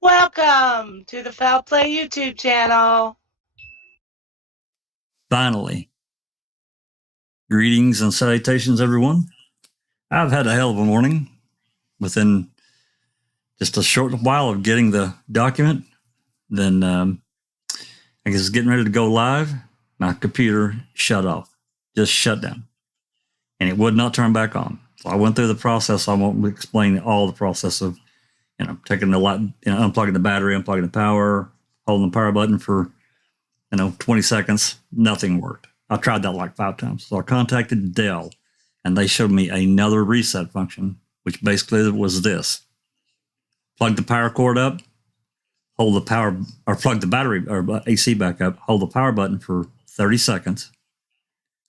Welcome to the Foul Play YouTube channel. Finally. Greetings and salutations, everyone. I've had a hell of a morning. Within just a short while of getting the document, then I guess getting ready to go live, my computer shut off, just shut down, and it would not turn back on. So I went through the process. I won't explain all the process of, taking the light, unplugging the battery, unplugging the power, holding the power button for, 20 seconds. Nothing worked. I tried that like 5 times. So I contacted Dell, and they showed me another reset function, which basically was this: plug the power cord up, hold the power, or plug the battery or AC back up, hold the power button for 30 seconds,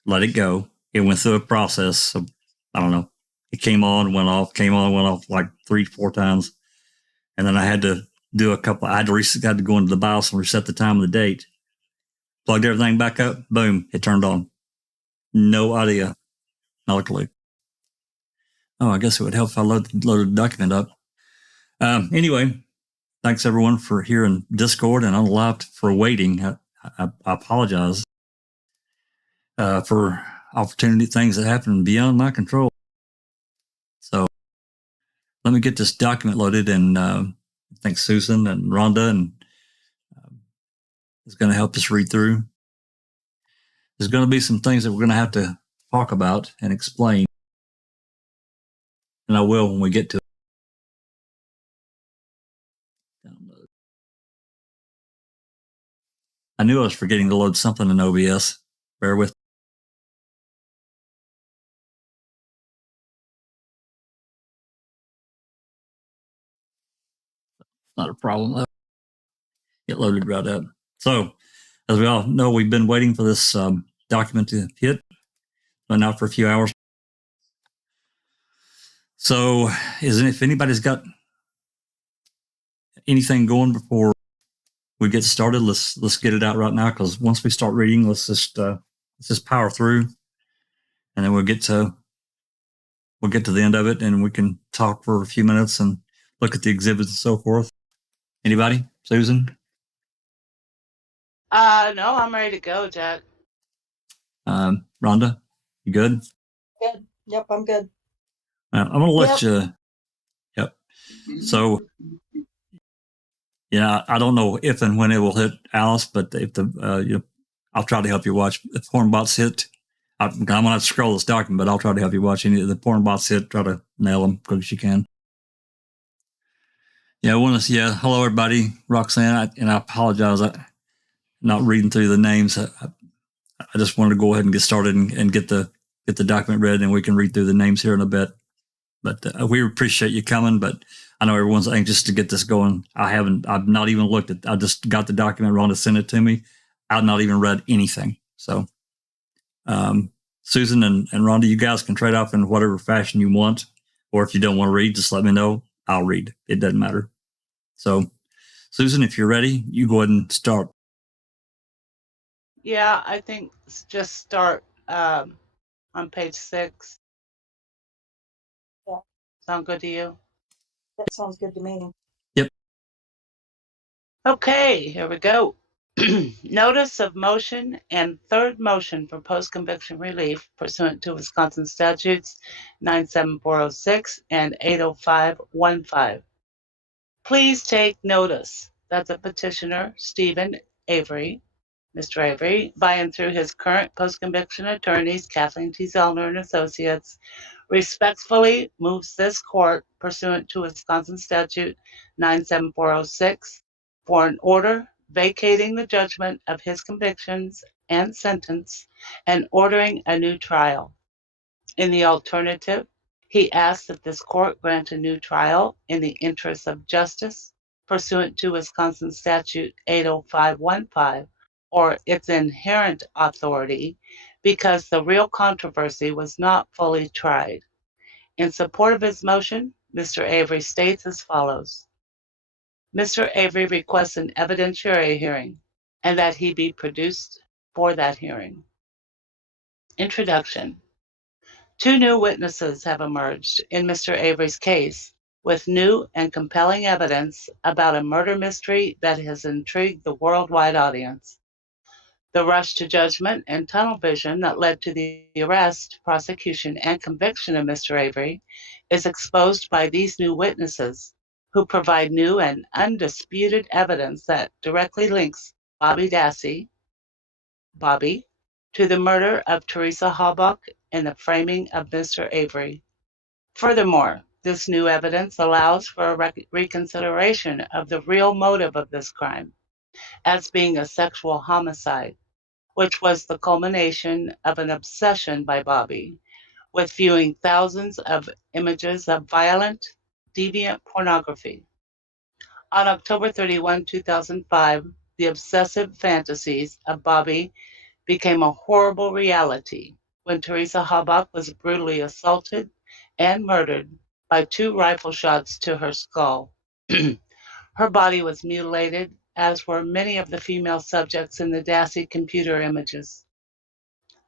let it go. It went through a process of, I don't know, it came on, went off, came on, went off like 3-4 times. And then I had to do I had to go into the BIOS and reset the time and the date. Plugged everything back up, boom, it turned on. No idea, not a clue. Oh, I guess it would help if I loaded the document up. Anyway, thanks everyone for here in Discord and on live for waiting. I apologize for things that happen beyond my control. So let me get this document loaded, and I think Susan and Rhonda is going to help us read through. There's going to be some things that we're going to have to talk about and explain, and I will when we get to it. I knew I was forgetting to load something in OBS. Bear with me. Not a problem. Get loaded right up. So, as we all know, we've been waiting for this document to hit, but now for a few hours. So, if anybody's got anything going before we get started, let's get it out right now, because once we start reading, let's just power through, and then we'll get to the end of it, and we can talk for a few minutes and look at the exhibits and so forth. Anybody? Susan? No, I'm ready to go, Jack. Rhonda, you good? Good. Yep, I'm good. I'm going to let you. Yep. So, yeah, I don't know if and when it will hit Alice, but if I'll try to help you watch. If porn bots hit, I'm going to scroll this document, but I'll try to help you watch any of the porn bots hit. Try to nail them as quick as you can. Yeah, hello everybody, Roxanne, and I apologize. I'm not reading through the names. I just wanted to go ahead and get started and get the document read, and we can read through the names here in a bit. But we appreciate you coming. But I know everyone's anxious to get this going. I've not even looked at. I just got the document. Rhonda sent it to me. I've not even read anything. So, Susan and Rhonda, you guys can trade off in whatever fashion you want, or if you don't want to read, just let me know. I'll read. It doesn't matter. So, Susan, if you're ready, you go ahead and start. Yeah, I think just start on page 6. Yeah. Sound good to you? That sounds good to me. Yep. Okay, here we go. Notice of motion and third motion for post-conviction relief pursuant to Wisconsin statutes 97406 and 80515. Please take notice that the petitioner, Stephen Avery, Mr. Avery, by and through his current post-conviction attorneys, Kathleen T. Zellner and Associates, respectfully moves this court, pursuant to Wisconsin statute 97406, for an order vacating the judgment of his convictions and sentence and ordering a new trial. In the alternative, he asks that this court grant a new trial in the interest of justice, pursuant to Wisconsin statute 80515, or its inherent authority, because the real controversy was not fully tried. In support of his motion, Mr. Avery states as follows. Mr. Avery requests an evidentiary hearing and that he be produced for that hearing. Introduction. 2 new witnesses have emerged in Mr. Avery's case with new and compelling evidence about a murder mystery that has intrigued the worldwide audience. The rush to judgment and tunnel vision that led to the arrest, prosecution, and conviction of Mr. Avery is exposed by these new witnesses, who provide new and undisputed evidence that directly links Dassey, Bobby, to the murder of Teresa Halbach and the framing of Mr. Avery. Furthermore, this new evidence allows for a reconsideration of the real motive of this crime as being a sexual homicide, which was the culmination of an obsession by Bobby with viewing thousands of images of violent, deviant pornography. On October 31, 2005, the obsessive fantasies of Bobby became a horrible reality when Teresa Halbach was brutally assaulted and murdered by 2 rifle shots to her skull. Her body was mutilated, as were many of the female subjects in the Dassey computer images.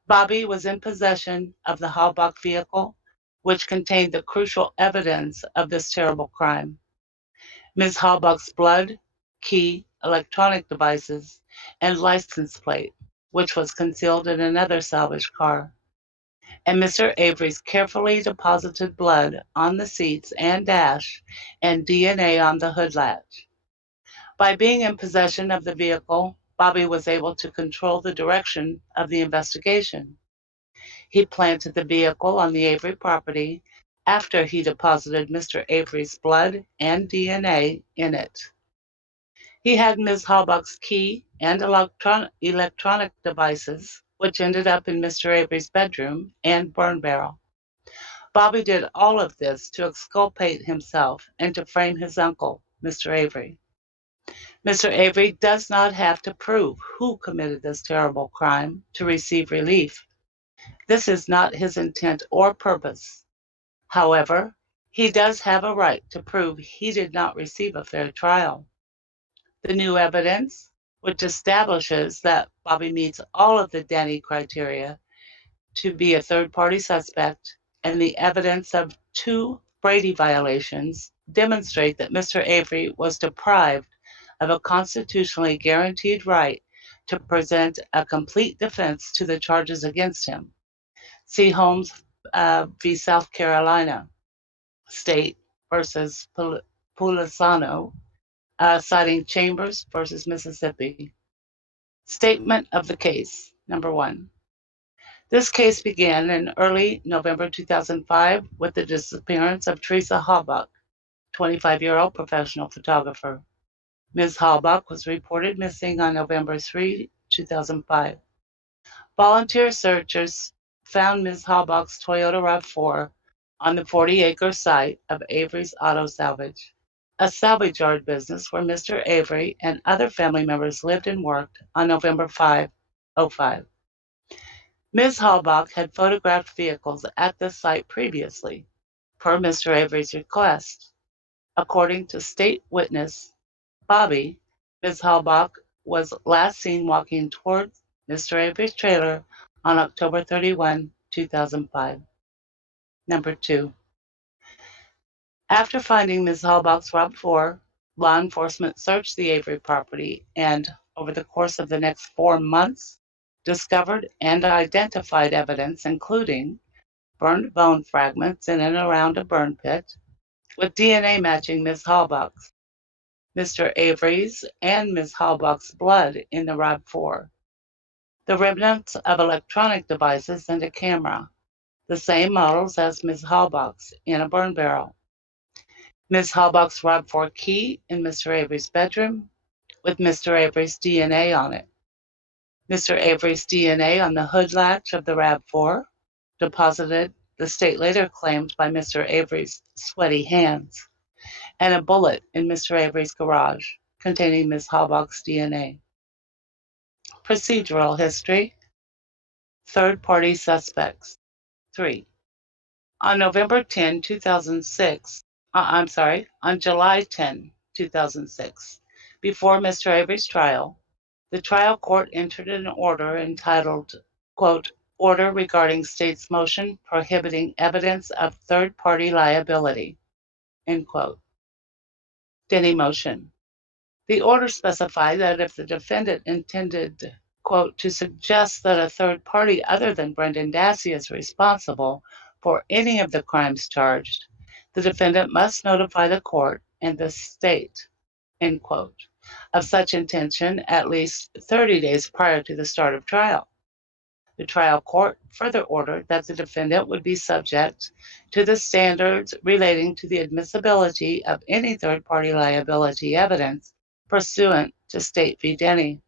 Bobby was in possession of the Halbach vehicle, which contained the crucial evidence of this terrible crime. Ms. Halbach's blood, key, electronic devices, and license plate, which was concealed in another salvaged car, and Mr. Avery's carefully deposited blood on the seats and dash, and DNA on the hood latch. By being in possession of the vehicle, Bobby was able to control the direction of the investigation. He planted the vehicle on the Avery property after he deposited Mr. Avery's blood and DNA in it. He had Ms. Halbach's key and electronic devices, which ended up in Mr. Avery's bedroom and burn barrel. Bobby did all of this to exculpate himself and to frame his uncle, Mr. Avery. Mr. Avery does not have to prove who committed this terrible crime to receive relief. This is not his intent or purpose. However, he does have a right to prove he did not receive a fair trial. The new evidence, which establishes that Bobby meets all of the Danny criteria to be a third-party suspect, and the evidence of 2 Brady violations, demonstrate that Mr. Avery was deprived of a constitutionally guaranteed right to present a complete defense to the charges against him. See Holmes v. South Carolina State versus Pulisano, citing Chambers versus Mississippi. Statement of the case. Number 1. This case began in early November 2005 with the disappearance of Teresa Halbach, 25-year-old professional photographer. Ms. Halbach was reported missing on November 3, 2005. Volunteer searchers found Ms. Halbach's Toyota RAV4 on the 40-acre site of Avery's Auto Salvage, a salvage yard business where Mr. Avery and other family members lived and worked on November 5, 2005. Ms. Halbach had photographed vehicles at this site previously, per Mr. Avery's request. According to state witness Bobby, Ms. Halbach was last seen walking towards Mr. Avery's trailer on October 31, 2005. Number 2. After finding Ms. Halbach's RAV4, law enforcement searched the Avery property and, over the course of the next 4 months, discovered and identified evidence including burned bone fragments in and around a burn pit, with DNA matching Ms. Halbach's, Mr. Avery's, and Ms. Halbach's blood in the RAV4, the remnants of electronic devices and a camera, the same models as Ms. Halbach's, in a burn barrel, Ms. Halbach's RAV4 key in Mr. Avery's bedroom, with Mr. Avery's DNA on it, Mr. Avery's DNA on the hood latch of the RAV4, deposited, the state later claimed, by Mr. Avery's sweaty hands, and a bullet in Mr. Avery's garage containing Ms. Halbach's DNA. Procedural history. Third-party suspects. 3. On November 10, 2006, on July 10, 2006, before Mr. Avery's trial, the trial court entered an order entitled, quote, Order regarding state's motion prohibiting evidence of third-party liability. end quote. Denny motion. The order specified that if the defendant intended, quote, to suggest that a third party other than Brendan Dassey is responsible for any of the crimes charged, the defendant must notify the court and the state, end quote, of such intention at least 30 days prior to the start of trial. The trial court further ordered that the defendant would be subject to the standards relating to the admissibility of any third-party liability evidence pursuant to State v. Denny.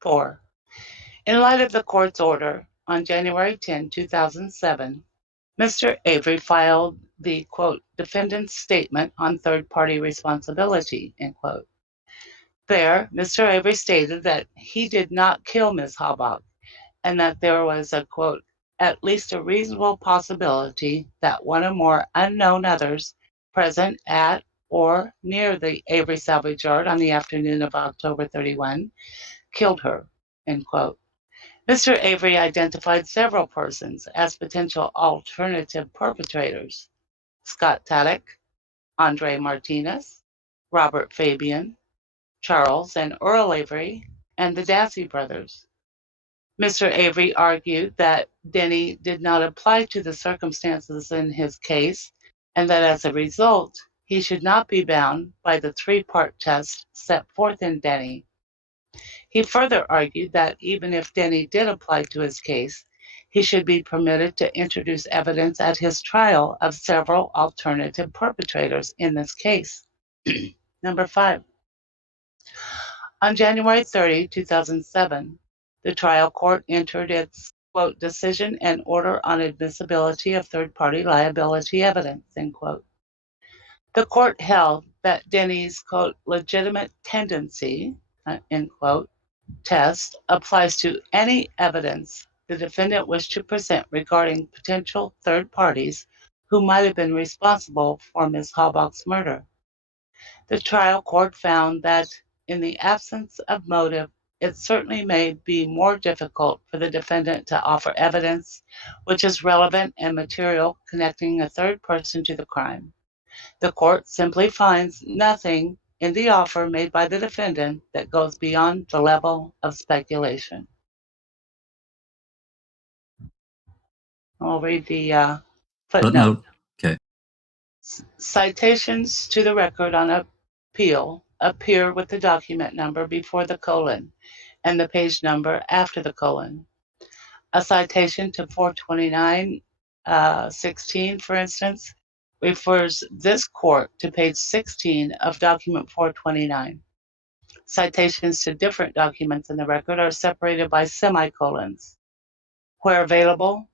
4. In light of the court's order, on January 10, 2007, Mr. Avery filed the, quote, defendant's statement on third-party responsibility, end quote. There, Mr. Avery stated that he did not kill Ms. Halbach, and that there was a, quote, at least a reasonable possibility that one or more unknown others present at or near the Avery salvage yard on the afternoon of October 31 killed her, end quote. Mr. Avery identified several persons as potential alternative perpetrators: Scott Taddock, Andre Martinez, Robert Fabian, Charles and Earl Avery, and the Dassey brothers. Mr. Avery argued that Denny did not apply to the circumstances in his case, and that as a result, he should not be bound by the three-part test set forth in Denny. He further argued that even if Denny did apply to his case, he should be permitted to introduce evidence at his trial of several alternative perpetrators in this case. Number 5. On January 30, 2007, the trial court entered its, quote, decision and order on admissibility of third-party liability evidence, end quote. The court held that Denny's, quote, legitimate tendency, end quote, test applies to any evidence the defendant wished to present regarding potential third parties who might have been responsible for Ms. Halbach's murder. The trial court found that in the absence of motive, it certainly may be more difficult for the defendant to offer evidence which is relevant and material connecting a third person to the crime. The court simply finds nothing in the offer made by the defendant that goes beyond the level of speculation. I'll read the footnote. Okay. Citations to the record on appeal appear with the document number before the colon and the page number after the colon. A citation to 429-16, for instance, refers this court to page 16 of document 429. Citations to different documents in the record are separated by semicolons. Where available,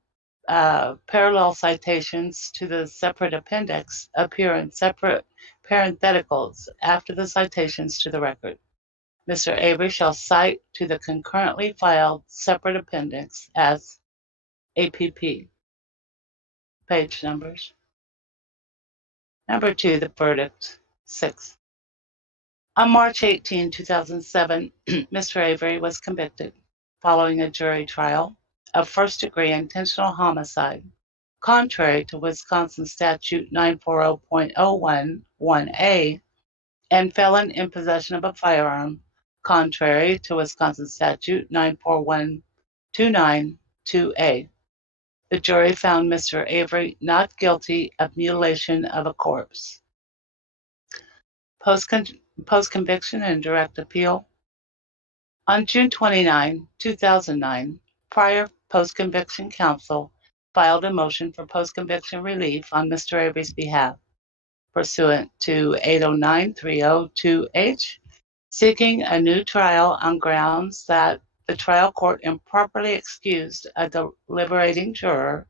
parallel citations to the separate appendix appear in separate parentheticals after the citations to the record. Mr. Avery shall cite to the concurrently filed separate appendix as APP. Page numbers. Number 2, the verdict. 6. On March 18, 2007, Mr. Avery was convicted, following a jury trial, of first-degree intentional homicide, contrary to Wisconsin Statute 940.011A, and felon in possession of a firearm, contrary to Wisconsin Statute 94129-2A. The jury found Mr. Avery not guilty of mutilation of a corpse. Post-conviction and direct appeal. On June 29, 2009, prior post-conviction counsel filed a motion for post-conviction relief on Mr. Avery's behalf, pursuant to 809-302H, seeking a new trial on grounds that the trial court improperly excused a deliberating juror,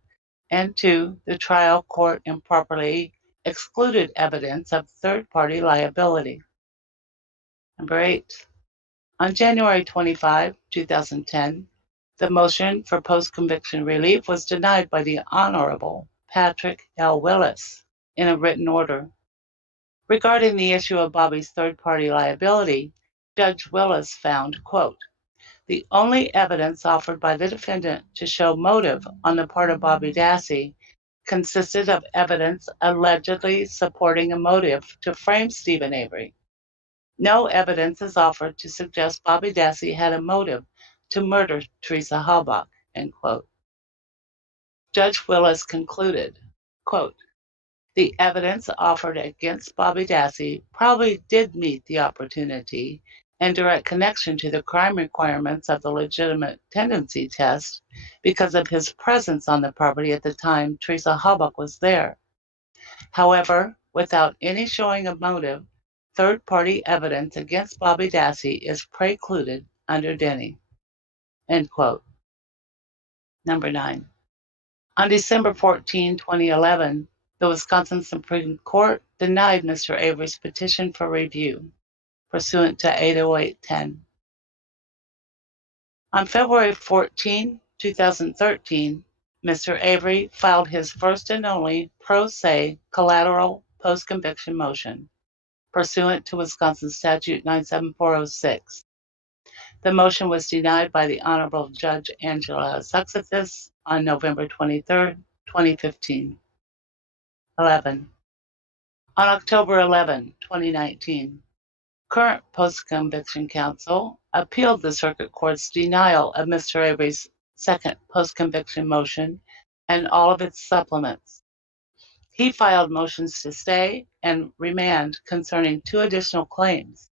and 2, the trial court improperly excluded evidence of third-party liability. Number 8. On January 25, 2010, the motion for post-conviction relief was denied by the Honorable Patrick L. Willis in a written order. Regarding the issue of Bobby's third-party liability, Judge Willis found, quote, the only evidence offered by the defendant to show motive on the part of Bobby Dassey consisted of evidence allegedly supporting a motive to frame Stephen Avery. No evidence is offered to suggest Bobby Dassey had a motive to murder Teresa Halbach, end quote. Judge Willis concluded, quote, the evidence offered against Bobby Dassey probably did meet the opportunity and direct connection to the crime requirements of the legitimate tendency test because of his presence on the property at the time Teresa Halbach was there. However, without any showing of motive, third-party evidence against Bobby Dassey is precluded under Denny, end quote. Number 9. On December 14, 2011, the Wisconsin Supreme Court denied Mr. Avery's petition for review, pursuant to 808.10. On February 14, 2013, Mr. Avery filed his first and only pro se collateral post-conviction motion, pursuant to Wisconsin Statute 97406. The motion was denied by the Honorable Judge Angela Suxathis on November 23, 2015. 11. On October 11, 2019, current post-conviction counsel appealed the circuit court's denial of Mr. Avery's second post-conviction motion and all of its supplements. He filed motions to stay and remand concerning 2 additional claims.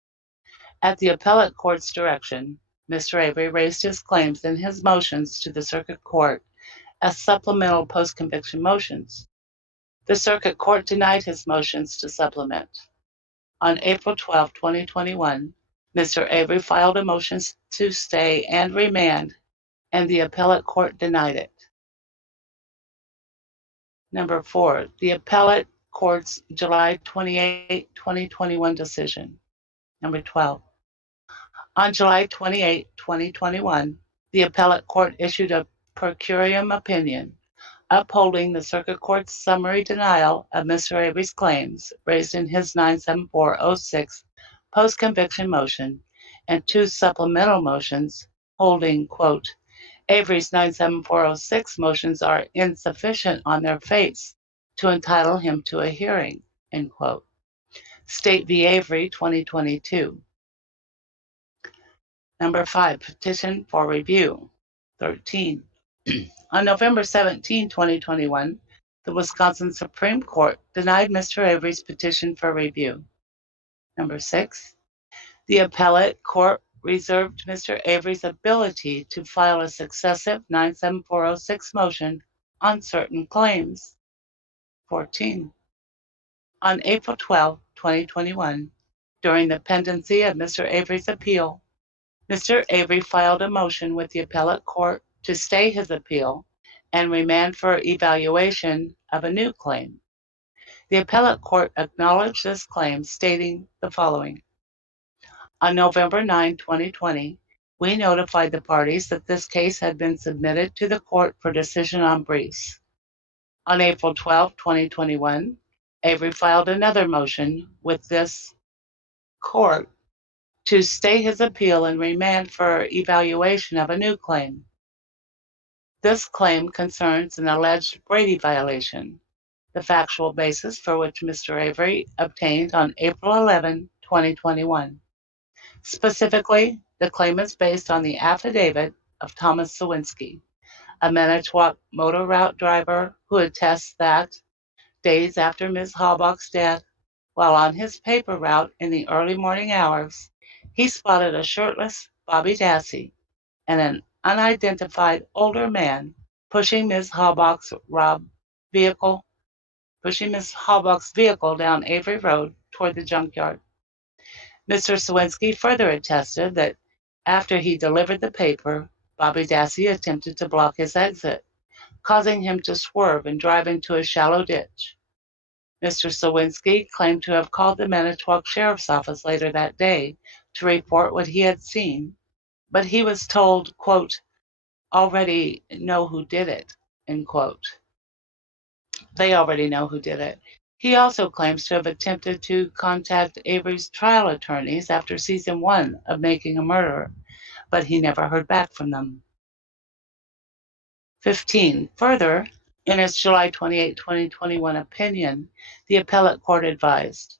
At the appellate court's direction, Mr. Avery raised his claims in his motions to the circuit court as supplemental post-conviction motions. The circuit court denied his motions to supplement. On April 12, 2021, Mr. Avery filed a motion to stay and remand, and the appellate court denied it. Number 4, the appellate court's July 28, 2021 decision. Number 12. On July 28, 2021, the appellate court issued a per curiam opinion upholding the circuit court's summary denial of Mr. Avery's claims raised in his 97406 post-conviction motion and 2 supplemental motions holding, quote, Avery's 97406 motions are insufficient on their face to entitle him to a hearing, end quote. State v. Avery, 2022. Number 5, petition for review. 13. On November 17, 2021, the Wisconsin Supreme Court denied Mr. Avery's petition for review. Number 6, the appellate court reserved Mr. Avery's ability to file a successive 97406 motion on certain claims. 14. On April 12, 2021, during the pendency of Mr. Avery's appeal, Mr. Avery filed a motion with the appellate court to stay his appeal and remand for evaluation of a new claim. The appellate court acknowledged this claim, stating the following. On November 9, 2020, we notified the parties that this case had been submitted to the court for decision on briefs. On April 12, 2021, Avery filed another motion with this court to stay his appeal and remand for evaluation of a new claim. This claim concerns an alleged Brady violation, the factual basis for which Mr. Avery obtained on April 11, 2021. Specifically, the claim is based on the affidavit of Thomas Sawinski, a Manitowoc motor route driver who attests that, days after Ms. Halbach's death, while on his paper route in the early morning hours, he spotted a shirtless Bobby Dassey and an unidentified older man pushing Ms. Halbach's vehicle down Avery Road toward the junkyard. Mr. Sawinski further attested that after he delivered the paper, Bobby Dassey attempted to block his exit, causing him to swerve and drive into a shallow ditch. Mr. Sawinski claimed to have called the Manitowoc Sheriff's Office later that day to report what he had seen, but he was told, quote, already know who did it, end quote. They already know who did it. He also claims to have attempted to contact Avery's trial attorneys after season 1 of Making a Murderer, but he never heard back from them. 15. Further, In its July 28, 2021 opinion, the appellate court advised,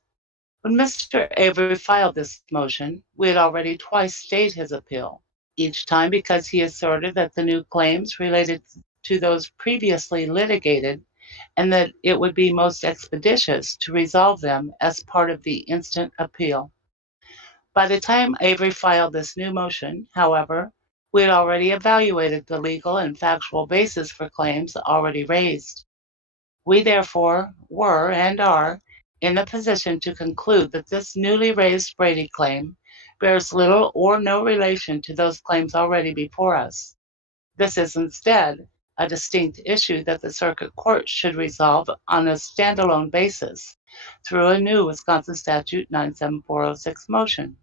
when Mr. Avery filed this motion, we had already twice stayed his appeal, each time because he asserted that the new claims related to those previously litigated and that it would be most expeditious to resolve them as part of the instant appeal. By the time Avery filed this new motion, however, we had already evaluated the legal and factual basis for claims already raised. We therefore were and are in the position to conclude that this newly raised Brady claim bears little or no relation to those claims already before us. This is instead a distinct issue that the circuit court should resolve on a standalone basis through a new Wisconsin Statute 97406 motion.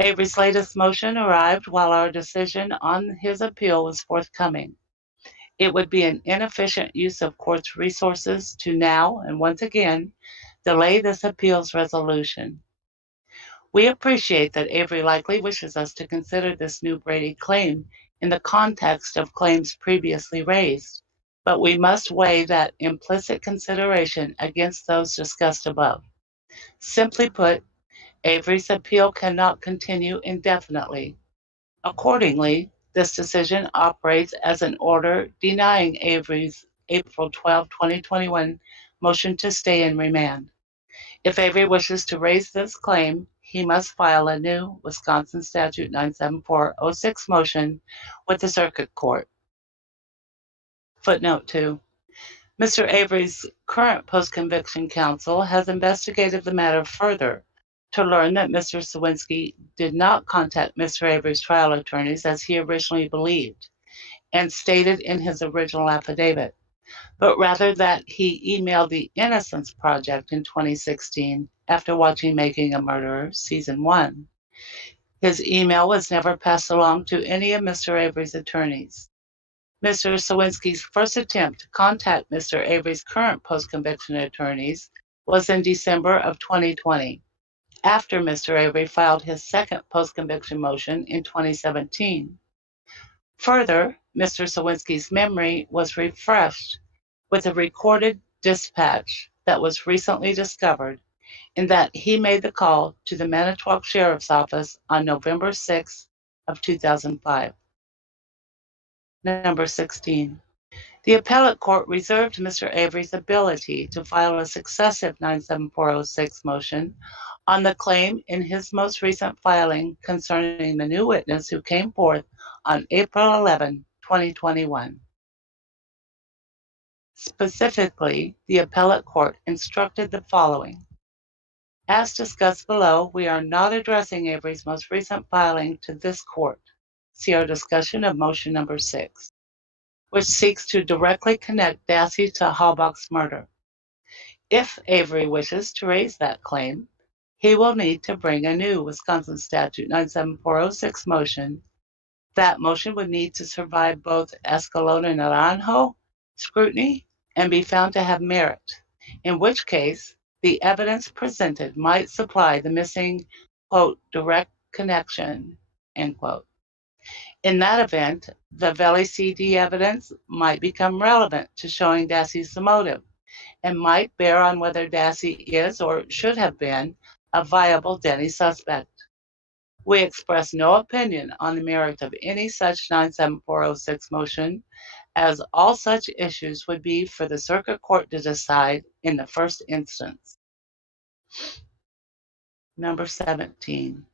Avery's latest motion arrived while our decision on his appeal was forthcoming. It would be an inefficient use of court's resources to now and once again delay this appeal's resolution. We appreciate that Avery likely wishes us to consider this new Brady claim in the context of claims previously raised, but we must weigh that implicit consideration against those discussed above. Simply put, Avery's appeal cannot continue indefinitely. Accordingly, this decision operates as an order denying Avery's April 12, 2021 motion to stay and remand. If Avery wishes to raise this claim, he must file a new Wisconsin Statute 97406 motion with the Circuit Court. Footnote 2. Mr. Avery's current post-conviction counsel has investigated the matter further to learn that Mr. Sawinski did not contact Mr. Avery's trial attorneys as he originally believed and stated in his original affidavit, but rather that he emailed the Innocence Project in 2016 after watching Making a Murderer Season 1. His email was never passed along to any of Mr. Avery's attorneys. Mr. Sawinski's first attempt to contact Mr. Avery's current post-conviction attorneys was in December of 2020, after Mr. Avery filed his second post-conviction motion in 2017. Further, Mr. Sawinski's memory was refreshed with a recorded dispatch that was recently discovered in that he made the call to the Manitowoc Sheriff's Office on November 6 of 2005. Number 16. The appellate court reserved Mr. Avery's ability to file a successive 97406 motion on the claim in his most recent filing concerning the new witness who came forth on April 11, 2021. Specifically, the appellate court instructed the following. As discussed below, we are not addressing Avery's most recent filing to this court. See our discussion of motion number 6, which seeks to directly connect Dassey to Halbach's murder. If Avery wishes to raise that claim, he will need to bring a new Wisconsin Statute 97406 motion. That motion would need to survive both Escalona Naranjo scrutiny and be found to have merit, in which case the evidence presented might supply the missing, quote, direct connection, end quote. In that event, the Veli CD evidence might become relevant to showing Dassey's motive and might bear on whether Dassey is or should have been a viable Denny suspect. We express no opinion on the merit of any such 97406 motion, as all such issues would be for the circuit court to decide in the first instance. Number 17.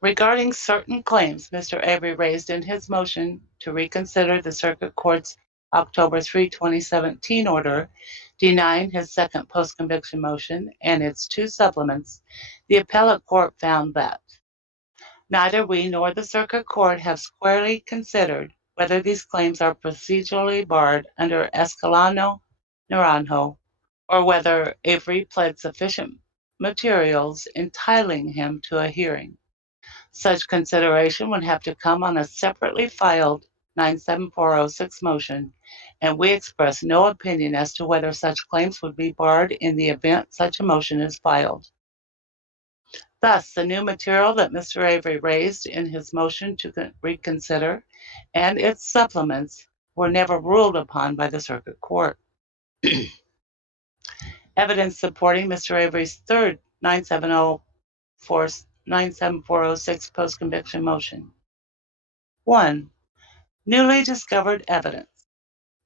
Regarding certain claims Mr. Avery raised in his motion to reconsider the circuit court's October 3, 2017 order denying his second post-conviction motion and its two supplements, the appellate court found that neither we nor the circuit court have squarely considered whether these claims are procedurally barred under Escalona Naranjo or whether Avery pled sufficient materials entitling him to a hearing. Such consideration would have to come on a separately filed 97406 motion, and we express no opinion as to whether such claims would be barred in the event such a motion is filed. Thus, the new material that Mr. Avery raised in his motion to reconsider and its supplements were never ruled upon by the circuit court. Evidence supporting Mr. Avery's third 97406 post-conviction motion. 1. Newly discovered evidence.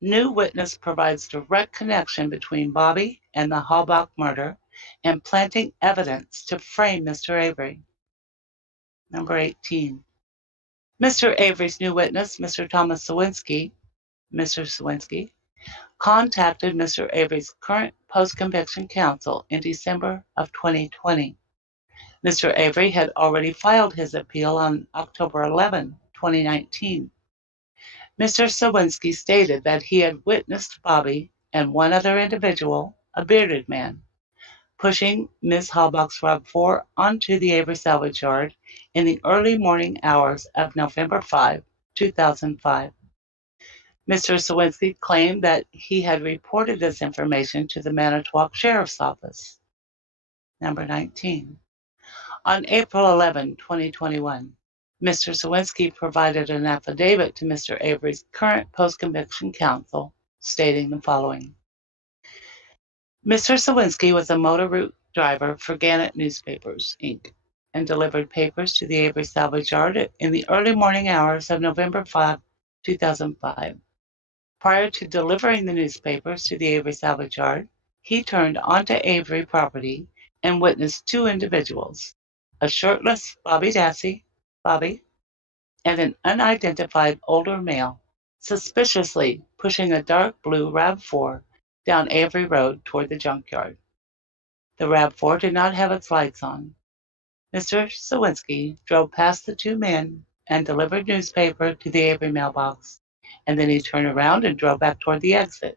New witness provides direct connection between Bobby and the Halbach murder and planting evidence to frame Mr. Avery. Number 18. Mr. Avery's new witness, Mr. Thomas Sawinski, contacted Mr. Avery's current post-conviction counsel in December of 2020. Mr. Avery had already filed his appeal on October 11, 2019. Mr. Sawinski stated that he had witnessed Bobby and one other individual, a bearded man, pushing Ms. Halbach's RAV4 onto the Avery salvage yard in the early morning hours of November 5, 2005. Mr. Sawinski claimed that he had reported this information to the Manitowoc Sheriff's Office. Number 19. On April 11, 2021, Mr. Sawinski provided an affidavit to Mr. Avery's current post-conviction counsel stating the following. Mr. Sawinski was a motor route driver for Gannett Newspapers, Inc., and delivered papers to the Avery salvage yard in the early morning hours of November 5, 2005. Prior to delivering the newspapers to the Avery salvage yard, he turned onto Avery property and witnessed two individuals, a shirtless Dassey, Bobby, and an unidentified older male, suspiciously pushing a dark blue RAV4 down Avery Road toward the junkyard. The RAV4 did not have its lights on. Mr. Sawinski drove past the two men and delivered newspaper to the Avery mailbox, and then he turned around and drove back toward the exit.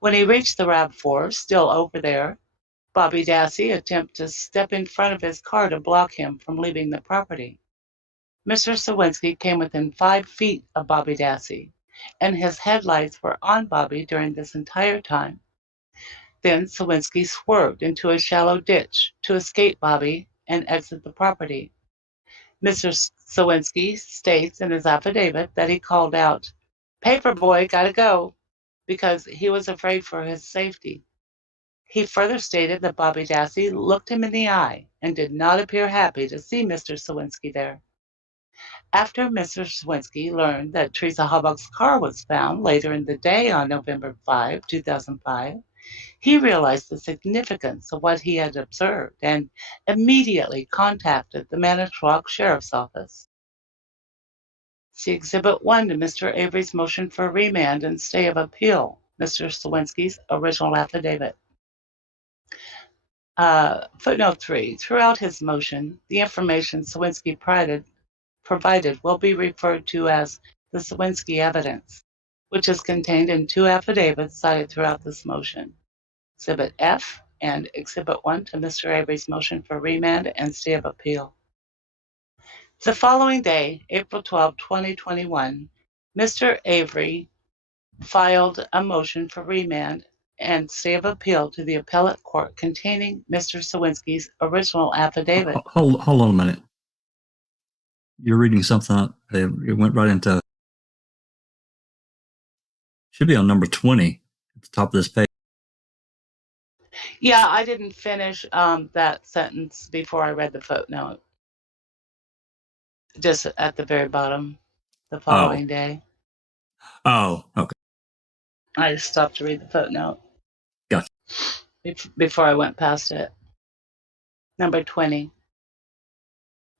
When he reached the RAV4, still over there, Bobby Dassey attempted to step in front of his car to block him from leaving the property. Mr. Sawinski came within 5 feet of Bobby Dassey, and his headlights were on Bobby during this entire time. Then Sawinski swerved into a shallow ditch to escape Bobby and exit the property. Mr. Sawinski states in his affidavit that he called out, "Paperboy, gotta go," because he was afraid for his safety. He further stated that Bobby Dassey looked him in the eye and did not appear happy to see Mr. Sawinski there. After Mr. Sawinski learned that Teresa Halbach's car was found later in the day on November 5, 2005, he realized the significance of what he had observed and immediately contacted the Manitowoc Sheriff's Office. See Exhibit 1 to Mr. Avery's motion for remand and stay of appeal, Mr. Sawinski's original affidavit. Footnote 3. Throughout his motion, the information Sawinski provided will be referred to as the Sawinski evidence, which is contained in 2 affidavits cited throughout this motion, Exhibit F and Exhibit 1 to Mr. Avery's motion for remand and stay of appeal. The following day, April 12, 2021, Mr. Avery filed a motion for remand and stay of appeal to the appellate court containing Mr. Sawinski's original affidavit. Hold on a minute. You're reading something. It went right into. Should be on number 20 at the top of this page. Yeah, I didn't finish that sentence before I read the footnote. Just at the very bottom, the following day. Oh, okay. I just stopped to read the footnote. Gotcha. Before I went past it. Number 20.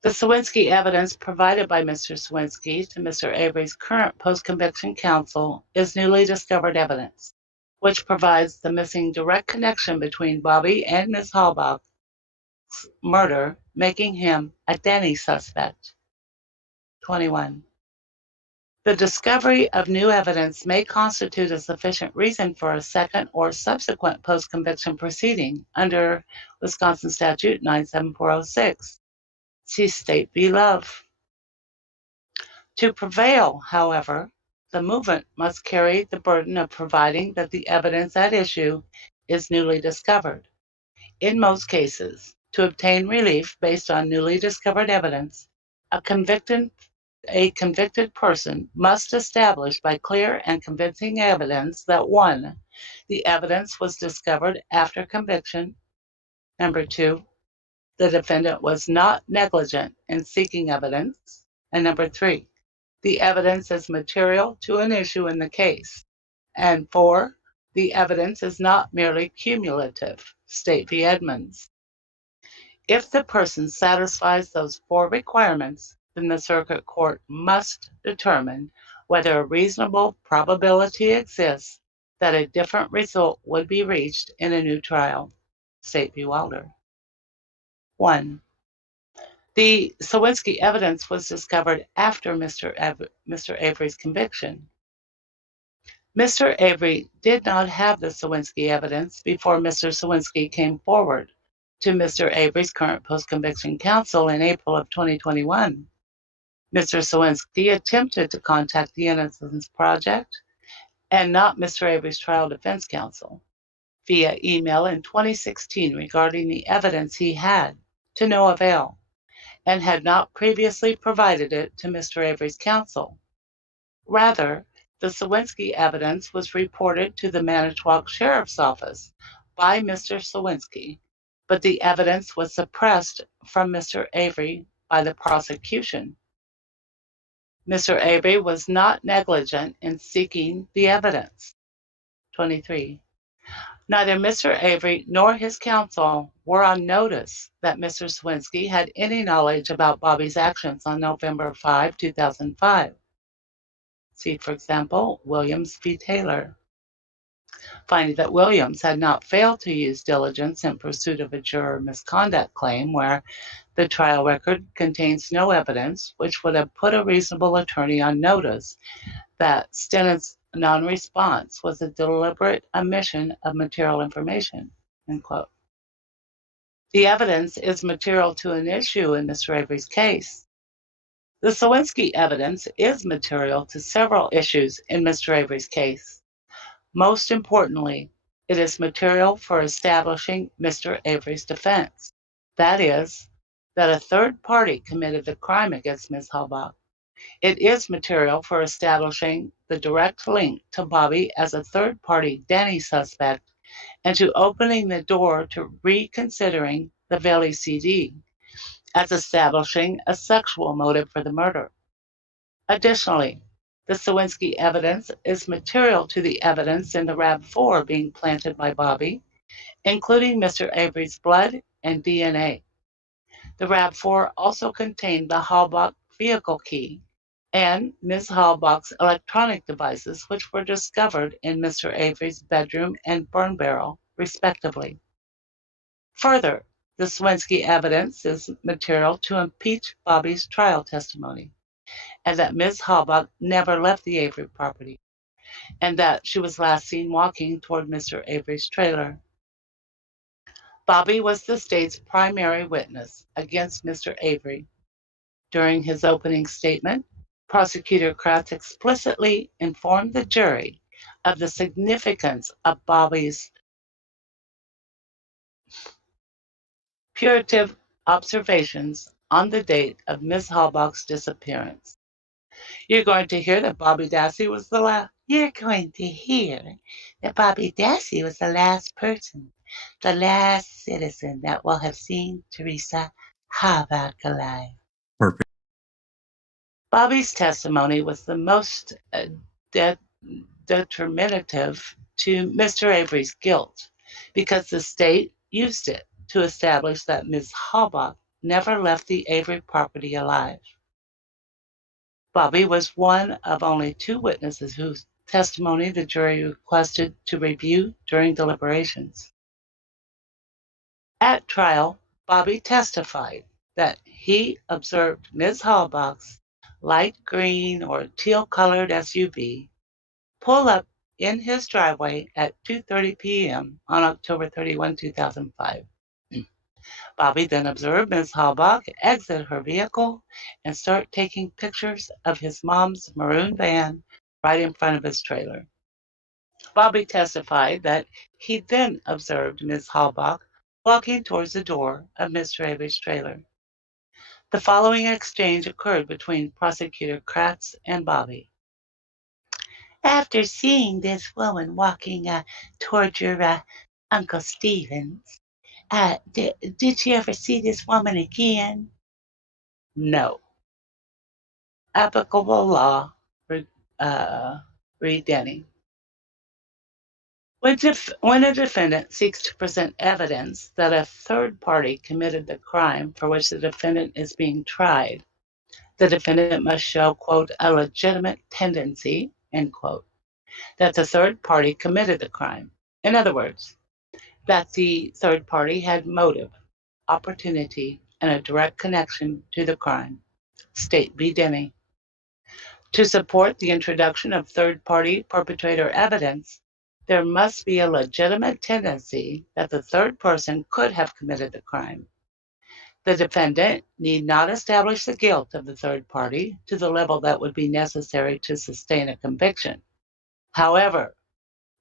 The Sawinski evidence provided by Mr. Sawinski to Mr. Avery's current post-conviction counsel is newly discovered evidence, which provides the missing direct connection between Bobby and Ms. Halbach's murder, making him a Denny suspect. 21. The discovery of new evidence may constitute a sufficient reason for a second or subsequent post-conviction proceeding under Wisconsin Statute 97406. See State v. Love. To prevail, however, the movement must carry the burden of providing that the evidence at issue is newly discovered. In most cases, to obtain relief based on newly discovered evidence, a conviction a convicted person must establish by clear and convincing evidence that 1, the evidence was discovered after conviction. Number 2, the defendant was not negligent in seeking evidence. And number 3, the evidence is material to an issue in the case. And 4, the evidence is not merely cumulative. State v. Edmonds. If the person satisfies those 4 requirements, then the circuit court must determine whether a reasonable probability exists that a different result would be reached in a new trial. State v. Wilder. 1. The Sawinski evidence was discovered after Mr. Avery's conviction. Mr. Avery did not have the Sawinski evidence before Mr. Sawinski came forward to Mr. Avery's current post-conviction counsel in April of 2021. Mr. Sawinski attempted to contact the Innocence Project and not Mr. Avery's trial defense counsel via email in 2016 regarding the evidence he had, to no avail, and had not previously provided it to Mr. Avery's counsel. Rather, the Sawinski evidence was reported to the Manitowoc Sheriff's Office by Mr. Sawinski, but the evidence was suppressed from Mr. Avery by the prosecution. Mr. Avery was not negligent in seeking the evidence. 23. Neither Mr. Avery nor his counsel were on notice that Mr. Sawinski had any knowledge about Bobby's actions on November 5, 2005. See, for example, Williams v. Taylor. Finding that Williams had not failed to use diligence in pursuit of a juror misconduct claim where the trial record contains no evidence which would have put a reasonable attorney on notice that Stennon's non-response was a deliberate omission of material information, end quote. The evidence is material to an issue in Mr. Avery's case. The Sawinski evidence is material to several issues in Mr. Avery's case. Most importantly, it is material for establishing Mr. Avery's defense. That is, that a third party committed the crime against Ms. Halbach. It is material for establishing the direct link to Bobby as a third party Denny suspect and to opening the door to reconsidering the Valley CD as establishing a sexual motive for the murder. Additionally, the Sawinski evidence is material to the evidence in the RAV4 being planted by Bobby, including Mr. Avery's blood and DNA. The RAV4 also contained the Halbach vehicle key and Ms. Halbach's electronic devices, which were discovered in Mr. Avery's bedroom and burn barrel, respectively. Further, the Sawinski evidence is material to impeach Bobby's trial testimony, and that Ms. Halbach never left the Avery property, and that she was last seen walking toward Mr. Avery's trailer. Bobby was the state's primary witness against Mr. Avery. During his opening statement, Prosecutor Kratz explicitly informed the jury of the significance of Bobby's putative observations on the date of Ms. Halbach's disappearance. You're going to hear that Bobby Dassey was the last. You're going to hear that Bobby Dassey was the last person, the last citizen that will have seen Teresa Halbach alive. Perfect. Bobby's testimony was the most determinative to Mr. Avery's guilt because the state used it to establish that Ms. Halbach never left the Avery property alive. Bobby was one of only 2 witnesses whose testimony the jury requested to review during deliberations. At trial, Bobby testified that he observed Ms. Halbach's light green or teal-colored SUV pull up in his driveway at 2:30 p.m. on October 31, 2005. Bobby then observed Ms. Halbach exit her vehicle and start taking pictures of his mom's maroon van right in front of his trailer. Bobby testified that he then observed Ms. Halbach walking towards the door of Mr. Avery's trailer. The following exchange occurred between Prosecutor Kratz and Bobby. After seeing this woman walking toward your Uncle Stevens, did you ever see this woman again? No. Applicable law, read Denny. When a defendant seeks to present evidence that a third party committed the crime for which the defendant is being tried, the defendant must show, quote, a legitimate tendency, end quote, that the third party committed the crime. In other words, that the third party had motive, opportunity, and a direct connection to the crime. State v. Denny. To support the introduction of third-party perpetrator evidence, there must be a legitimate tendency that the third person could have committed the crime. The defendant need not establish the guilt of the third party to the level that would be necessary to sustain a conviction. However,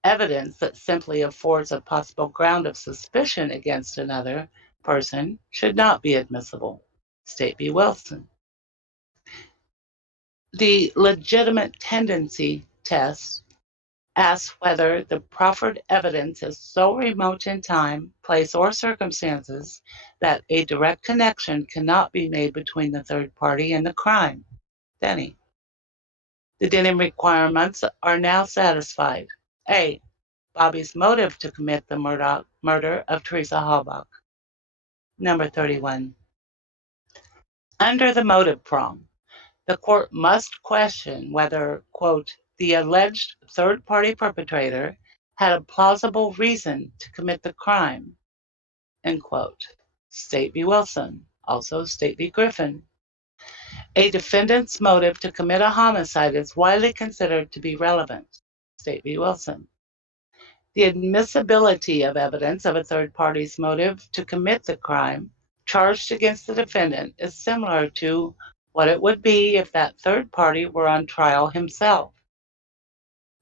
evidence that simply affords a possible ground of suspicion against another person should not be admissible. State v. Wilson. The legitimate tendency test asks whether the proffered evidence is so remote in time, place, or circumstances that a direct connection cannot be made between the third party and the crime. Denny. The Denny requirements are now satisfied. A. Bobby's motive to commit the murder of Teresa Halbach. Number 31. Under the motive prong, the court must question whether, quote, the alleged third-party perpetrator had a plausible reason to commit the crime, end quote. State v. Wilson, also State v. Griffin. A defendant's motive to commit a homicide is widely considered to be relevant. State v. Wilson. The admissibility of evidence of a third party's motive to commit the crime charged against the defendant is similar to what it would be if that third party were on trial himself.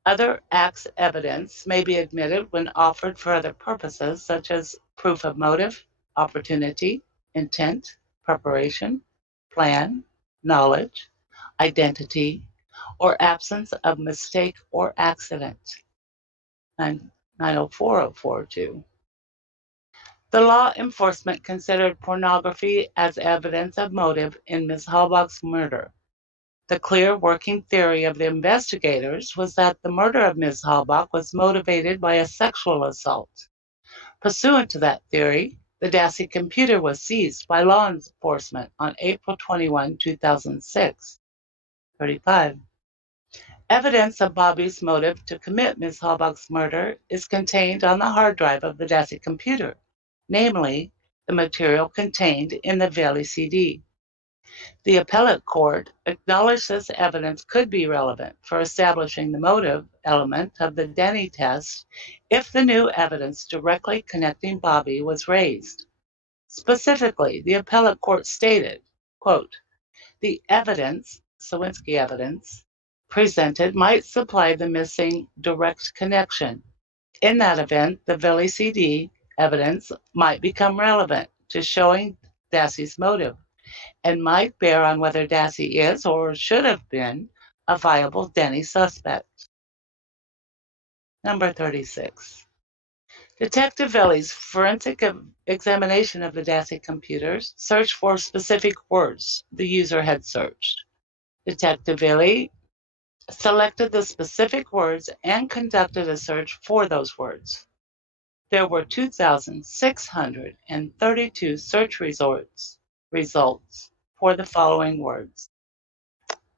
Other acts evidence may be admitted when offered for other purposes, such as proof of motive, opportunity, intent, preparation, plan, knowledge, identity, or absence of mistake or accident. 904-042. The law enforcement considered pornography as evidence of motive in Ms. Halbach's murder. The clear working theory of the investigators was that the murder of Ms. Halbach was motivated by a sexual assault. Pursuant to that theory, the Dassey computer was seized by law enforcement on April 21, 2006. 35. Evidence of Bobby's motive to commit Ms. Halbach's murder is contained on the hard drive of the Dassey computer, namely, the material contained in the Veli CD. The appellate court acknowledged this evidence could be relevant for establishing the motive element of the Denny test if the new evidence directly connecting Bobby was raised. Specifically, the appellate court stated, quote, the evidence, Sawinski evidence, presented might supply the missing direct connection. In that event, the Veli CD evidence might become relevant to showing Dassey's motive and might bear on whether Dassey is or should have been a viable Denny suspect. Number 36. Detective Veli's forensic examination of the Dassey computers searched for specific words the user had searched. Detective Veli selected the specific words and conducted a search for those words. There were 2,632 search results for the following words: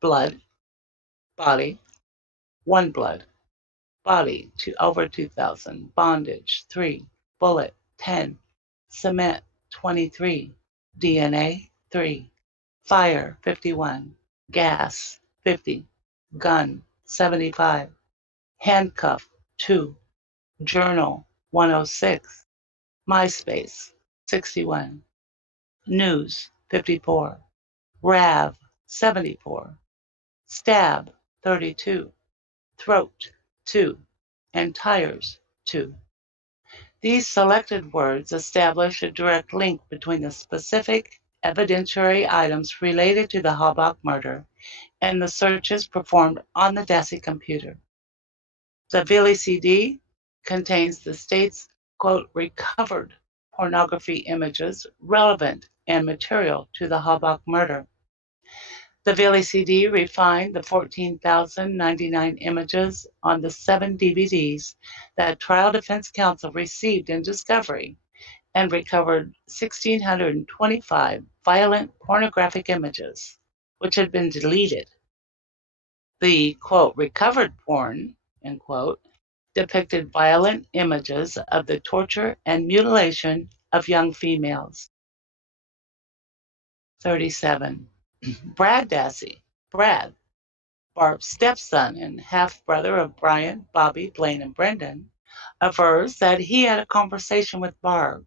blood, body, 1 blood, body, over 2,000, bondage, 3, bullet, 10, cement, 23, DNA, 3, fire, 51, gas, 50, gun, 75, handcuff, 2, journal, 106, MySpace, 61, news, 54, RAV, 74, stab, 32, throat, 2, and tires, 2. These selected words establish a direct link between the specific evidentiary items related to the Halbach murder and the searches performed on the Dassey computer. The Vili CD contains the state's, quote, recovered pornography images relevant and material to the Halbach murder. The Vili CD refined the 14,099 images on the 7 DVDs that trial defense counsel received in discovery and recovered 1,625 violent pornographic images, which had been deleted. The, quote, recovered porn, end quote, depicted violent images of the torture and mutilation of young females. 37. Brad Dassey, Brad, Barb's stepson and half-brother of Brian, Bobby, Blaine, and Brendan, avers that he had a conversation with Barb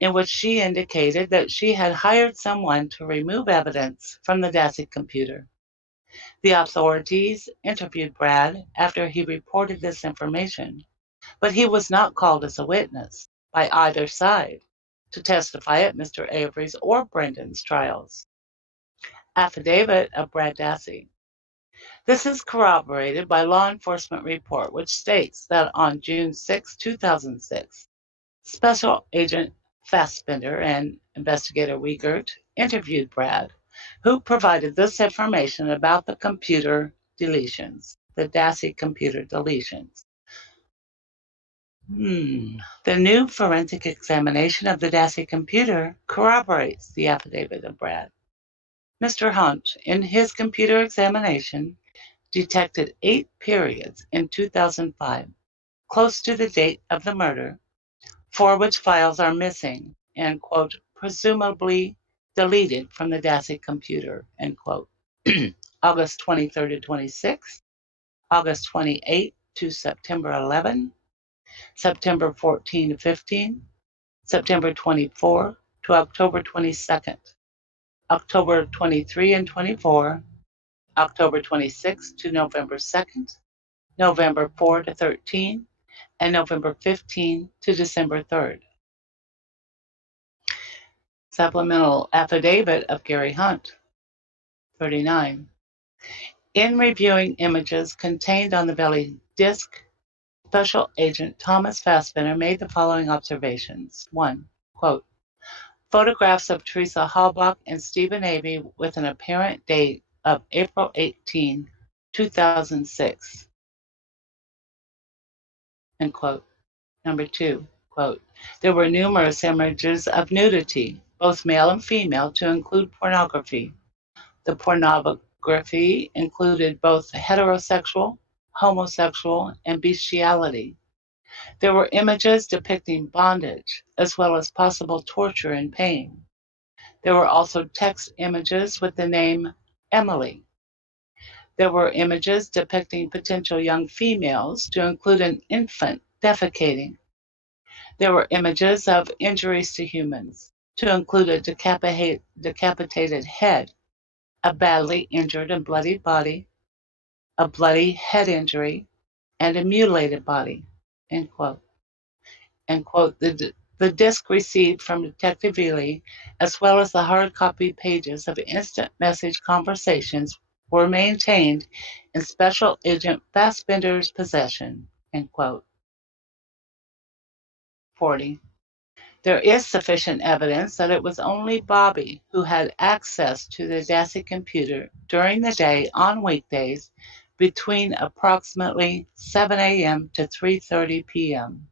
in which she indicated that she had hired someone to remove evidence from the Dassey computer. The authorities interviewed Brad after he reported this information, but he was not called as a witness by either side to testify at Mr. Avery's or Brendan's trials. Affidavit of Brad Dassey. This is corroborated by law enforcement report, which states that on June 6, 2006, Special Agent Fassbender and Investigator Wiegert interviewed Brad, who provided this information about the computer deletions, the Dassey computer deletions. The new forensic examination of the Dassey computer corroborates the affidavit of Brad. Mr. Hunt, in his computer examination, detected 8 periods in 2005, close to the date of the murder, for which files are missing and, quote, presumably deleted from the Dassey computer, end quote. August 23rd to 26, August 28 to September 11, September 14 to 15, September 24 to October 22nd, October 23 and 24, October 26 to November 2nd, November 4 to 13, and November 15 to December 3rd. Supplemental affidavit of Gary Hunt. 39. In reviewing images contained on the belly disc, Special Agent Thomas Fassbender made the following observations. 1. Quote, photographs of Teresa Halbach and Stephen Avery with an apparent date of April 18, 2006. End quote. Number 2, quote, there were numerous images of nudity, both male and female, to include pornography. The pornography included both heterosexual, homosexual, and bestiality. There were images depicting bondage, as well as possible torture and pain. There were also text images with the name Emily. There were images depicting potential young females, to include an infant defecating. There were images of injuries to humans, to include a decapitated head, a badly injured and bloodied body, a bloody head injury, and a mutilated body, end quote. End quote. The disc received from Detective Avery, as well as the hard copy pages of instant message conversations, were maintained in Special Agent Fassbender's possession, end quote. 40. There is sufficient evidence that it was only Bobby who had access to the Dassey computer during the day on weekdays between approximately 7 a.m. to 3:30 p.m.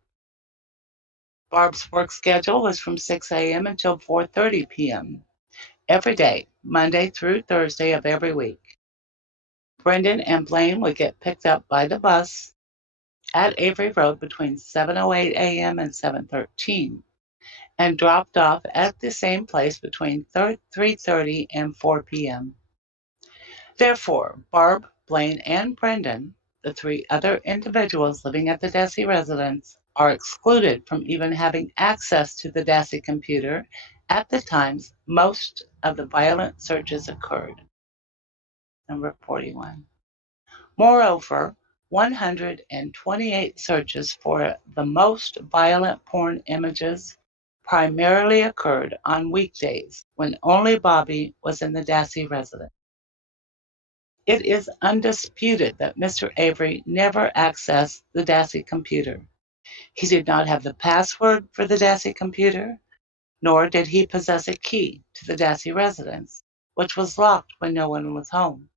Barb's work schedule was from 6 a.m. until 4:30 p.m. every day, Monday through Thursday of every week. Brendan and Blaine would get picked up by the bus at Avery Road between 7:08 a.m. and 7:13. and dropped off at the same place between 3:30 and 4 p.m. Therefore, Barb, Blaine, and Brendan, the 3 other individuals living at the Dassey residence, are excluded from even having access to the Dassey computer at the times most of the violent searches occurred. Number 41. Moreover, 128 searches for the most violent porn images primarily occurred on weekdays when only Bobby was in the Dassey residence. It is undisputed that Mr. Avery never accessed the Dassey computer. He did not have the password for the Dassey computer, nor did he possess a key to the Dassey residence, which was locked when no one was home.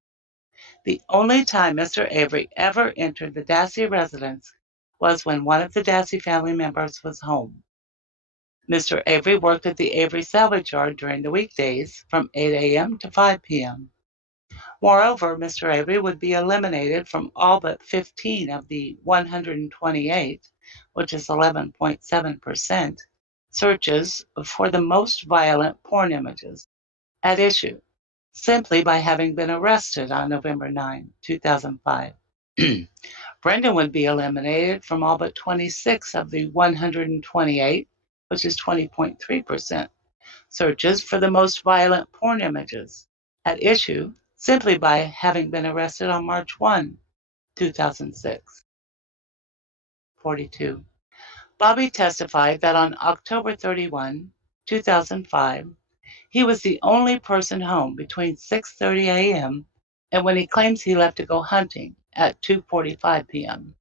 The only time Mr. Avery ever entered the Dassey residence was when one of the Dassey family members was home. Mr. Avery worked at the Avery salvage yard during the weekdays from 8 a.m. to 5 p.m. Moreover, Mr. Avery would be eliminated from all but 15 of the 128, which is 11.7%, searches for the most violent porn images at issue, simply by having been arrested on November 9, 2005. Brendan would be eliminated from all but 26 of the 128, which is 20.3%, searches for the most violent porn images at issue simply by having been arrested on March 1, 2006. 42. Bobby testified that on October 31, 2005, he was the only person home between 6:30 a.m. and when he claims he left to go hunting at 2:45 p.m.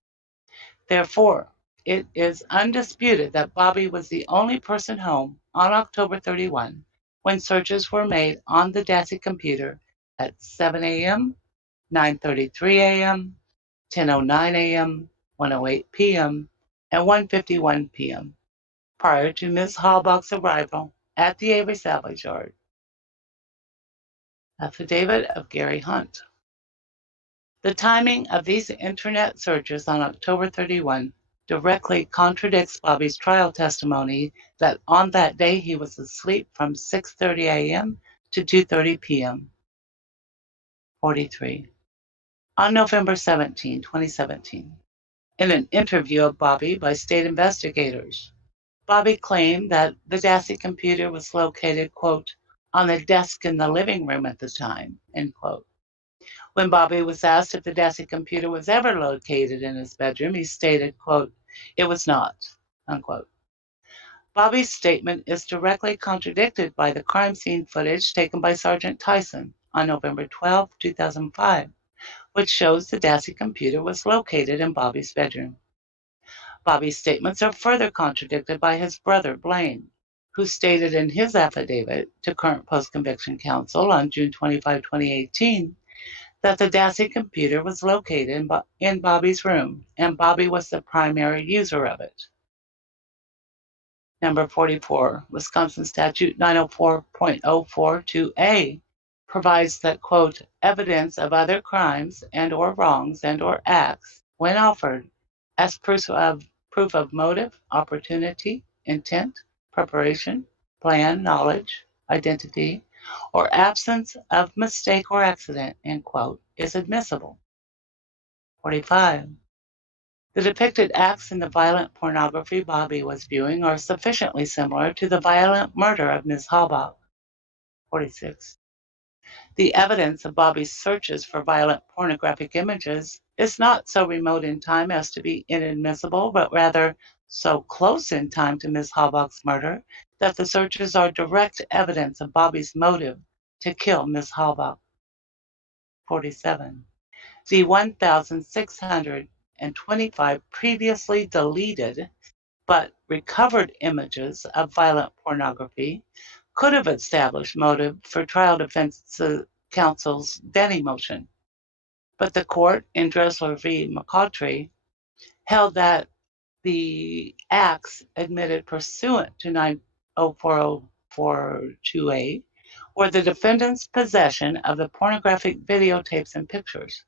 Therefore, it is undisputed that Bobby was the only person home on October 31 when searches were made on the Dassey computer at 7 a.m., 9:33 a.m., 10:09 a.m., 1:08 p.m., and 1:51 p.m. prior to Ms. Halbach's arrival at the Avery salvage yard. Affidavit of Gary Hunt. The timing of these internet searches on October 31 directly contradicts Bobby's trial testimony that on that day he was asleep from 6:30 a.m. to 2:30 p.m. 43. On November 17, 2017, in an interview of Bobby by state investigators, Bobby claimed that the Dassey computer was located, quote, on the desk in the living room at the time, end quote. When Bobby was asked if the Dassey computer was ever located in his bedroom, he stated, quote, it was not, unquote. Bobby's statement is directly contradicted by the crime scene footage taken by Sergeant Tyson on November 12, 2005, which shows the Dassey computer was located in Bobby's bedroom. Bobby's statements are further contradicted by his brother, Blaine, who stated in his affidavit to current post-conviction counsel on June 25, 2018, that the Dassey computer was located in Bobby's room, and Bobby was the primary user of it. Number 44, Wisconsin Statute 904.042A provides that, quote, evidence of other crimes and or wrongs and or acts, when offered as proof of motive, opportunity, intent, preparation, plan, knowledge, identity, or absence of mistake or accident, end quote, is admissible. 45. The depicted acts in the violent pornography Bobby was viewing are sufficiently similar to the violent murder of Ms. Halbach. 46. The evidence of Bobby's searches for violent pornographic images is not so remote in time as to be inadmissible, but rather so close in time to Ms. Halbach's murder that the searches are direct evidence of Bobby's motive to kill Ms. Halbach. 47. The 1,625 previously deleted but recovered images of violent pornography could have established motive for trial defense counsel's Denny motion. But the court in Dressler v. McCautry held that the acts admitted pursuant to 90404-2A were the defendant's possession of the pornographic videotapes and pictures.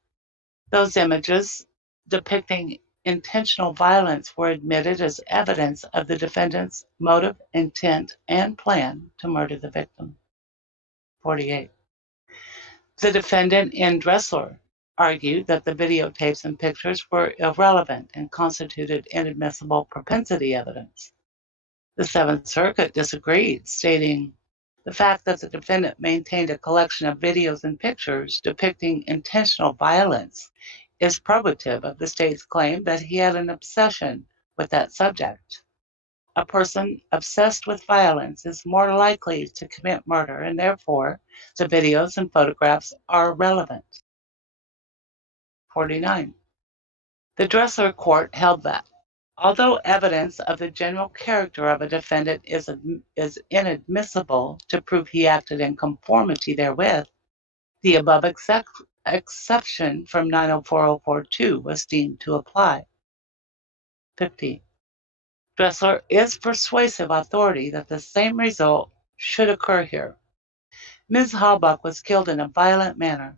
Those images depicting intentional violence were admitted as evidence of the defendant's motive, intent, and plan to murder the victim. 48. The defendant in Dressler argued that the videotapes and pictures were irrelevant and constituted inadmissible propensity evidence. The Seventh Circuit disagreed, stating, the fact that the defendant maintained a collection of videos and pictures depicting intentional violence is probative of the state's claim that he had an obsession with that subject. A person obsessed with violence is more likely to commit murder, and therefore the videos and photographs are relevant. 49. The Dressler Court held that, although evidence of the general character of a defendant is inadmissible to prove he acted in conformity therewith, the above exception from 904.042 was deemed to apply. 50. Dressler is persuasive authority that the same result should occur here. Ms. Halbach was killed in a violent manner.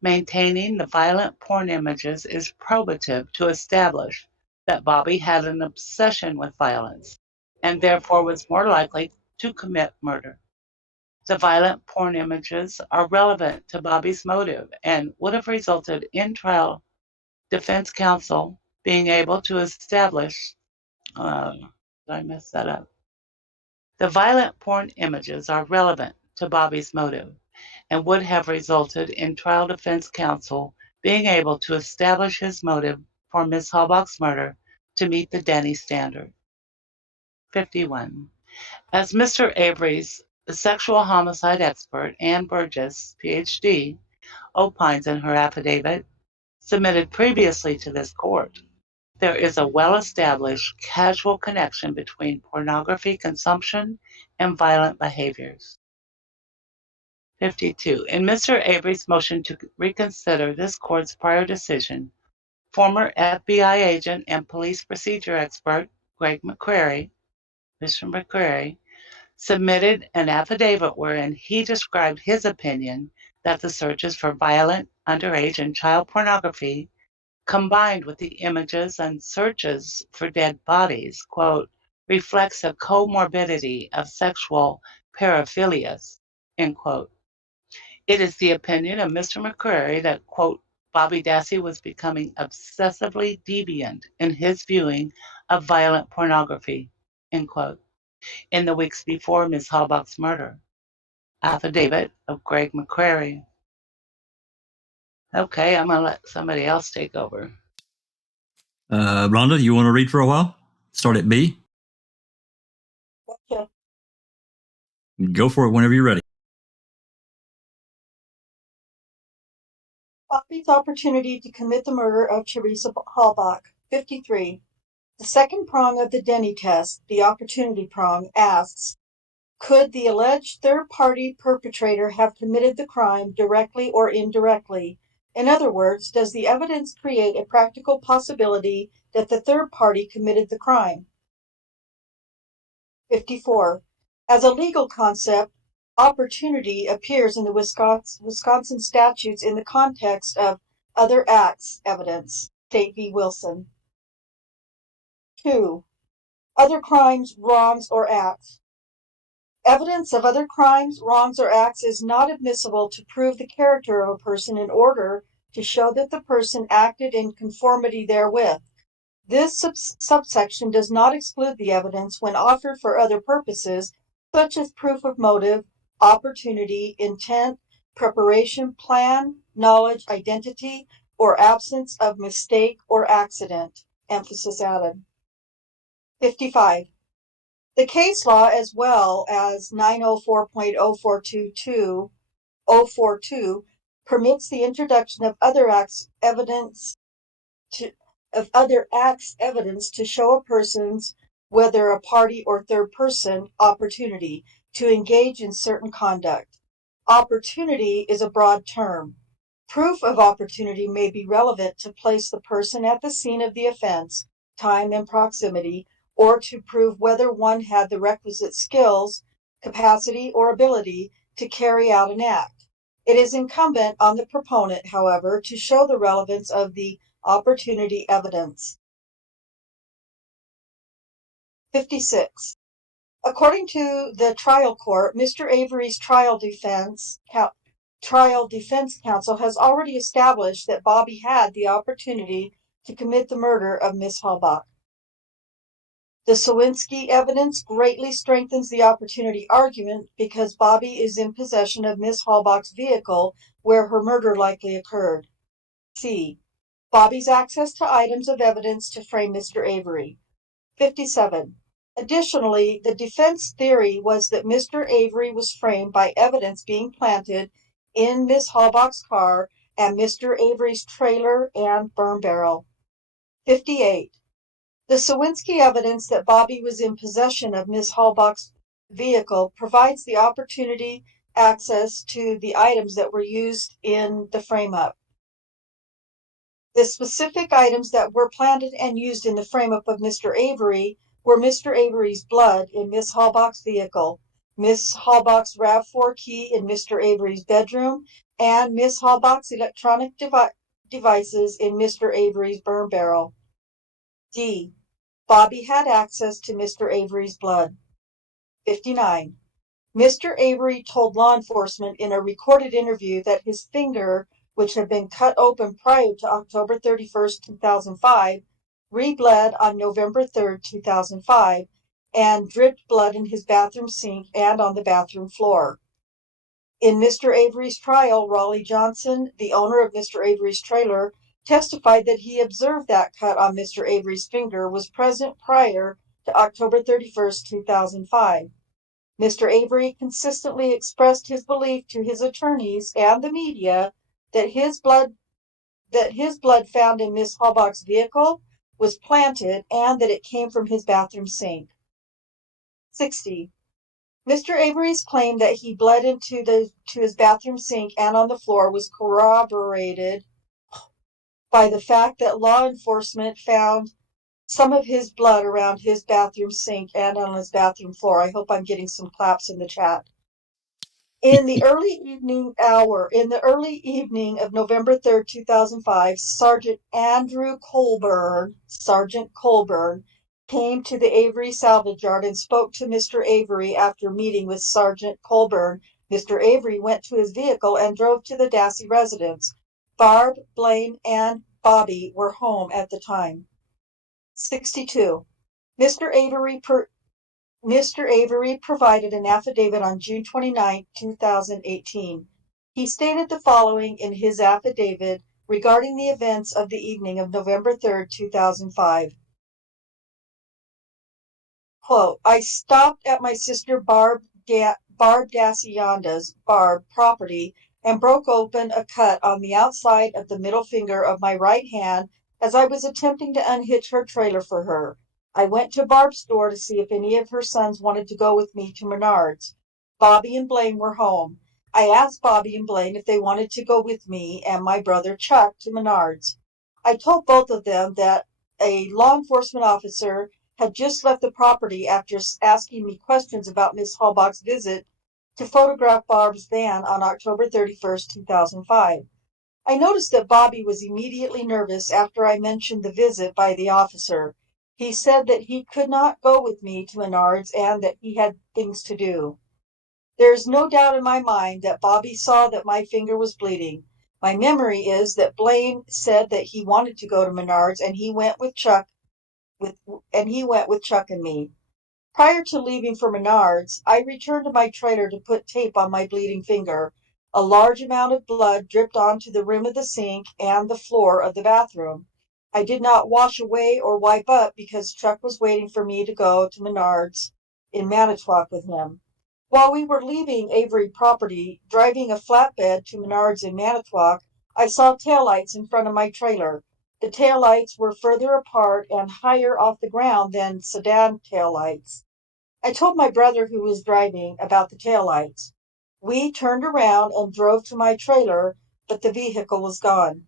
Maintaining the violent porn images is probative to establish that Bobby had an obsession with violence and therefore was more likely to commit murder. The violent porn images are relevant to Bobby's motive and would have resulted in trial defense counsel being able to establish did I mess that up? The violent porn images are relevant to Bobby's motive and would have resulted in trial defense counsel being able to establish his motive for Ms. Halbach's murder to meet the Denny standard. 51. As Mr. Avery's sexual homicide expert, Ann Burgess, Ph.D., opines in her affidavit, submitted previously to this court, there is a well-established causal connection between pornography consumption and violent behaviors. 52. In Mr. Avery's motion to reconsider this court's prior decision, former FBI agent and police procedure expert Greg McCrary, Mr. McCrary, submitted an affidavit wherein he described his opinion that the searches for violent, underage, and child pornography combined with the images and searches for dead bodies, quote, reflects a comorbidity of sexual paraphilias, end quote. It is the opinion of Mr. McCrary that, quote, Bobby Dassey was becoming obsessively deviant in his viewing of violent pornography, end quote, in the weeks before Ms. Halbach's murder. Affidavit of Greg McCrary. Okay, I'm going to let somebody else take over. Rhonda, you want to read for a while? Start at B. Gotcha. Go for it whenever you're ready. Bobby's opportunity to commit the murder of Teresa Halbach. 53. The second prong of the Denny test, the opportunity prong, asks, could the alleged third-party perpetrator have committed the crime directly or indirectly? In other words, does the evidence create a practical possibility that the third party committed the crime? 54. As a legal concept, opportunity appears in the Wisconsin statutes in the context of other acts evidence. State v. Wilson. 2. Other crimes, wrongs, or acts. Evidence of other crimes, wrongs, or acts is not admissible to prove the character of a person in order to show that the person acted in conformity therewith. This subsection does not exclude the evidence when offered for other purposes, such as proof of motive, opportunity, intent, preparation, plan, knowledge, identity, or absence of mistake or accident. Emphasis added. 55. The case law, as well as 904.0422, permits the introduction of other acts evidence to show a person's, whether a party or third person, opportunity to engage in certain conduct. Opportunity is a broad term. Proof of opportunity may be relevant to place the person at the scene of the offense, time and proximity, or to prove whether one had the requisite skills, capacity, or ability to carry out an act. It is incumbent on the proponent, however, to show the relevance of the opportunity evidence. 56. According to the trial court, Mr. Avery's trial defense counsel has already established that Bobby had the opportunity to commit the murder of Miss Halbach. The Sawinski evidence greatly strengthens the opportunity argument because Bobby is in possession of Miss Halbach's vehicle where her murder likely occurred. C. Bobby's access to items of evidence to frame Mr. Avery. 57. Additionally, the defense theory was that Mr. Avery was framed by evidence being planted in Ms. Halbach's car and Mr. Avery's trailer and burn barrel. 58. The Sawinski evidence that Bobby was in possession of Ms. Halbach's vehicle provides the opportunity access to the items that were used in the frame-up. The specific items that were planted and used in the frame-up of Mr. Avery were Mr. Avery's blood in Ms. Halbach's vehicle, Ms. Halbach's RAV4 key in Mr. Avery's bedroom, and Ms. Halbach's electronic devices in Mr. Avery's burn barrel. D. Bobby had access to Mr. Avery's blood. 59. Mr. Avery told law enforcement in a recorded interview that his finger, which had been cut open prior to October 31st, 2005, rebled on November 3rd, 2005, and dripped blood in his bathroom sink and on the bathroom floor. In Mr. Avery's trial, Raleigh Johnson, the owner of Mr. Avery's trailer, testified that he observed that cut on Mr. Avery's finger was present prior to October 31st, 2005. Mr. Avery consistently expressed his belief to his attorneys and the media that his blood found in Ms. Halbach's vehicle was planted and that it came from his bathroom sink. 60. Mr. Avery's claim that he bled to his bathroom sink and on the floor was corroborated by the fact that law enforcement found some of his blood around his bathroom sink and on his bathroom floor. I hope I'm getting some claps in the chat. In the early evening of November 3rd, 2005, Sergeant Colburn, came to the Avery salvage yard and spoke to Mr. Avery. After meeting with Sergeant Colburn, Mr. Avery went to his vehicle and drove to the Dassey residence. Barb, Blaine, and Bobby were home at the time. 62. Mr. Avery provided an affidavit on June 29, 2018. He stated the following in his affidavit regarding the events of the evening of November 3, 2005. Quote, I stopped at my sister Barb Dassey property and broke open a cut on the outside of the middle finger of my right hand as I was attempting to unhitch her trailer for her. I went to Barb's store to see if any of her sons wanted to go with me to Menards. Bobby and Blaine were home. I asked Bobby and Blaine if they wanted to go with me and my brother Chuck to Menards. I told both of them that a law enforcement officer had just left the property after asking me questions about Miss Halbach's visit to photograph Barb's van on October 31st, 2005. I noticed that Bobby was immediately nervous after I mentioned the visit by the officer. He said that he could not go with me to Menards and that he had things to do. There is no doubt in my mind that Bobby saw that my finger was bleeding. My memory is that Blaine said that he wanted to go to Menards and he went with Chuck and me. Prior to leaving for Menards, I returned to my trailer to put tape on my bleeding finger. A large amount of blood dripped onto the rim of the sink and the floor of the bathroom. I did not wash away or wipe up because Chuck was waiting for me to go to Menards in Manitowoc with him. While we were leaving Avery property, driving a flatbed to Menards in Manitowoc, I saw taillights in front of my trailer. The taillights were further apart and higher off the ground than sedan taillights. I told my brother who was driving about the taillights. We turned around and drove to my trailer, but the vehicle was gone.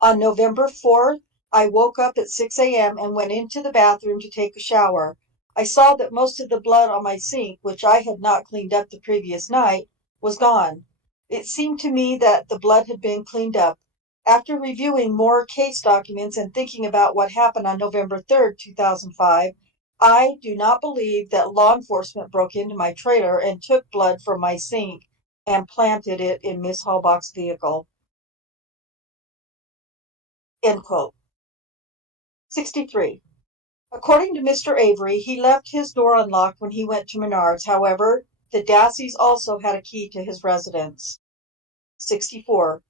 On November 4th, I woke up at 6 a.m. and went into the bathroom to take a shower. I saw that most of the blood on my sink, which I had not cleaned up the previous night, was gone. It seemed to me that the blood had been cleaned up. After reviewing more case documents and thinking about what happened on November 3rd, 2005, I do not believe that law enforcement broke into my trailer and took blood from my sink and planted it in Miss Halbach's vehicle. End quote. 63. According to Mr. Avery, he left his door unlocked when he went to Menards. However, the Dasseys also had a key to his residence. 64.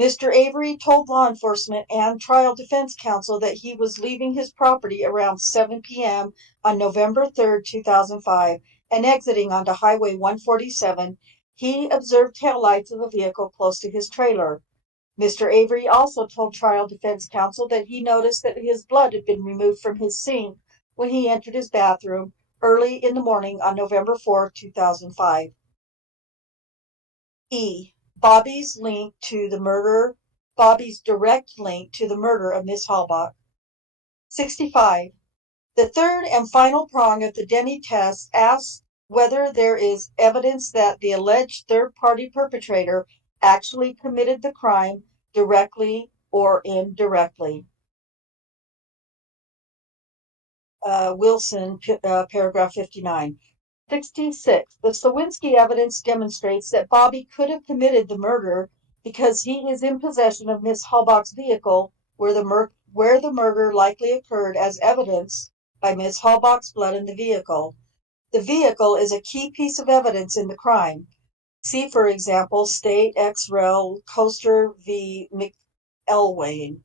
Mr. Avery told law enforcement and trial defense counsel that he was leaving his property around 7 p.m. on November 3rd, 2005, and exiting onto Highway 147. He observed taillights of a vehicle close to his trailer. Mr. Avery also told trial defense counsel that he noticed that his blood had been removed from his sink when he entered his bathroom early in the morning on November 4, 2005. E. Bobby's direct link to the murder of Miss Halbach. 65. The third and final prong of the Denny test asks whether there is evidence that the alleged third-party perpetrator actually committed the crime directly or indirectly. Wilson, paragraph 59. 66. The Slawinski evidence demonstrates that Bobby could have committed the murder because he is in possession of Miss Halbach's vehicle where the murder likely occurred, as evidenced by Miss Halbach's blood in the vehicle. The vehicle is a key piece of evidence in the crime. See, for example, State ex rel. Coaster v. McElwain.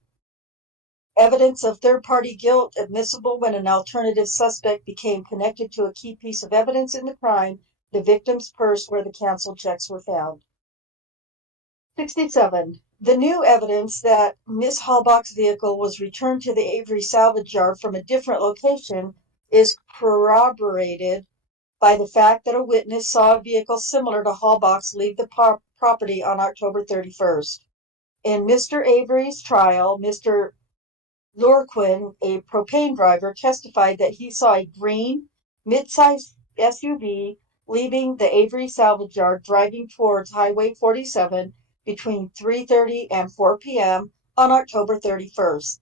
Evidence of third-party guilt admissible when an alternative suspect became connected to a key piece of evidence in the crime, the victim's purse where the canceled checks were found. 67. The new evidence that Miss Halbach's vehicle was returned to the Avery salvage yard from a different location is corroborated by the fact that a witness saw a vehicle similar to Halbach's leave the property on October 31st. In Mr. Avery's trial, Mr. Lorquin, a propane driver, testified that he saw a green, mid-sized SUV leaving the Avery salvage yard driving towards Highway 47 between 3:30 and 4 p.m. on October 31st.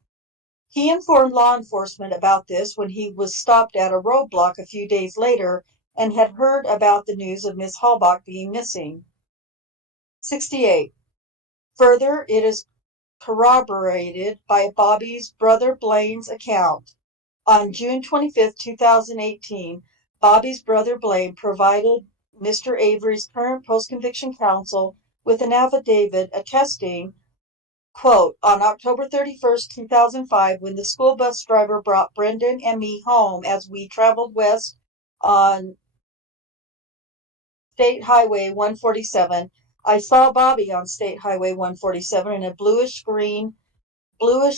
He informed law enforcement about this when he was stopped at a roadblock a few days later and had heard about the news of Miss Halbach being missing. 68. Further, it is corroborated by Bobby's brother Blaine's account. On June 25, 2018, Bobby's brother Blaine provided Mr. Avery's current post-conviction counsel with an affidavit attesting, quote, on October 31st, 2005, when the school bus driver brought Brendan and me home as we traveled west on State Highway 147, I saw Bobby on State Highway 147 in a bluish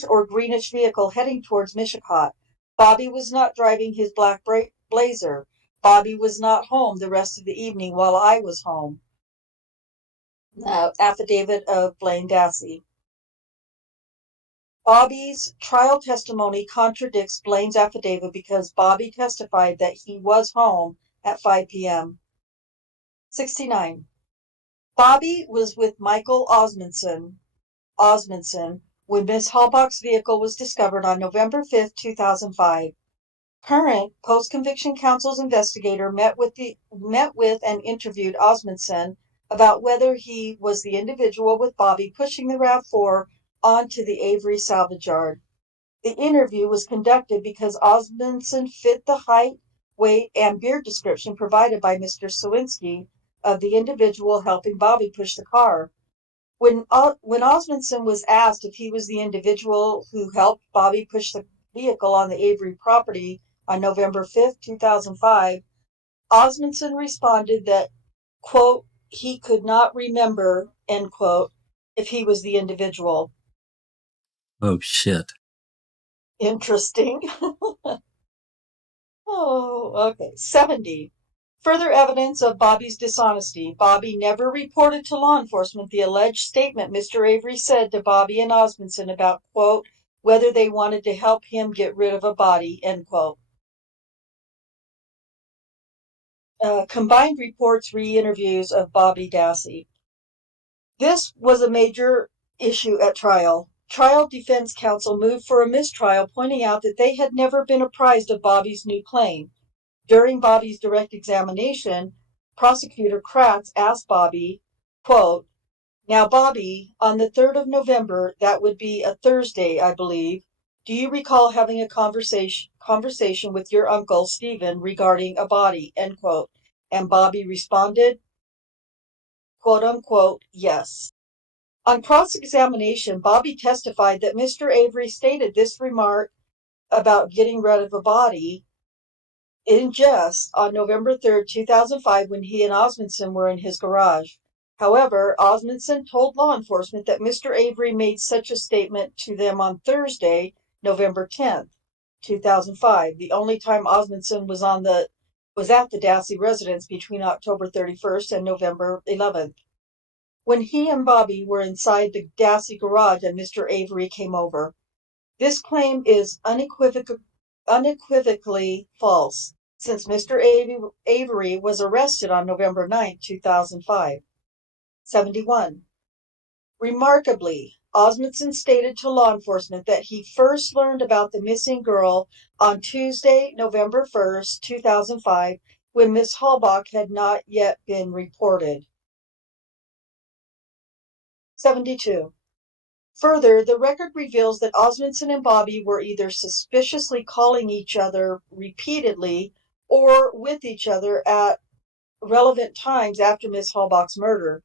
or greenish vehicle heading towards Mishicot. Bobby was not driving his black Blazer. Bobby was not home the rest of the evening while I was home. Affidavit of Blaine Dassey. Bobby's trial testimony contradicts Blaine's affidavit because Bobby testified that he was home at 5 p.m. 69. Bobby was with Michael Osmondson when Miss Halbach's vehicle was discovered on November 5, 2005. Current post-conviction counsel's investigator met with and interviewed Osmondson about whether he was the individual with Bobby pushing the RAV4 onto the Avery salvage yard. The interview was conducted because Osmondson fit the height, weight, and beard description provided by Mr. Slawinski of the individual helping Bobby push the car. When Osmondson was asked if he was the individual who helped Bobby push the vehicle on the Avery property on November 5, 2005, Osmondson responded that, quote, he could not remember, end quote, if he was the individual. Oh, shit. Interesting. Oh, okay. 70. Further evidence of Bobby's dishonesty. Bobby never reported to law enforcement the alleged statement Mr. Avery said to Bobby and Osmondson about, quote, whether they wanted to help him get rid of a body, end quote. Combined reports re-interviews of Bobby Dassey. This was a major issue at trial. Trial defense counsel moved for a mistrial, pointing out that they had never been apprised of Bobby's new claim. During Bobby's direct examination, prosecutor Kratz asked Bobby, quote, now, Bobby, on the 3rd of November, that would be a Thursday, I believe, do you recall having a conversation with your uncle, Stephen, regarding a body, end quote? And Bobby responded, quote unquote, yes. On cross-examination, Bobby testified that Mr. Avery stated this remark about getting rid of a body in jest on November 3rd, 2005, when he and Osmondson were in his garage. However, Osmondson told law enforcement that Mr. Avery made such a statement to them on Thursday, November 10th, 2005, the only time Osmondson was at the Dassey residence between October 31st and November 11th, when he and Bobby were inside the Dassey garage and Mr. Avery came over. This claim is unequivocally false, since Mr. Avery was arrested on November 9, 2005. 71. Remarkably, Osmondson stated to law enforcement that he first learned about the missing girl on Tuesday, November 1st, 2005, when Miss Halbach had not yet been reported. 72. Further, the record reveals that Osmondson and Bobby were either suspiciously calling each other repeatedly or with each other at relevant times after Miss Halbach's murder.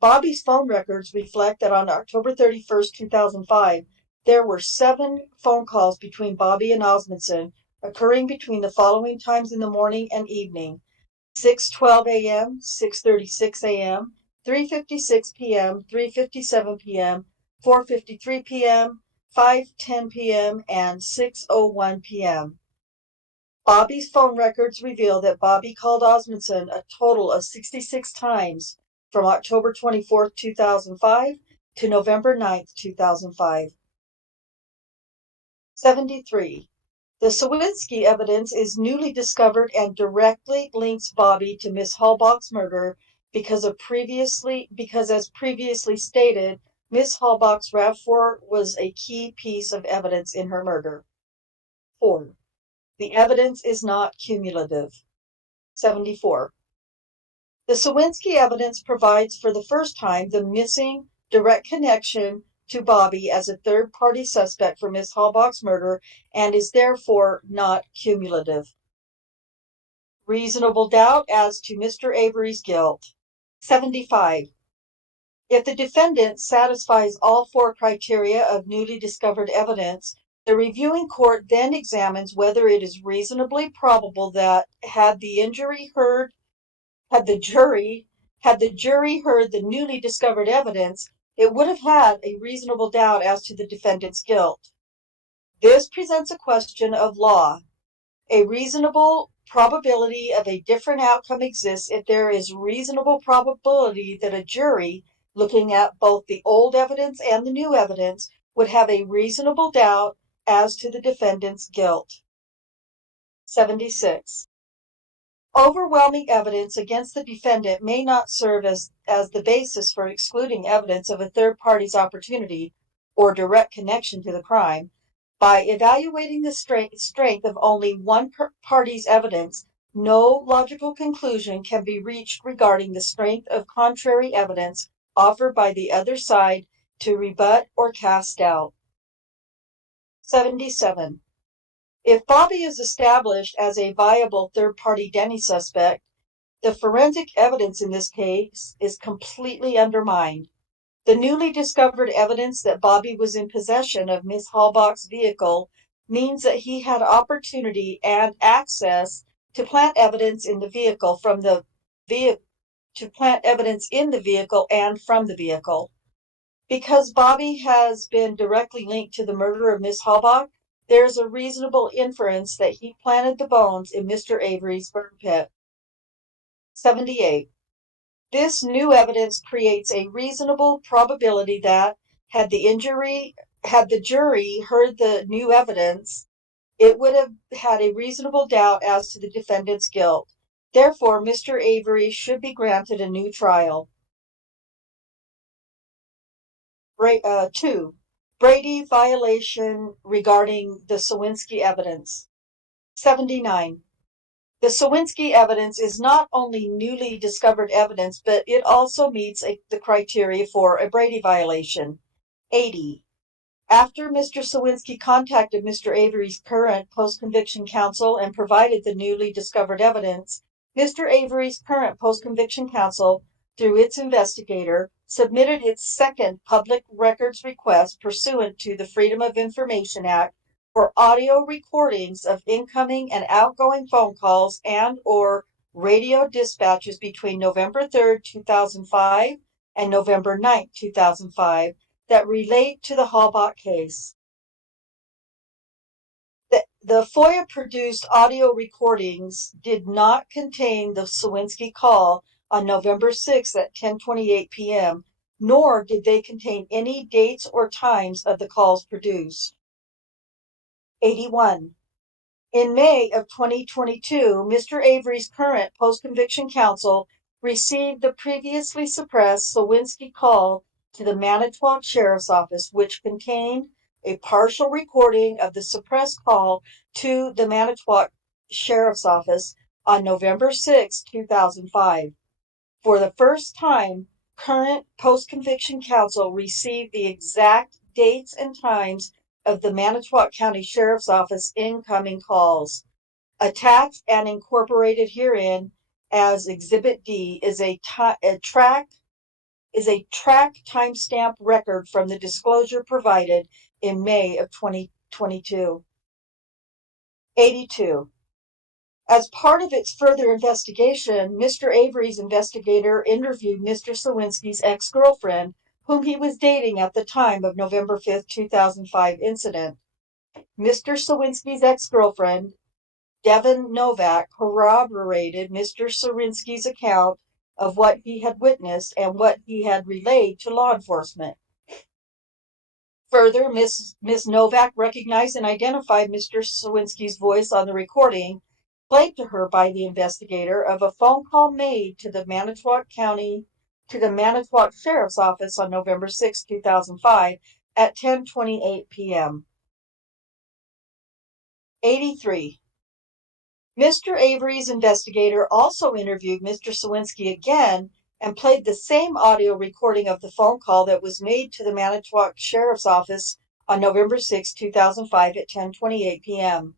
Bobby's phone records reflect that on October 31st, 2005, there were 7 phone calls between Bobby and Osmondson occurring between the following times in the morning and evening: 6:12 a.m., 6:36 a.m., 3:56 p.m., 3:57 p.m., 4:53 p.m., 5:10 p.m., and 6:01 p.m. Bobby's phone records reveal that Bobby called Osmondson a total of 66 times from October 24th, 2005 to November 9th, 2005. 73. The Sawinski evidence is newly discovered and directly links Bobby to Miss Halbach's murder because as previously stated, Miss Halbach's RAV4 was a key piece of evidence in her murder. 4. The evidence is not cumulative. 74. The Sawinski evidence provides for the first time the missing direct connection to Bobby as a third-party suspect for Miss Halbach's murder and is therefore not cumulative. Reasonable doubt as to Mr. Avery's guilt. 75. If the defendant satisfies all 4 criteria of newly discovered evidence, the reviewing court then examines whether it is reasonably probable that had the jury heard the newly discovered evidence, it would have had a reasonable doubt as to the defendant's guilt. This presents a question of law. A reasonable probability of a different outcome exists if there is reasonable probability that a jury, looking at both the old evidence and the new evidence, would have a reasonable doubt as to the defendant's guilt. 76. Overwhelming evidence against the defendant may not serve as the basis for excluding evidence of a third party's opportunity or direct connection to the crime. By evaluating the strength of only one party's evidence, no logical conclusion can be reached regarding the strength of contrary evidence offered by the other side to rebut or cast doubt. 77. If Bobby is established as a viable third-party Denny suspect, the forensic evidence in this case is completely undermined. The newly discovered evidence that Bobby was in possession of Miss Halbach's vehicle means that he had opportunity and access to plant evidence in the vehicle and from the vehicle. Because Bobby has been directly linked to the murder of Miss Halbach, there is a reasonable inference that he planted the bones in Mr. Avery's burn pit. 78. This new evidence creates a reasonable probability that, had the jury heard the new evidence, it would have had a reasonable doubt as to the defendant's guilt. Therefore, Mr. Avery should be granted a new trial. 2. Brady violation regarding the Sawinski evidence. 79. The Sawinski evidence is not only newly discovered evidence, but it also meets the criteria for a Brady violation. 80. After Mr. Sawinski contacted Mr. Avery's current post-conviction counsel and provided the newly discovered evidence, Mr. Avery's current post-conviction counsel through its investigator, submitted its second public records request pursuant to the Freedom of Information Act for audio recordings of incoming and outgoing phone calls and/or radio dispatches between November 3rd, 2005 and November 9th, 2005 that relate to the Halbach case. The FOIA-produced audio recordings did not contain the Sawinski call on November 6th at 10:28 p.m., nor did they contain any dates or times of the calls produced. 81. In May of 2022, Mr. Avery's current post-conviction counsel received the previously suppressed Sawinski call to the Manitowoc Sheriff's Office, which contained a partial recording of the suppressed call to the Manitowoc Sheriff's Office on November 6, 2005. For the first time, current post-conviction counsel received the exact dates and times of the Manitowoc County Sheriff's Office incoming calls. Attached and incorporated herein as Exhibit D is a track timestamp record from the disclosure provided in May of 2022. 82. As part of its further investigation, Mr. Avery's investigator interviewed Mr. Sawinski's ex-girlfriend, whom he was dating at the time of November 5th, 2005 incident. Mr. Sawinski's ex-girlfriend, Devin Novak, corroborated Mr. Sawinski's account of what he had witnessed and what he had relayed to law enforcement. Further, Ms. Novak recognized and identified Mr. Sawinski's voice on the recording played to her by the investigator of a phone call made to the Manitowoc Sheriff's Office on November 6, 2005 at 10:28 p.m. 83. Mr. Avery's investigator also interviewed Mr. Sawinski again and played the same audio recording of the phone call that was made to the Manitowoc Sheriff's Office on November 6, 2005 at 10:28 p.m.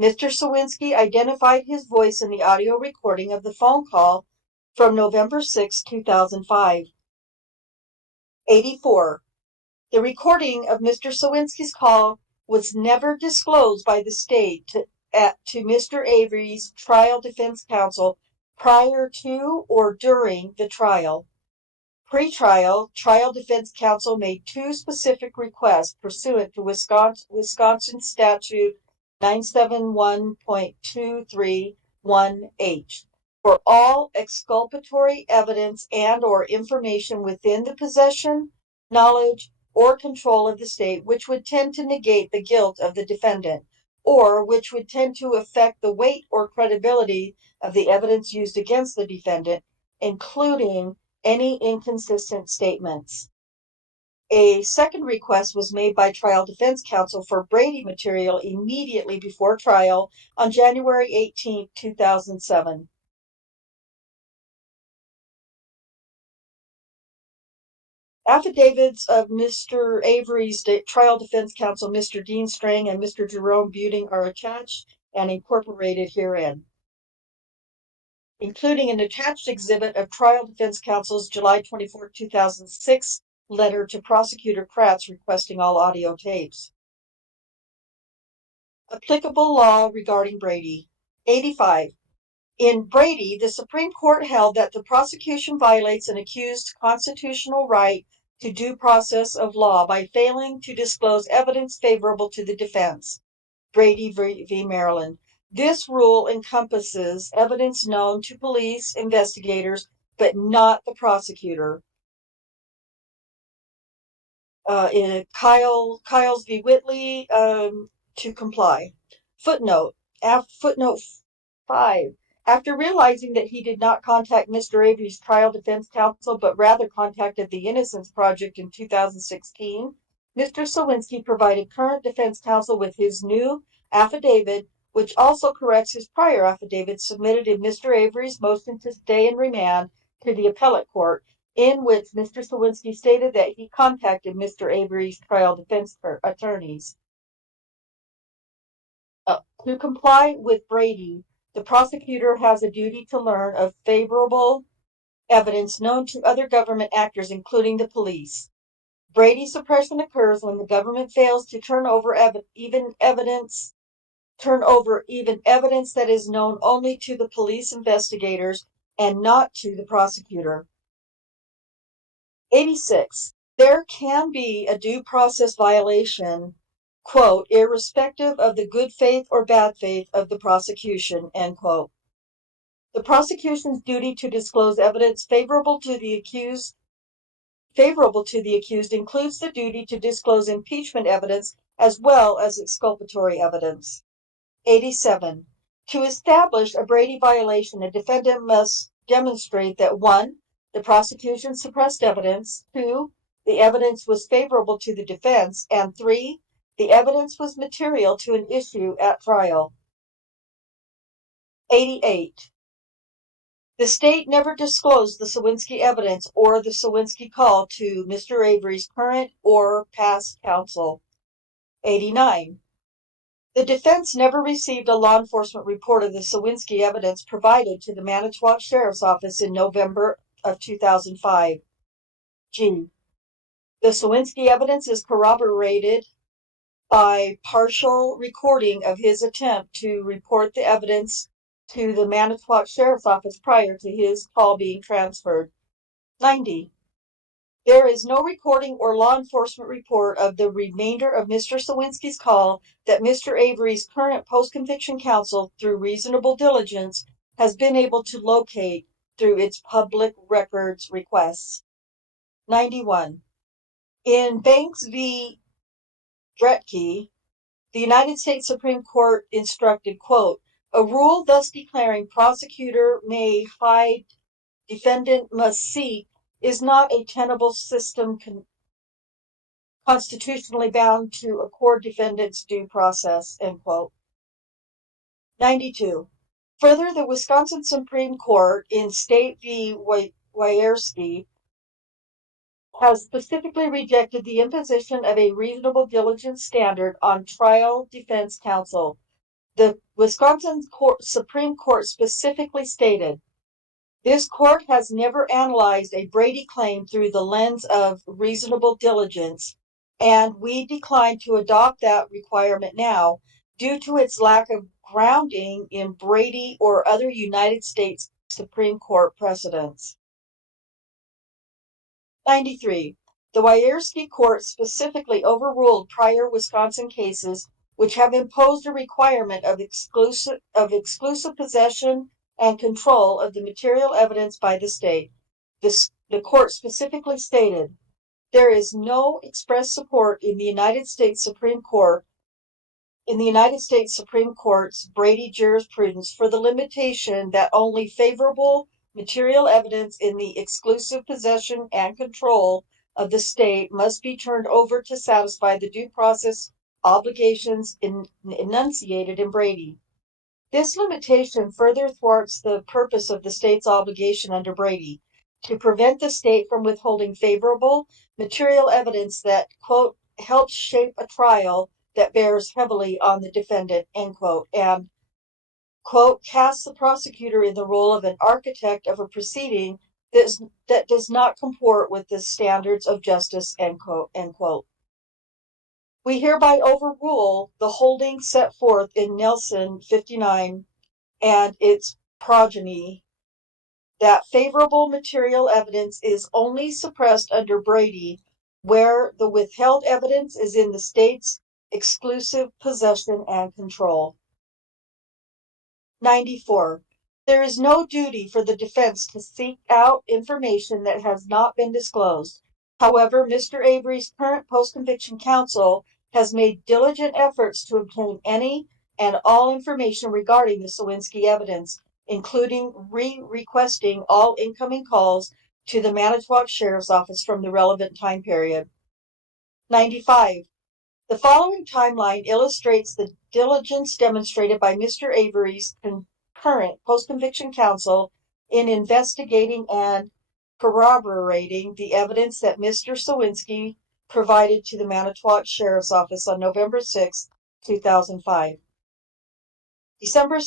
Mr. Sawinski identified his voice in the audio recording of the phone call from November 6, 2005. 84. The recording of Mr. Sawinski's call was never disclosed by the state to Mr. Avery's trial defense counsel prior to or during the trial. Pre-trial, trial defense counsel made two specific requests pursuant to Wisconsin Statute 971.231H for all exculpatory evidence and/or information within the possession, knowledge, or control of the state which would tend to negate the guilt of the defendant, or which would tend to affect the weight or credibility of the evidence used against the defendant, including any inconsistent statements. A second request was made by trial defense counsel for Brady material immediately before trial on January 18, 2007. Affidavits of Mr. Avery's trial defense counsel, Mr. Dean Strang and Mr. Jerome Buting, are attached and incorporated herein, including an attached exhibit of trial defense counsel's July 24, 2006 letter to Prosecutor Kratz requesting all audio tapes. Applicable law regarding Brady. 85. In Brady, the Supreme Court held that the prosecution violates an accused's constitutional right to due process of law by failing to disclose evidence favorable to the defense. Brady v. Maryland. This rule encompasses evidence known to police investigators, but not the prosecutor. In Kyles v. Whitley, to comply. Footnote 5. After realizing that he did not contact Mr. Avery's trial defense counsel, but rather contacted the Innocence Project in 2016, Mr. Sawinski provided current defense counsel with his new affidavit, which also corrects his prior affidavit submitted in Mr. Avery's motion to stay in remand to the appellate court, in which Mr. Sawinski stated that he contacted Mr. Avery's trial defense attorneys. To comply with Brady, the prosecutor has a duty to learn of favorable evidence known to other government actors, including the police. Brady suppression occurs when the government fails to turn over even evidence that is known only to the police investigators and not to the prosecutor. 86. There can be a due process violation, quote, irrespective of the good faith or bad faith of the prosecution, end quote. The prosecution's duty to disclose evidence favorable to the accused includes the duty to disclose impeachment evidence as well as exculpatory evidence. 87. To establish a Brady violation, a defendant must demonstrate that 1. The prosecution suppressed evidence, 2. The evidence was favorable to the defense, and 3. The evidence was material to an issue at trial. 88. The state never disclosed the Sawinski evidence or the Sawinski call to Mr. Avery's current or past counsel. 89. The defense never received a law enforcement report of the Sawinski evidence provided to the Manitowoc Sheriff's Office in November of 2005. G. The Sawinski evidence is corroborated by partial recording of his attempt to report the evidence to the Manitowoc Sheriff's Office prior to his call being transferred. 90. There is no recording or law enforcement report of the remainder of Mr. Sawinski's call that Mr. Avery's current post-conviction counsel, through reasonable diligence, has been able to locate through its public records requests. 91. In Banks v. Dretke, the United States Supreme Court instructed, quote, a rule thus declaring prosecutor may hide, defendant must seek, is not a tenable system constitutionally bound to accord defendants due process, end quote. 92. Further, the Wisconsin Supreme Court in State v. Wierski has specifically rejected the imposition of a reasonable diligence standard on trial defense counsel. The Wisconsin Supreme Court specifically stated, this court has never analyzed a Brady claim through the lens of reasonable diligence, and we decline to adopt that requirement now due to its lack of grounding in Brady or other United States Supreme Court precedents. 93. The Wierski Court specifically overruled prior Wisconsin cases which have imposed a requirement of exclusive possession and control of the material evidence by the state. The court specifically stated, there is no express support in the United States Supreme Court's Brady jurisprudence for the limitation that only favorable material evidence in the exclusive possession and control of the state must be turned over to satisfy the due process obligations enunciated in Brady. This limitation further thwarts the purpose of the state's obligation under Brady to prevent the state from withholding favorable material evidence that, quote, helps shape a trial that bears heavily on the defendant, end quote, and, quote, casts the prosecutor in the role of an architect of a proceeding that does not comport with the standards of justice, end quote, end quote. We hereby overrule the holding set forth in Nelson 59 and its progeny that favorable material evidence is only suppressed under Brady where the withheld evidence is in the state's exclusive possession and control. 94. There is no duty for the defense to seek out information that has not been disclosed. However, Mr. Avery's current post-conviction counsel has made diligent efforts to obtain any and all information regarding the Sawinski evidence, including requesting all incoming calls to the Manitowoc Sheriff's Office from the relevant time period. 95. The following timeline illustrates the diligence demonstrated by Mr. Avery's current post-conviction counsel in investigating and corroborating the evidence that Mr. Sawinski provided to the Manitowoc Sheriff's Office on November 6, 2005. December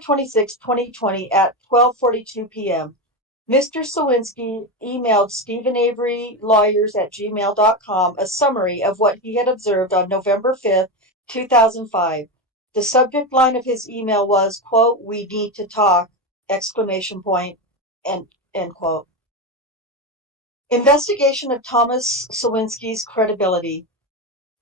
26, 2020 at 12:42 p.m. Mr. Sawinski emailed Stephen Avery Lawyers at gmail.com a summary of what he had observed on November 5th, 2005. The subject line of his email was, quote, "We need to talk," exclamation point, end quote. Investigation of Thomas Sawinski's credibility.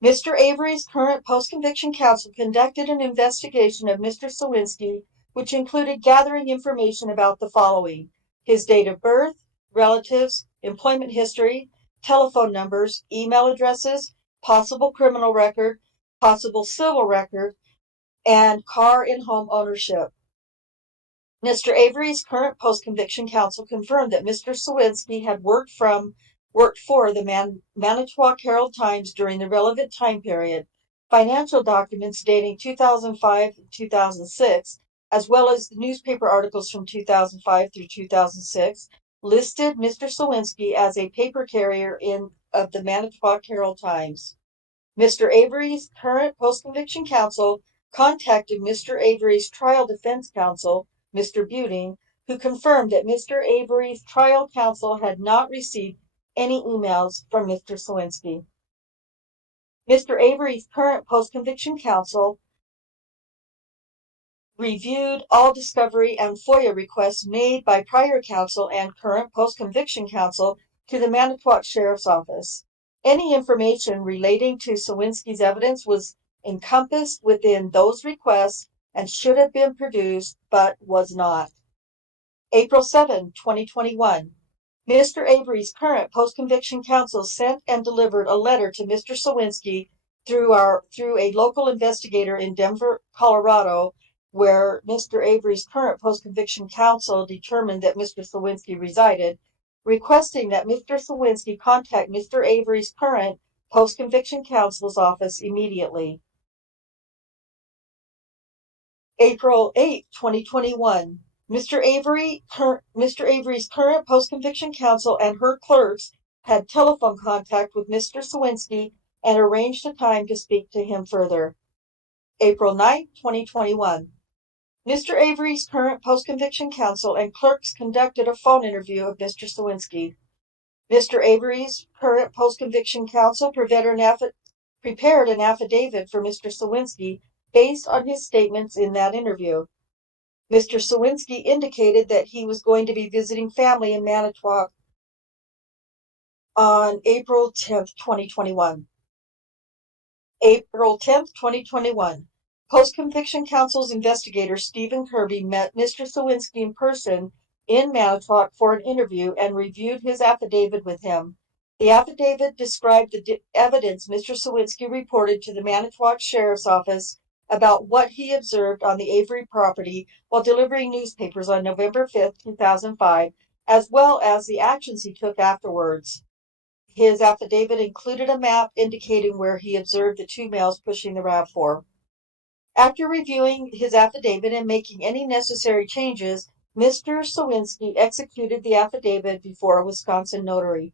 Mr. Avery's current post-conviction counsel conducted an investigation of Mr. Sawinski, which included gathering information about the following: his date of birth, relatives, employment history, telephone numbers, email addresses, possible criminal record, possible civil record, and car and home ownership. Mr. Avery's current post-conviction counsel confirmed that Mr. Sawinski had worked for the Manitowoc Herald Times during the relevant time period. Financial documents dating 2005 and 2006, as well as the newspaper articles from 2005 through 2006, listed Mr. Sawinski as a paper carrier of the Manitowoc Herald Times. Mr. Avery's current post-conviction counsel contacted Mr. Avery's trial defense counsel, Mr. Buting, who confirmed that Mr. Avery's trial counsel had not received any emails from Mr. Sawinski. Mr. Avery's current post-conviction counsel reviewed all discovery and FOIA requests made by prior counsel and current post-conviction counsel to the Manitowoc Sheriff's Office. Any information relating to Sawinski's evidence was encompassed within those requests and should have been produced, but was not. April 7, 2021. Mr. Avery's current post-conviction counsel sent and delivered a letter to Mr. Sawinski through a local investigator in Denver, Colorado, where Mr. Avery's current post-conviction counsel determined that Mr. Sawinski resided, requesting that Mr. Sawinski contact Mr. Avery's current post-conviction counsel's office immediately. April 8, 2021. Mr. Avery's current post-conviction counsel and her clerks had telephone contact with Mr. Sawinski and arranged a time to speak to him further. April 9, 2021. Mr. Avery's current post-conviction counsel and clerks conducted a phone interview of Mr. Sawinski. Mr. Avery's current post-conviction counsel prepared an affidavit for Mr. Sawinski based on his statements in that interview. Mr. Sawinski indicated that he was going to be visiting family in Manitowoc on April 10th, 2021. April 10th, 2021. Post-conviction counsel's investigator Stephen Kirby met Mr. Sawinski in person in Manitowoc for an interview and reviewed his affidavit with him. The affidavit described the evidence Mr. Sawinski reported to the Manitowoc Sheriff's Office about what he observed on the Avery property while delivering newspapers on November 5th, 2005, as well as the actions he took afterwards. His affidavit included a map indicating where he observed the two males pushing the RAV4. After reviewing his affidavit and making any necessary changes, Mr. Sawinski executed the affidavit before a Wisconsin notary.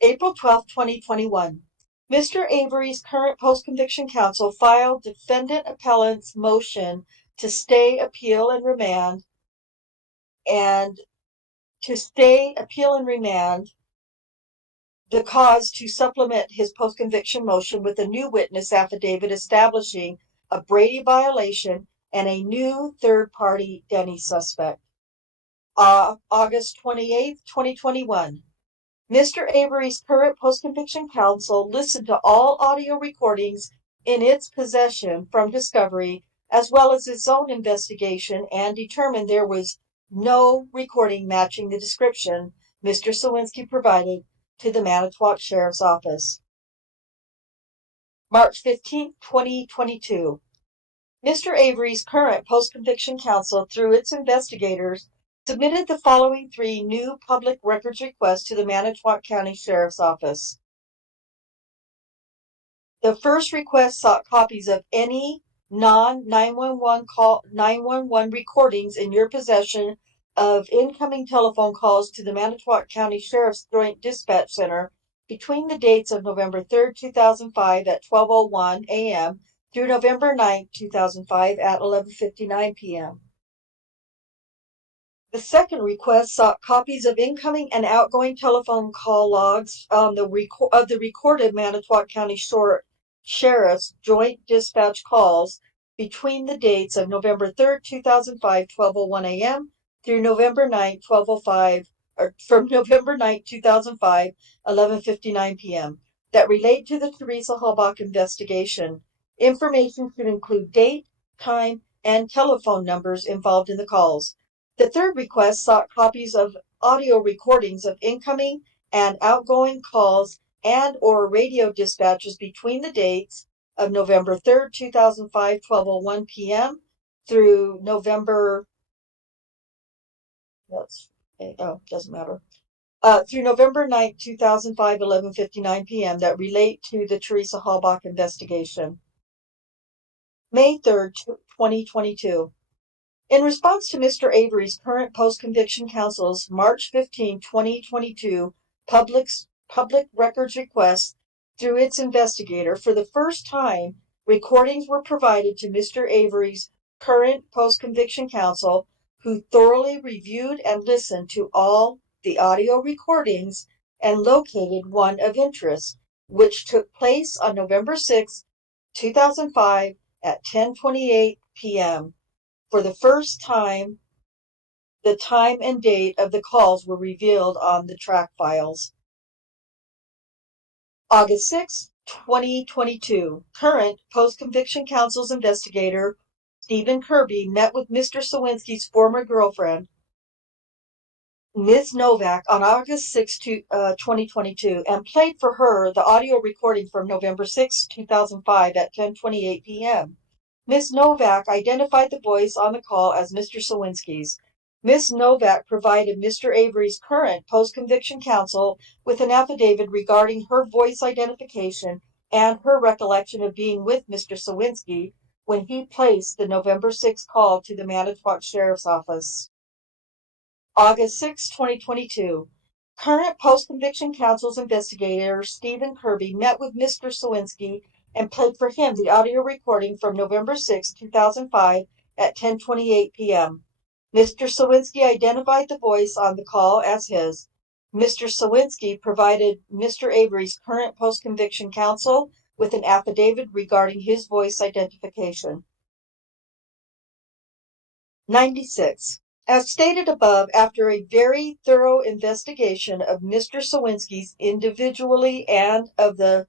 April 12, 2021. Mr. Avery's current post-conviction counsel filed defendant appellant's motion to stay, appeal, and remand, the cause to supplement his post-conviction motion with a new witness affidavit establishing a Brady violation and a new third-party Denny suspect. August 28, 2021. Mr. Avery's current post-conviction counsel listened to all audio recordings in its possession from discovery, as well as its own investigation, and determined there was no recording matching the description Mr. Sawinski provided to the Manitowoc Sheriff's Office. March 15, 2022. Mr. Avery's current post-conviction counsel, through its investigators, submitted the following three new public records requests to the Manitowoc County Sheriff's Office. The first request sought copies of any non-911 recordings in your possession of incoming telephone calls to the Manitowoc County Sheriff's Joint Dispatch Center between the dates of November 3rd, 2005 at 12:01 a.m. through November 9th, 2005 at 11:59 p.m. The second request sought copies of incoming and outgoing telephone call logs of the recorded Manitowoc County Sheriff's Joint Dispatch calls between the dates of November 3rd, 2005, 12:01 a.m. through November 9th, 12:05, or from November 9th, 2005, 11:59 p.m. that relate to the Teresa Halbach investigation. Information should include date, time, and telephone numbers involved in the calls. The third request sought copies of audio recordings of incoming and outgoing calls and or radio dispatches between the dates of November 3rd, 2005, 12:01 p.m. through November, doesn't matter, through November 9th, 2005, 11:59 p.m. that relate to the Teresa Halbach investigation. May 3rd, 2022. In response to Mr. Avery's current post-conviction counsel's March 15, 2022 public records request through its investigator, for the first time, recordings were provided to Mr. Avery's current post-conviction counsel, who thoroughly reviewed and listened to all the audio recordings and located one of interest, which took place on November 6, 2005 at 10:28 p.m. For the first time, the time and date of the calls were revealed on the track files. August 6, 2022. Current post-conviction counsel's investigator, Stephen Kirby, met with Mr. Sawinski's former girlfriend, Ms. Novak, on August 6, 2022, and played for her the audio recording from November 6, 2005 at 10:28 p.m. Ms. Novak identified the voice on the call as Mr. Sawinski's. Ms. Novak provided Mr. Avery's current post-conviction counsel with an affidavit regarding her voice identification and her recollection of being with Mr. Sawinski when he placed the November 6 call to the Manitowoc Sheriff's Office. August 6, 2022. Current post-conviction counsel's investigator, Stephen Kirby, met with Mr. Sawinski and played for him the audio recording from November 6, 2005 at 10:28 p.m. Mr. Sawinski identified the voice on the call as his. Mr. Sawinski provided Mr. Avery's current post-conviction counsel with an affidavit regarding his voice identification. 96. As stated above, after a very thorough investigation of Mr. Sawinski's individually and of the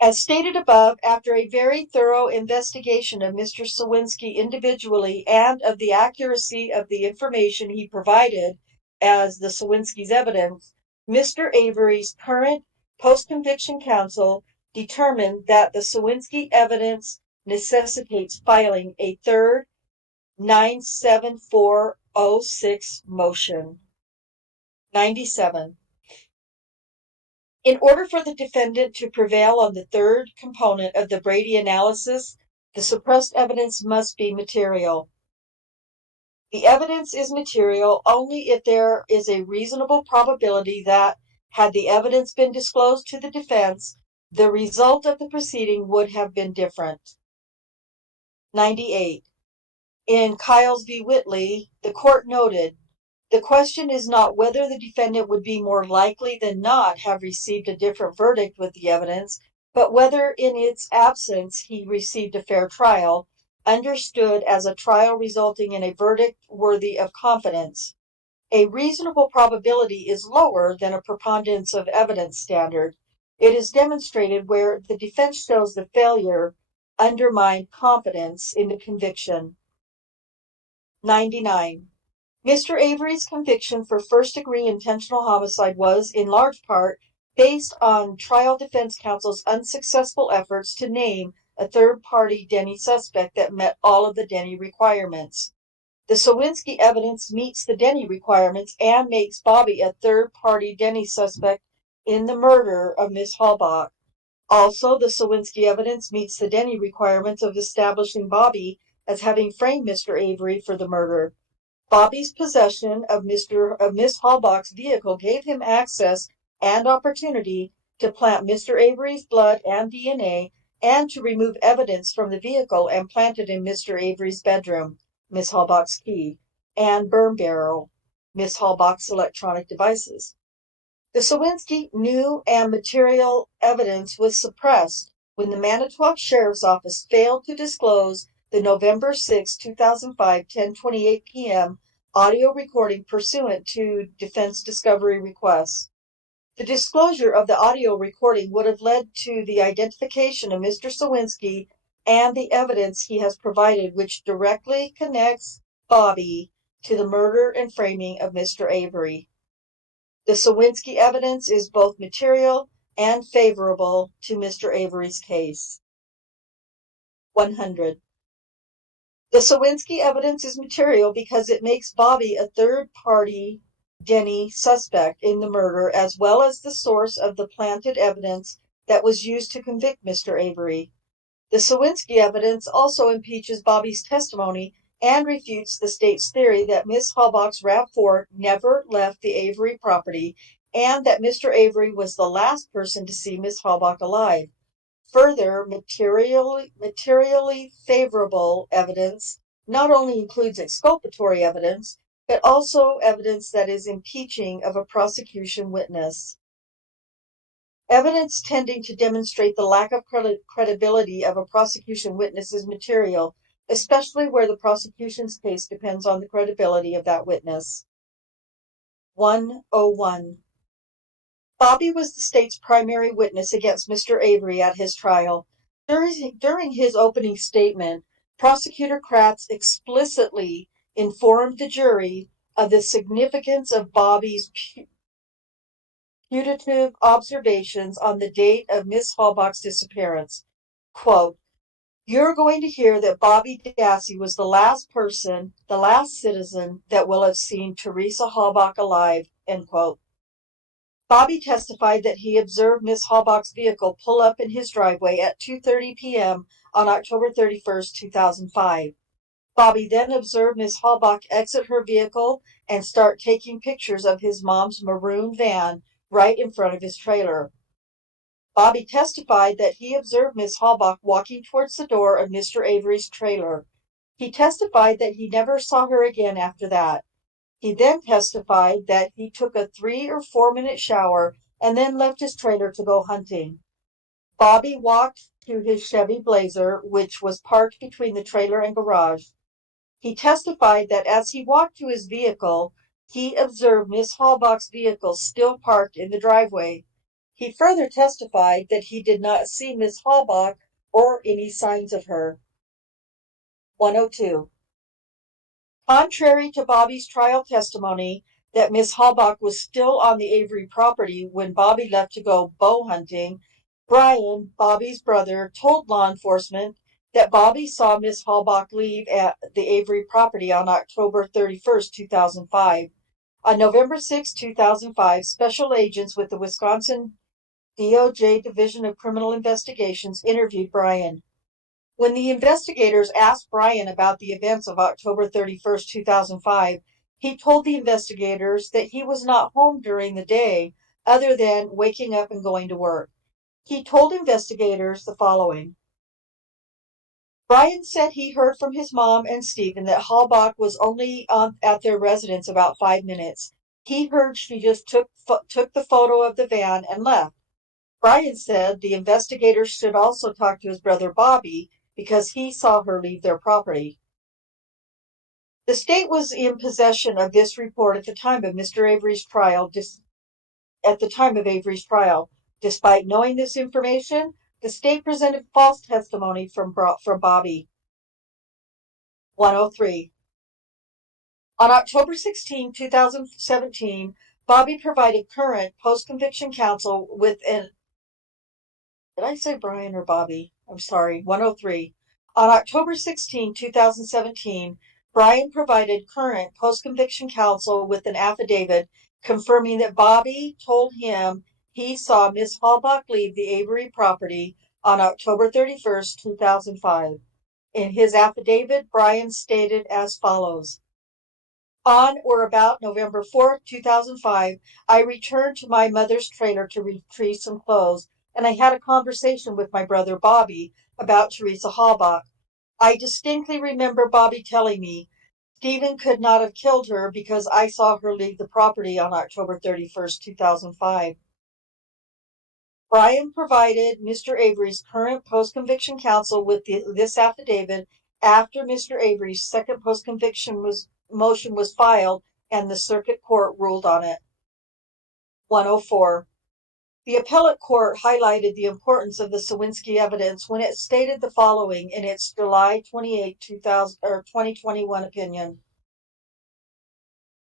As stated above, after a very thorough investigation of Mr. Sawinski individually and of the accuracy of the information he provided as the Sawinski's evidence, Mr. Avery's current post-conviction counsel determined that the Sawinski evidence necessitates filing a third 97406 motion. 97. In order for the defendant to prevail on the third component of the Brady analysis, the suppressed evidence must be material. The evidence is material only if there is a reasonable probability that, had the evidence been disclosed to the defense, the result of the proceeding would have been different. 98. In Kiles v. Whitley, the court noted, the question is not whether the defendant would be more likely than not have received a different verdict with the evidence, but whether in its absence he received a fair trial, understood as a trial resulting in a verdict worthy of confidence. A reasonable probability is lower than a preponderance of evidence standard. It is demonstrated where the defense shows the failure undermined confidence in the conviction. 99. Mr. Avery's conviction for first-degree intentional homicide was, in large part, based on trial defense counsel's unsuccessful efforts to name a third-party Denny suspect that met all of the Denny requirements. The Sawinski evidence meets the Denny requirements and makes Bobby a third-party Denny suspect in the murder of Miss Halbach. Also, the Sawinski evidence meets the Denny requirements of establishing Bobby as having framed Mr. Avery for the murder. Bobby's possession of Miss Halbach's vehicle gave him access and opportunity to plant Mr. Avery's blood and DNA and to remove evidence from the vehicle and plant it in Mr. Avery's bedroom. Miss Halbach's key, and burn barrel, Miss Halbach's electronic devices. The Sawinski new and material evidence was suppressed when the Manitowoc Sheriff's Office failed to disclose the November 6, 2005, 10:28 p.m. audio recording pursuant to defense discovery requests. The disclosure of the audio recording would have led to the identification of Mr. Sawinski and the evidence he has provided, which directly connects Bobby to the murder and framing of Mr. Avery. The Sawinski evidence is both material and favorable to Mr. Avery's case. 100. The Sawinski evidence is material because it makes Bobby a third-party Denny suspect in the murder, as well as the source of the planted evidence that was used to convict Mr. Avery. The Sawinski evidence also impeaches Bobby's testimony and refutes the state's theory that Miss Halbach's RAV4 never left the Avery property and that Mr. Avery was the last person to see Miss Halbach alive. Further, materially favorable evidence not only includes exculpatory evidence, but also evidence that is impeaching of a prosecution witness. Evidence tending to demonstrate the lack of credibility of a prosecution witness is material, especially where the prosecution's case depends on the credibility of that witness. 101. Bobby was the state's primary witness against Mr. Avery at his trial. During his opening statement, Prosecutor Kratz explicitly informed the jury of the significance of Bobby's putative observations on the date of Miss Halbach's disappearance. Quote, "You're going to hear that Bobby Dassey was the last person, the last citizen that will have seen Teresa Halbach alive," end quote. Bobby testified that he observed Miss Halbach's vehicle pull up in his driveway at 2:30 p.m. on October 31st, 2005. Bobby then observed Miss Halbach exit her vehicle and start taking pictures of his mom's maroon van right in front of his trailer. Bobby testified that he observed Miss Halbach walking towards the door of Mr. Avery's trailer. He testified that he never saw her again after that. He then testified that he took a 3 or 4 minute shower and then left his trailer to go hunting. Bobby walked to his Chevy Blazer, which was parked between the trailer and garage. He testified that as he walked to his vehicle, he observed Miss Halbach's vehicle still parked in the driveway. He further testified that he did not see Miss Halbach or any signs of her. 102. Contrary to Bobby's trial testimony that Miss Halbach was still on the Avery property when Bobby left to go bow hunting, Brian, Bobby's brother, told law enforcement that Bobby saw Miss Halbach leave at the Avery property on October 31st, 2005. On November 6, 2005, special agents with the Wisconsin DOJ Division of Criminal Investigations interviewed Brian. When the investigators asked Brian about the events of October 31st, 2005, he told the investigators that he was not home during the day other than waking up and going to work. He told investigators the following. Brian said he heard from his mom and Stephen that Halbach was only at their residence about 5 minutes. He heard she just took the photo of the van and left. Brian said the investigators should also talk to his brother Bobby because he saw her leave their property. The state was in possession of this report at the time of Mr. Avery's trial. Despite knowing this information, the state presented false testimony from Bobby. 103. On October 16, 2017, Bobby provided current post-conviction counsel with an... Did I say Brian or Bobby? I'm sorry. 103. On October 16, 2017, Brian provided current post-conviction counsel with an affidavit confirming that Bobby told him he saw Miss Halbach leave the Avery property on October 31st, 2005. In his affidavit, Brian stated as follows. On or about November 4th, 2005, I returned to my mother's trailer to retrieve some clothes, and I had a conversation with my brother Bobby about Teresa Halbach. I distinctly remember Bobby telling me, Stephen could not have killed her because I saw her leave the property on October 31st, 2005. Brian provided Mr. Avery's current post-conviction counsel with this affidavit after Mr. Avery's second post-conviction motion was filed and the circuit court ruled on it. 104. The appellate court highlighted the importance of the Sawinski evidence when it stated the following in its July 28, 2021 opinion.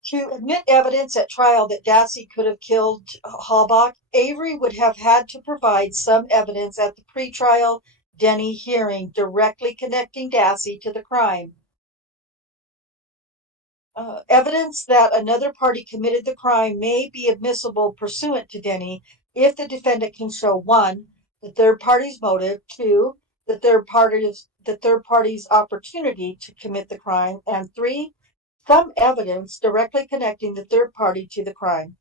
To admit evidence at trial that Dassey could have killed Halbach, Avery would have had to provide some evidence at the pretrial Denny hearing directly connecting Dassey to the crime. Evidence that another party committed the crime may be admissible pursuant to Denny if the defendant can show 1, the third party's motive, 2, the third party's opportunity to commit the crime, and 3, some evidence directly connecting the third party to the crime.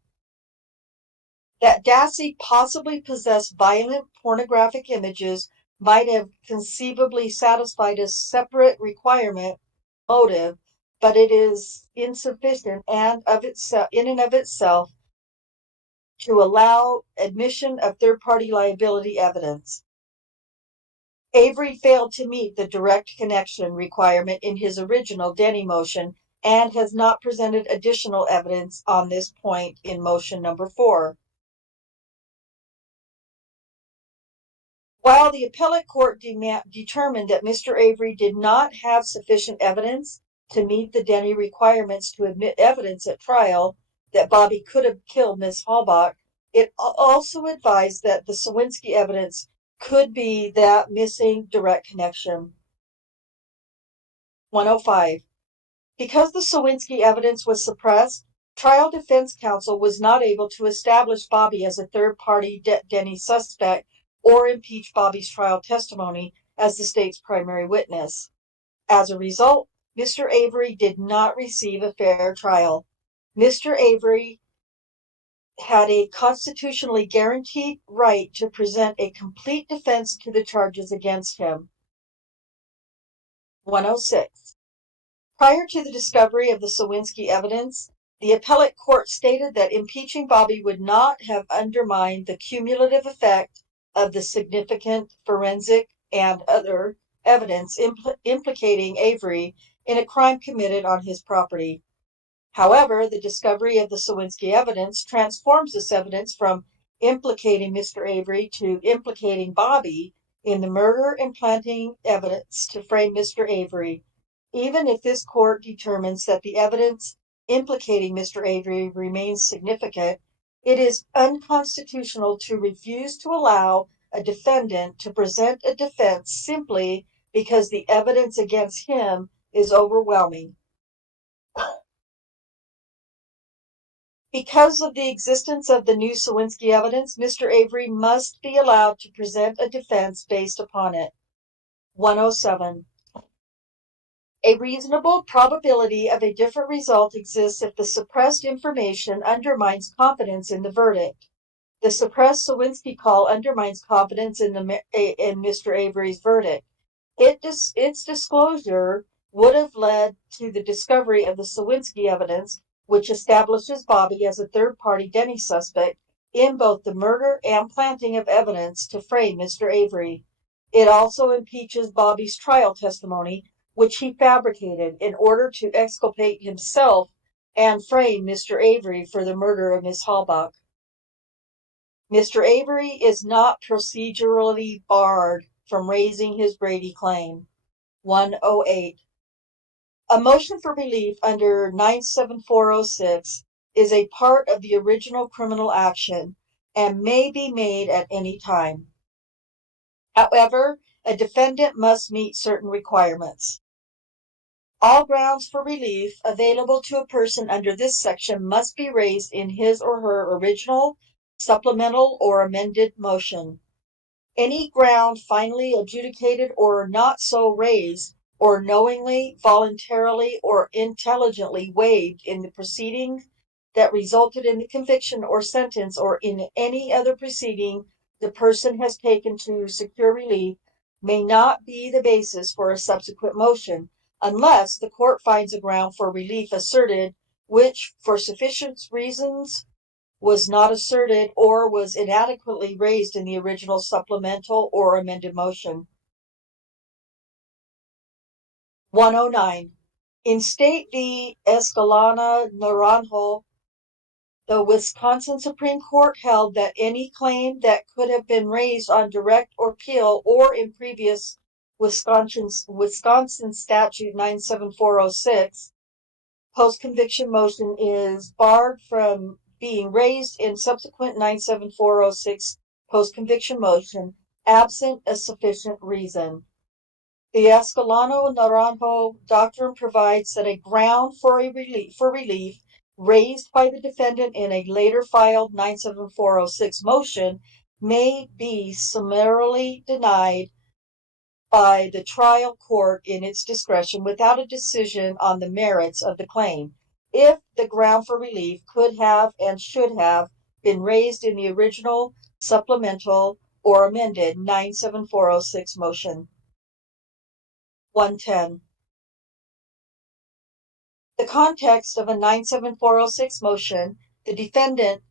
That Dassey possibly possessed violent pornographic images might have conceivably satisfied a separate requirement motive, but it is insufficient in and of itself to allow admission of third-party liability evidence. Avery failed to meet the direct connection requirement in his original Denny motion and has not presented additional evidence on this point in motion number 4. While the appellate court determined that Mr. Avery did not have sufficient evidence to meet the Denny requirements to admit evidence at trial that Bobby could have killed Ms. Halbach, it also advised that the Sawinski evidence could be that missing direct connection. 105. Because the Sawinski evidence was suppressed, trial defense counsel was not able to establish Bobby as a third-party Denny suspect or impeach Bobby's trial testimony as the state's primary witness. As a result, Mr. Avery did not receive a fair trial. Mr. Avery had a constitutionally guaranteed right to present a complete defense to the charges against him. 106. Prior to the discovery of the Sawinski evidence, the appellate court stated that impeaching Bobby would not have undermined the cumulative effect of the significant forensic and other evidence implicating Avery in a crime committed on his property. However, the discovery of the Sawinski evidence transforms this evidence from implicating Mr. Avery to implicating Bobby in the murder and planting evidence to frame Mr. Avery. Even if this court determines that the evidence implicating Mr. Avery remains significant, it is unconstitutional to refuse to allow a defendant to present a defense simply because the evidence against him is overwhelming. Because of the existence of the new Sawinski evidence, Mr. Avery must be allowed to present a defense based upon it. 107. A reasonable probability of a different result exists if the suppressed information undermines confidence in the verdict. The suppressed Sawinski call undermines confidence in Mr. Avery's verdict. Its disclosure would have led to the discovery of the Sawinski evidence, which establishes Bobby as a third-party Denny suspect in both the murder and planting of evidence to frame Mr. Avery. It also impeaches Bobby's trial testimony, which he fabricated in order to exculpate himself and frame Mr. Avery for the murder of Miss Halbach. Mr. Avery is not procedurally barred from raising his Brady claim. 108. A motion for relief under 97406 is a part of the original criminal action and may be made at any time. However, a defendant must meet certain requirements. All grounds for relief available to a person under this section must be raised in his or her original, supplemental, or amended motion. Any ground finally adjudicated or not so raised, or knowingly, voluntarily, or intelligently waived in the proceeding that resulted in the conviction or sentence, or in any other proceeding the person has taken to secure relief, may not be the basis for a subsequent motion unless the court finds a ground for relief asserted which, for sufficient reasons, was not asserted or was inadequately raised in the original supplemental or amended motion. 109. In State v. Escalona Naranjo, the Wisconsin Supreme Court held that any claim that could have been raised on direct appeal or in previous Wisconsin Statute 97406 post-conviction motion is barred from being raised in subsequent 97406 post-conviction motion absent a sufficient reason. The Escalano Naranjo doctrine provides that a ground for relief raised by the defendant in a later filed 97406 motion may be summarily denied by the trial court in its discretion without a decision on the merits of the claim, if the ground for relief could have and should have been raised in the original supplemental or amended 97406 motion. 110. The context of a 97406 motion, the defendant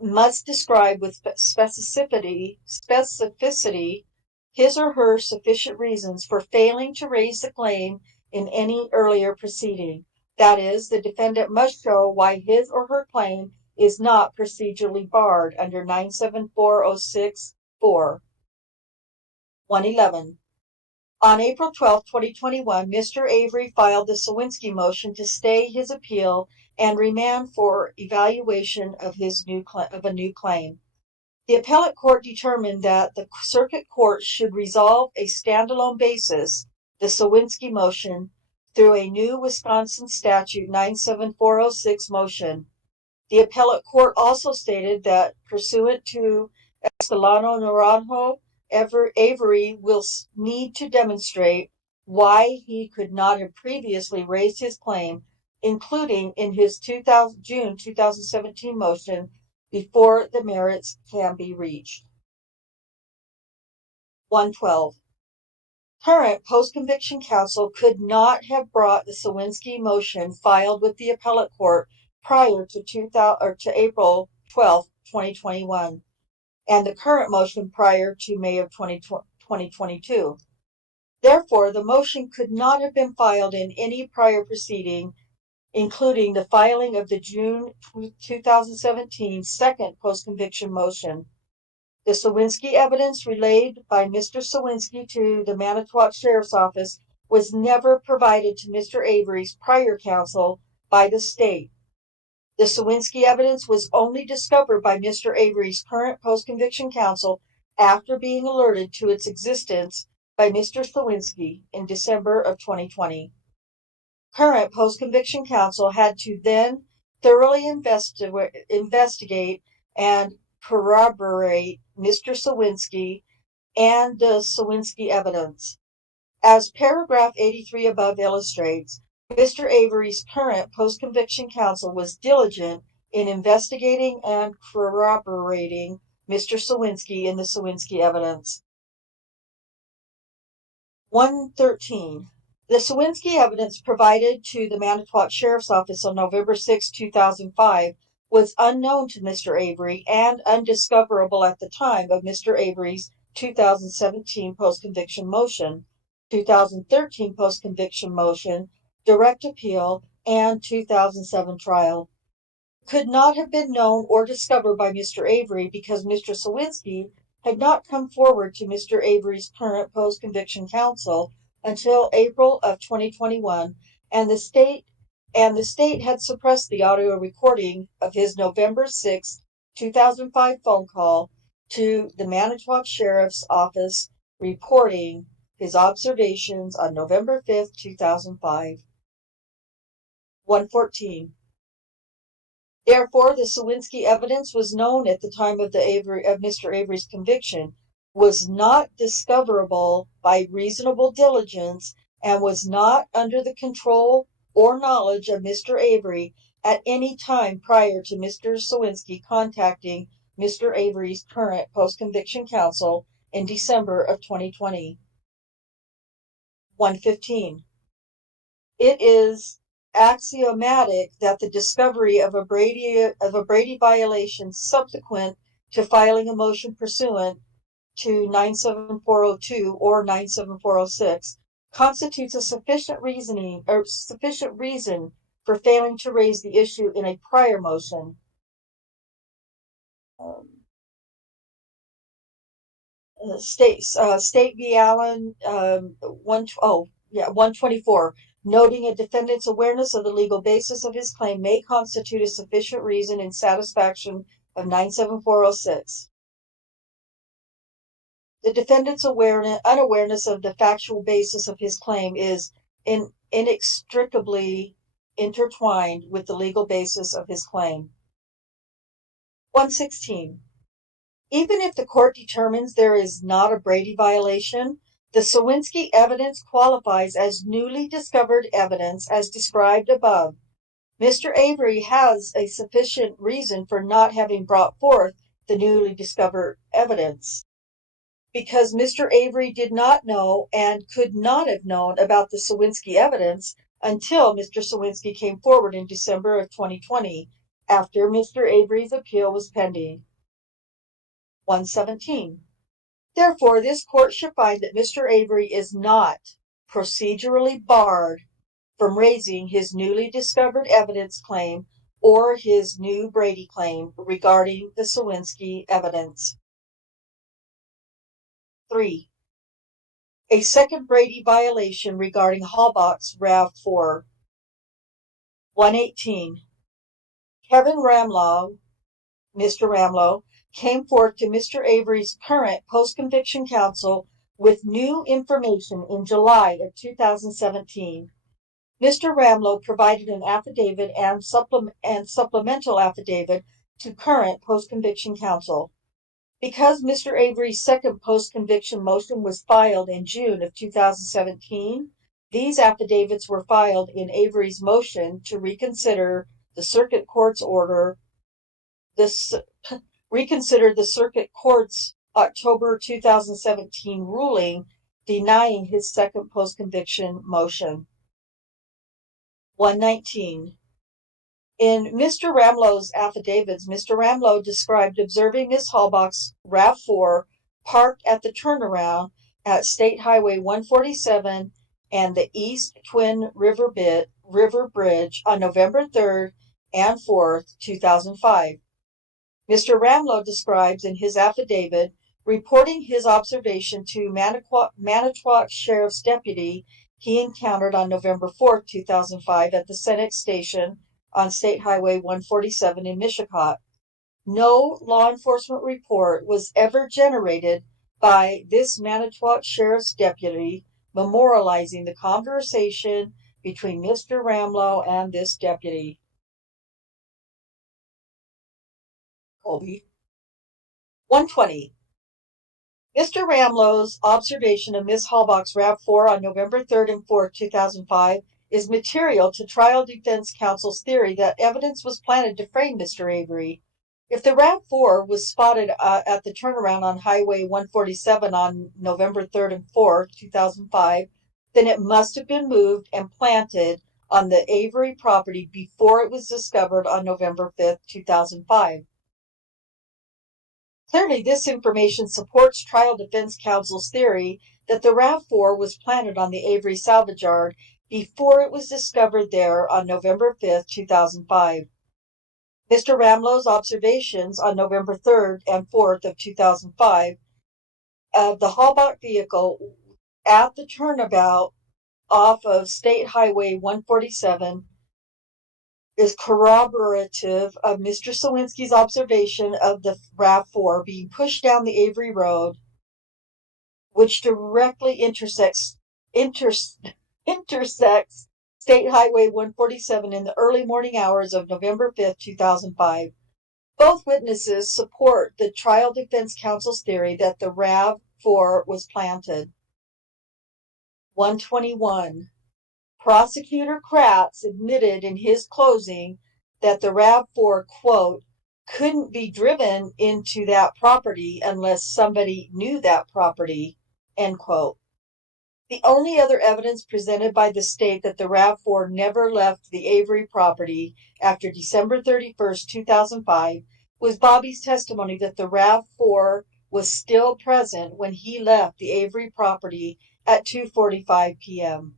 must describe with specificity his or her sufficient reasons for failing to raise the claim in any earlier proceeding. That is, the defendant must show why his or her claim is not procedurally barred under 97406-4. 111. On April 12, 2021, Mr. Avery filed the Sawinski motion to stay his appeal and remand for evaluation of a new claim. The appellate court determined that the circuit court should resolve a standalone basis, the Sawinski motion, through a new Wisconsin Statute 97406 motion. The appellate court also stated that, pursuant to Escalano Naranjo, Avery will need to demonstrate why he could not have previously raised his claim, including in his June 2017 motion, before the merits can be reached. 112. Current post-conviction counsel could not have brought the Sawinski motion filed with the appellate court prior to April 12, 2021, and the current motion prior to May of 2022. Therefore, the motion could not have been filed in any prior proceeding, including the filing of the June 2017 second post-conviction motion. The Sawinski evidence relayed by Mr. Sawinski to the Manitowoc Sheriff's Office was never provided to Mr. Avery's prior counsel by the state. The Sawinski evidence was only discovered by Mr. Avery's current post-conviction counsel after being alerted to its existence by Mr. Sawinski in December of 2020. Current post-conviction counsel had to then thoroughly investigate and corroborate Mr. Sawinski and the Sawinski evidence. As paragraph 83 above illustrates, Mr. Avery's current post-conviction counsel was diligent in investigating and corroborating Mr. Sawinski in the Sawinski evidence. 113. The Sawinski evidence provided to the Manitowoc Sheriff's Office on November 6, 2005 was unknown to Mr. Avery and undiscoverable at the time of Mr. Avery's 2017 post-conviction motion, 2013 post-conviction motion, direct appeal, and 2007 trial. Could not have been known or discovered by Mr. Avery because Mr. Sawinski had not come forward to Mr. Avery's current post-conviction counsel until April of 2021, and the state had suppressed the audio recording of his November 6, 2005 phone call to the Manitowoc Sheriff's Office reporting his observations on November 5, 2005. 114. Therefore, the Sawinski evidence was known at the time of Mr. Avery's conviction, was not discoverable by reasonable diligence, and was not under the control or knowledge of Mr. Avery at any time prior to Mr. Sawinski contacting Mr. Avery's current post-conviction counsel in December of 2020. 115. It is axiomatic that the discovery of a Brady violation subsequent to filing a motion pursuant to 97402 or 97406 constitutes a sufficient reason for failing to raise the issue in a prior motion. State v. Allen, 124, noting a defendant's awareness of the legal basis of his claim may constitute a sufficient reason in satisfaction of 97406. The defendant's unawareness of the factual basis of his claim is inextricably intertwined with the legal basis of his claim. 116. Even if the court determines there is not a Brady violation, the Sawinski evidence qualifies as newly discovered evidence as described above. Mr. Avery has a sufficient reason for not having brought forth the newly discovered evidence, because Mr. Avery did not know and could not have known about the Sawinski evidence until Mr. Sawinski came forward in December of 2020, after Mr. Avery's appeal was pending. 117. Therefore, this court should find that Mr. Avery is not procedurally barred from raising his newly discovered evidence claim or his new Brady claim regarding the Sawinski evidence. 3. A second Brady violation regarding Halbach's RAV4. 118. Kevin Ramlow, Mr. Ramlow, came forth to Mr. Avery's current post-conviction counsel with new information in July of 2017. Mr. Ramlow provided an affidavit and supplemental affidavit to current post-conviction counsel. Because Mr. Avery's second post-conviction motion was filed in June of 2017, these affidavits were filed in Avery's motion to reconsider the circuit court's order, reconsider the circuit court's October 2017 ruling denying his second post-conviction motion. 119. In Mr. Ramlow's affidavits, Mr. Ramlow described observing Ms. Halbach's RAV4 parked at the turnaround at State Highway 147 and the East Twin River Bridge on November 3rd and 4th, 2005. Mr. Ramlow describes in his affidavit reporting his observation to Manitowoc Sheriff's deputy he encountered on November 4th, 2005 at the Senex station on State Highway 147 in Mishicot. No law enforcement report was ever generated by this Manitowoc Sheriff's deputy memorializing the conversation between Mr. Ramlow and this deputy. Colby. 120. Mr. Ramlow's observation of Ms. Halbach's RAV4 on November 3rd and 4th, 2005 is material to trial defense counsel's theory that evidence was planted to frame Mr. Avery. If the RAV4 was spotted at the turnaround on Highway 147 on November 3rd and 4th, 2005, then it must have been moved and planted on the Avery property before it was discovered on November 5th, 2005. Clearly, this information supports trial defense counsel's theory that the RAV4 was planted on the Avery salvage yard before it was discovered there on November 5th, 2005. Mr. Ramlow's observations on November 3rd and 4th of 2005 of the Halbach vehicle at the turnabout off of State Highway 147 is corroborative of Mr. Sawinski's observation of the RAV4 being pushed down the Avery Road, which directly intersects State Highway 147 in the early morning hours of November 5th, 2005. Both witnesses support the trial defense counsel's theory that the RAV4 was planted. 121. Prosecutor Kratz admitted in his closing that the RAV4, quote, couldn't be driven into that property unless somebody knew that property, end quote. The only other evidence presented by the state that the RAV4 never left the Avery property after December 31st, 2005, was Bobby's testimony that the RAV4 was still present when he left the Avery property at 2:45 p.m.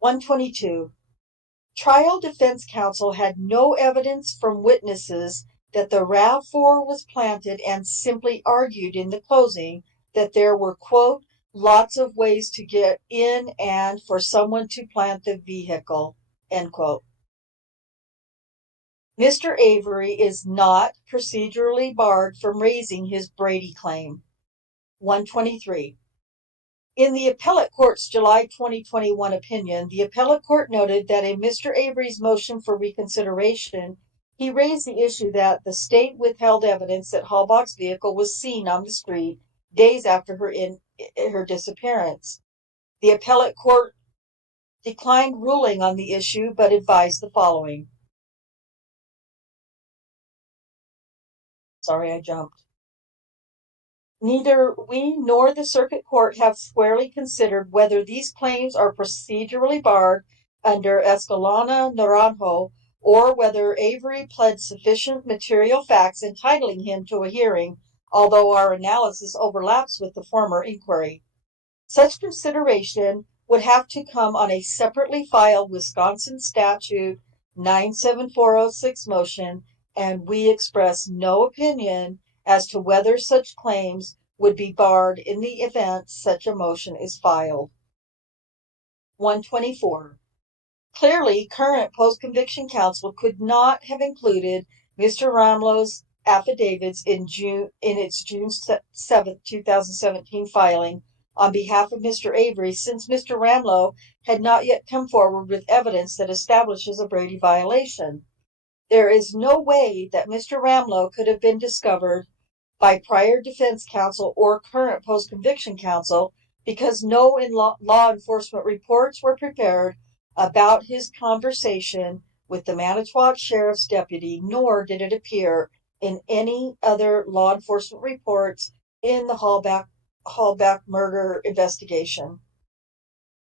122. Trial defense counsel had no evidence from witnesses that the RAV4 was planted and simply argued in the closing that there were, quote, lots of ways to get in and for someone to plant the vehicle, end quote. Mr. Avery is not procedurally barred from raising his Brady claim. 123. In the appellate court's July 2021 opinion, the appellate court noted that in Mr. Avery's motion for reconsideration, he raised the issue that the state withheld evidence that Halbach's vehicle was seen on the street days after her disappearance. The appellate court declined ruling on the issue, but advised the following. Sorry, I jumped. Neither we nor the circuit court have squarely considered whether these claims are procedurally barred under Escalona Naranjo or whether Avery pled sufficient material facts entitling him to a hearing, although our analysis overlaps with the former inquiry. Such consideration would have to come on a separately filed Wisconsin statute 97406 motion, and we express no opinion as to whether such claims would be barred in the event such a motion is filed. 124. Clearly, current post-conviction counsel could not have included Mr. Ramlow's affidavits in its June 7, 2017 filing on behalf of Mr. Avery, since Mr. Ramlow had not yet come forward with evidence that establishes a Brady violation. There is no way that Mr. Ramlow could have been discovered by prior defense counsel or current post-conviction counsel because no law enforcement reports were prepared about his conversation with the Manitowoc Sheriff's deputy, nor did it appear in any other law enforcement reports in the Halbach murder investigation.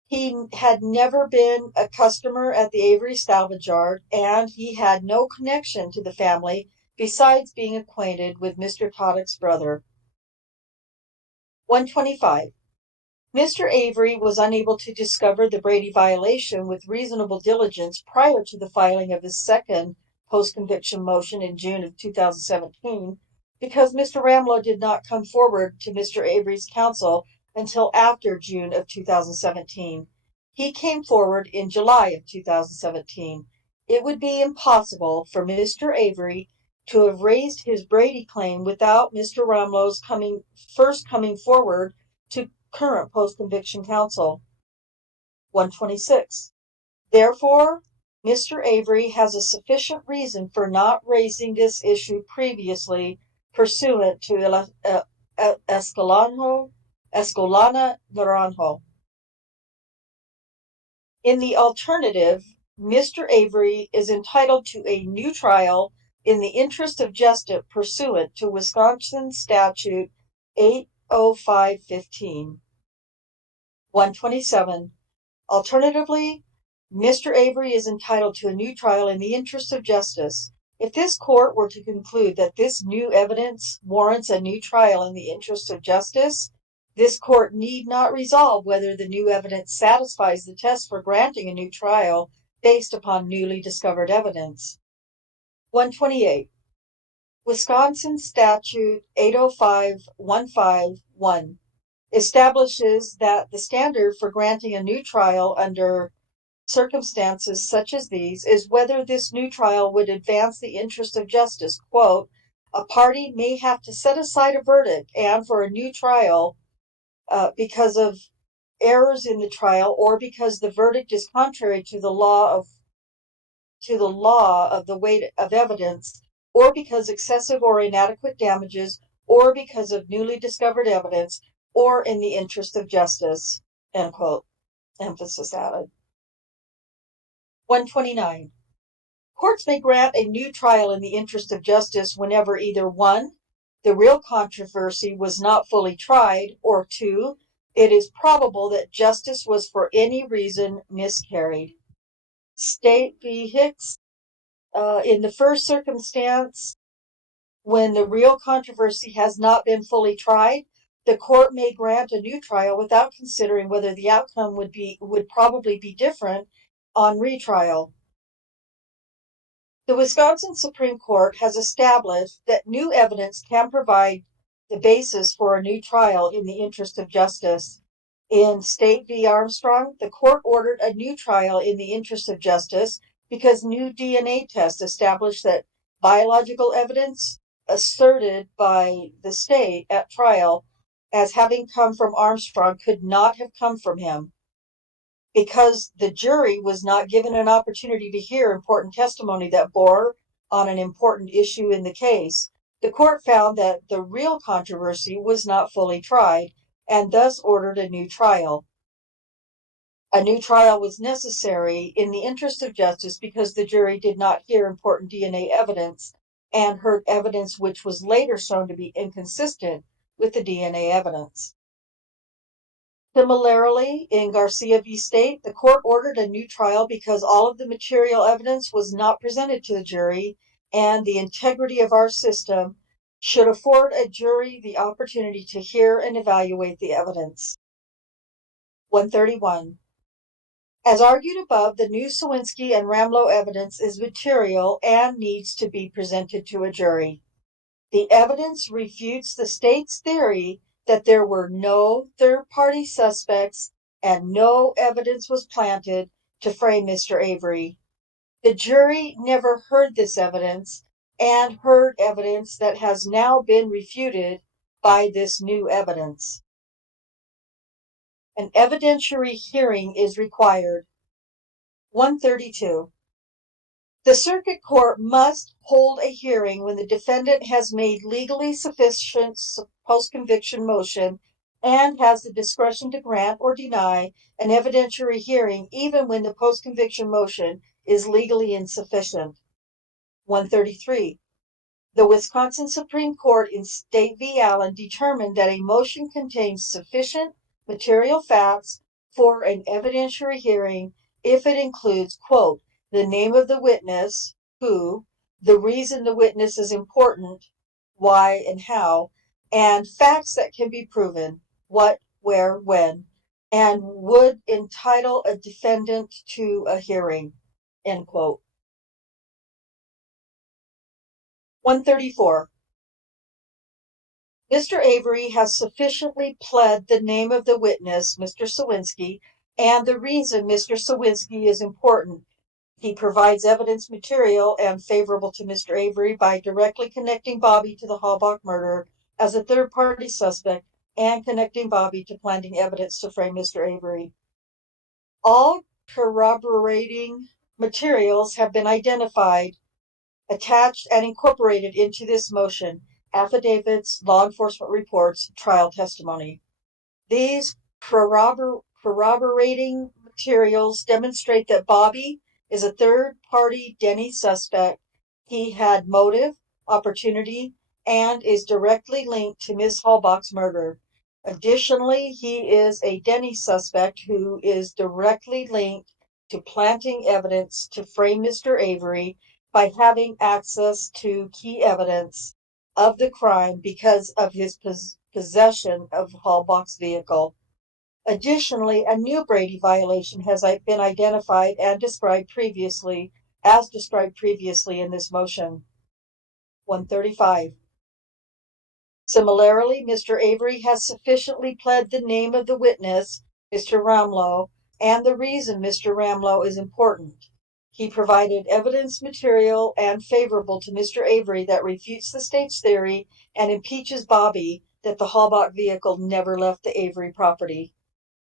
He had never been a customer at the Avery salvage yard, and he had no connection to the family besides being acquainted with Mr. Toddick's brother. 125. Mr. Avery was unable to discover the Brady violation with reasonable diligence prior to the filing of his second post-conviction motion in June of 2017 because Mr. Ramlow did not come forward to Mr. Avery's counsel until after June of 2017. He came forward in July of 2017. It would be impossible for Mr. Avery to have raised his Brady claim without Mr. Ramlow's first coming forward to current post-conviction counsel. 126. Therefore, Mr. Avery has a sufficient reason for not raising this issue previously pursuant to Escalona Naranjo. In the alternative, Mr. Avery is entitled to a new trial in the interest of justice pursuant to Wisconsin Statute 80515. 127. Alternatively, Mr. Avery is entitled to a new trial in the interest of justice. If this court were to conclude that this new evidence warrants a new trial in the interest of justice, this court need not resolve whether the new evidence satisfies the test for granting a new trial based upon newly discovered evidence. 128. Wisconsin Statute 80515-1 establishes that the standard for granting a new trial under circumstances such as these is whether this new trial would advance the interest of justice. Quote, a party may have to set aside a verdict and for a new trial because of errors in the trial or because the verdict is contrary to the law of the weight of evidence, or because excessive or inadequate damages, or because of newly discovered evidence, or in the interest of justice, end quote. Emphasis added. 129. Courts may grant a new trial in the interest of justice whenever either 1, the real controversy was not fully tried, or 2, It is probable that justice was for any reason miscarried. State v. Hicks, in the first circumstance, when the real controversy has not been fully tried, the court may grant a new trial without considering whether the outcome would probably be different on retrial. The Wisconsin Supreme Court has established that new evidence can provide the basis for a new trial in the interest of justice. In State v. Armstrong, the court ordered a new trial in the interest of justice because new DNA tests established that biological evidence asserted by the state at trial as having come from Armstrong could not have come from him. Because the jury was not given an opportunity to hear important testimony that bore on an important issue in the case, the court found that the real controversy was not fully tried and thus ordered a new trial. A new trial was necessary in the interest of justice because the jury did not hear important DNA evidence and heard evidence which was later shown to be inconsistent with the DNA evidence. Similarly, in Garcia v. State, the court ordered a new trial because all of the material evidence was not presented to the jury, and the integrity of our system should afford a jury the opportunity to hear and evaluate the evidence. 131. As argued above, the new Sawinski and Ramlow evidence is material and needs to be presented to a jury. The evidence refutes the state's theory that there were no third-party suspects and no evidence was planted to frame Mr. Avery. The jury never heard this evidence and heard evidence that has now been refuted by this new evidence. An evidentiary hearing is required. 132. The circuit court must hold a hearing when the defendant has made legally sufficient post-conviction motion and has the discretion to grant or deny an evidentiary hearing even when the post-conviction motion is legally insufficient. 133. The Wisconsin Supreme Court in State v. Allen determined that a motion contains sufficient material facts for an evidentiary hearing if it includes, quote, the name of the witness, who, the reason the witness is important, why and how, and facts that can be proven, what, where, when, and would entitle a defendant to a hearing, end quote. 134. Mr. Avery has sufficiently pled the name of the witness, Mr. Sawinski, and the reason Mr. Sawinski is important. He provides evidence material and favorable to Mr. Avery by directly connecting Bobby to the Halbach murder as a third-party suspect and connecting Bobby to planting evidence to frame Mr. Avery. All corroborating materials have been identified, attached, and incorporated into this motion: affidavits, law enforcement reports, trial testimony. These corroborating materials demonstrate that Bobby is a third-party Denny suspect. He had motive, opportunity, and is directly linked to Miss Halbach's murder. Additionally, he is a Denny suspect who is directly linked to planting evidence to frame Mr. Avery by having access to key evidence of the crime because of his possession of Halbach's vehicle. Additionally, a new Brady violation has been identified and described previously in this motion. 135. Similarly, Mr. Avery has sufficiently pled the name of the witness, Mr. Ramlow, and the reason Mr. Ramlow is important. He provided evidence material and favorable to Mr. Avery that refutes the state's theory and impeaches Bobby that the Halbach vehicle never left the Avery property.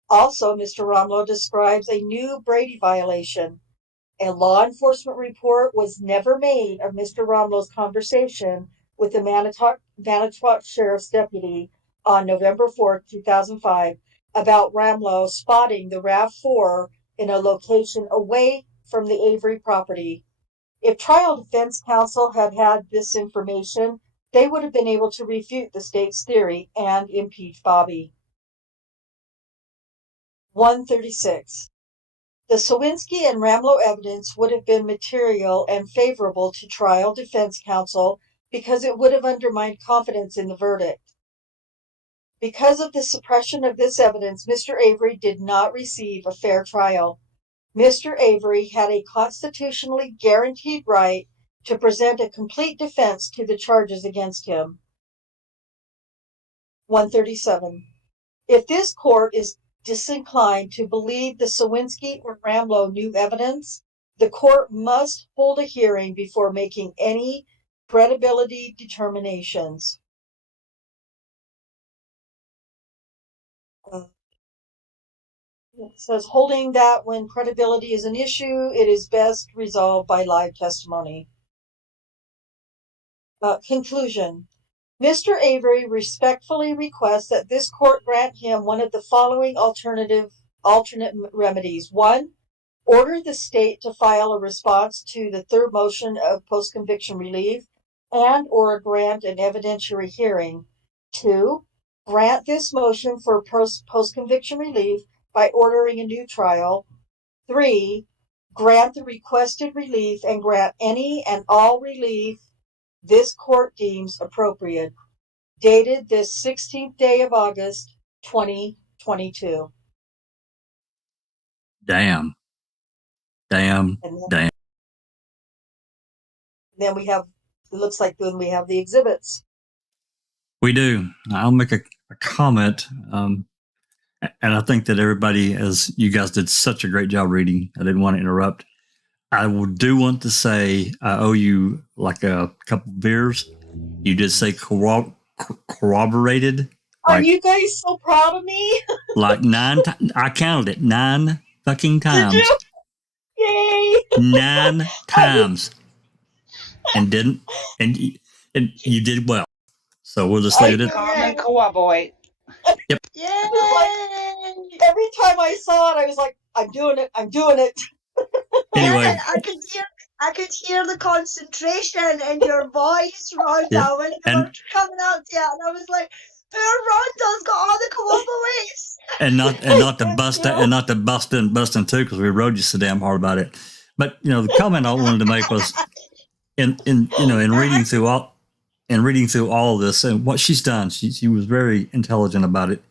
Also, Mr. Ramlow describes a new Brady violation. A law enforcement report was never made of Mr. Ramlow's conversation with the Manitowoc Sheriff's deputy on November 4, 2005, about Ramlow spotting the RAV4 in a location away from the Avery property. If trial defense counsel had had this information, they would have been able to refute the state's theory and impeach Bobby. 136. The Sawinski and Ramlow evidence would have been material and favorable to trial defense counsel because it would have undermined confidence in the verdict. Because of the suppression of this evidence, Mr. Avery did not receive a fair trial. Mr. Avery had a constitutionally guaranteed right to present a complete defense to the charges against him. 137. If this court is disinclined to believe the Sawinski or Ramlow new evidence, the court must hold a hearing before making any credibility determinations. It says, holding that when credibility is an issue, it is best resolved by live testimony. Conclusion. Mr. Avery respectfully requests that this court grant him one of the following alternate remedies. 1, order the state to file a response to the third motion of post-conviction relief and or grant an evidentiary hearing. 2, grant this motion for post-conviction relief by ordering a new trial. 3, grant the requested relief and grant any and all relief this court deems appropriate. Dated this 16th day of August, 2022. Damn. And then we have, it looks like then we have the exhibits. We do. I'll make a comment. And I think that everybody, as you guys did such a great job reading, I didn't want to interrupt. I do want to say I owe you like a couple beers. You did say corroborated. Are you guys so proud of me? Like 9 times. I counted it 9 fucking times. Did you? Yay! 9 times. And you did well. So we'll just leave it at and corroborate. Yep. Yay! Every time I saw it, I was like, I'm doing it. I'm doing it. Anyway, I could hear the concentration in your voice, Rhonda, yeah. when you were coming out to it, and I was like, poor Rhonda's got all the corroborates. and not to bust in too, because we rode you so damn hard about it. But the comment I wanted to make was in reading through all of this and what she's done, she was very intelligent about it.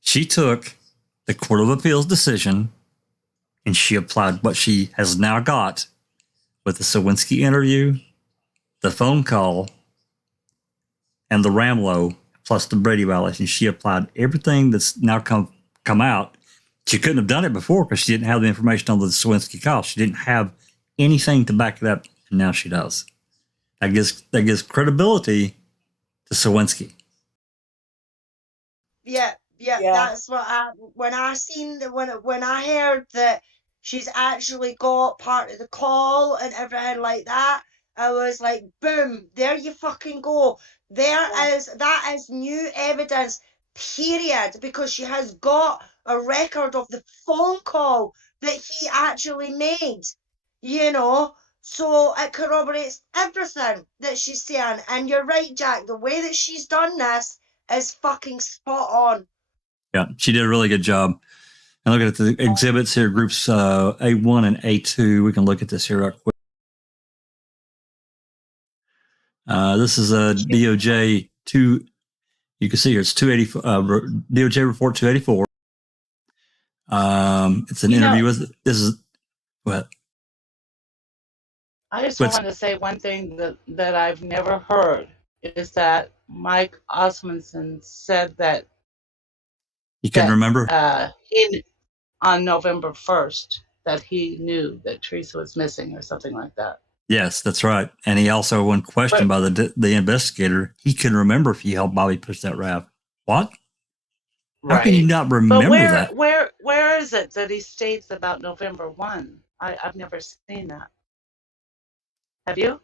She took the Court of Appeals decision and she applied what she has now got with the Sawinski interview, the phone call, and the Ramlow, plus the Brady violation. She applied everything that's now come out. She couldn't have done it before because she didn't have the information on the Sawinski call. She didn't have anything to back it up, and now she does. That gives credibility to Sawinski. Yeah, that's what when I heard that she's actually got part of the call and everything like that, I was like, boom, there you fucking go. That is new evidence, period, because she has got a record of the phone call that he actually made, so it corroborates everything that she's saying. And you're right, Jack, the way that she's done this is fucking spot on. Yeah, she did a really good job. And look at the exhibits here, groups A1 and A2. We can look at this here real quick. This is a DOJ 2. You can see here it's 284. DOJ report 284. It's an interview with. This is what. I just want to say one thing that I've never heard is that Mike Osmondson said that you can remember on November 1st that he knew that Teresa was missing or something like that. Yes, that's right. And he also, when questioned by the investigator, he couldn't remember if he helped Bobby push that rap. What? How can you not remember that? Where is it that he states about November 1? I've never seen that. Have you?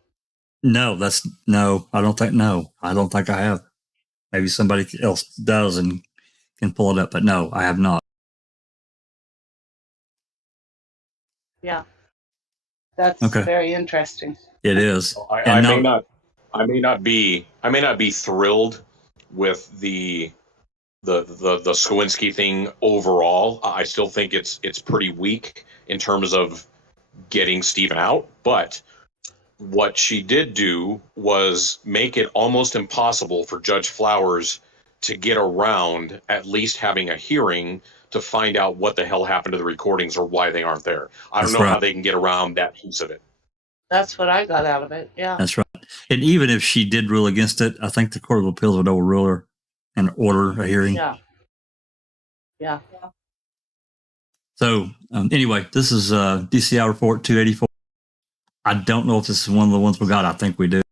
No, I don't think I have. Maybe somebody else does and can pull it up, but no, I have not. Yeah. That's very interesting. It is. I may not be thrilled with the Skowinski thing overall. I still think it's pretty weak in terms of getting Stephen out, but what she did do was make it almost impossible for Judge Flowers to get around at least having a hearing to find out what the hell happened to the recordings or why they aren't there. I don't know how they can get around that piece of it. That's what I got out of it. Yeah. That's right. And even if she did rule against it, I think the Court of Appeals would overrule her and order a hearing. Yeah. Yeah. So anyway, this is DCI report 284. I don't know if this is one of the ones we got. I think we do.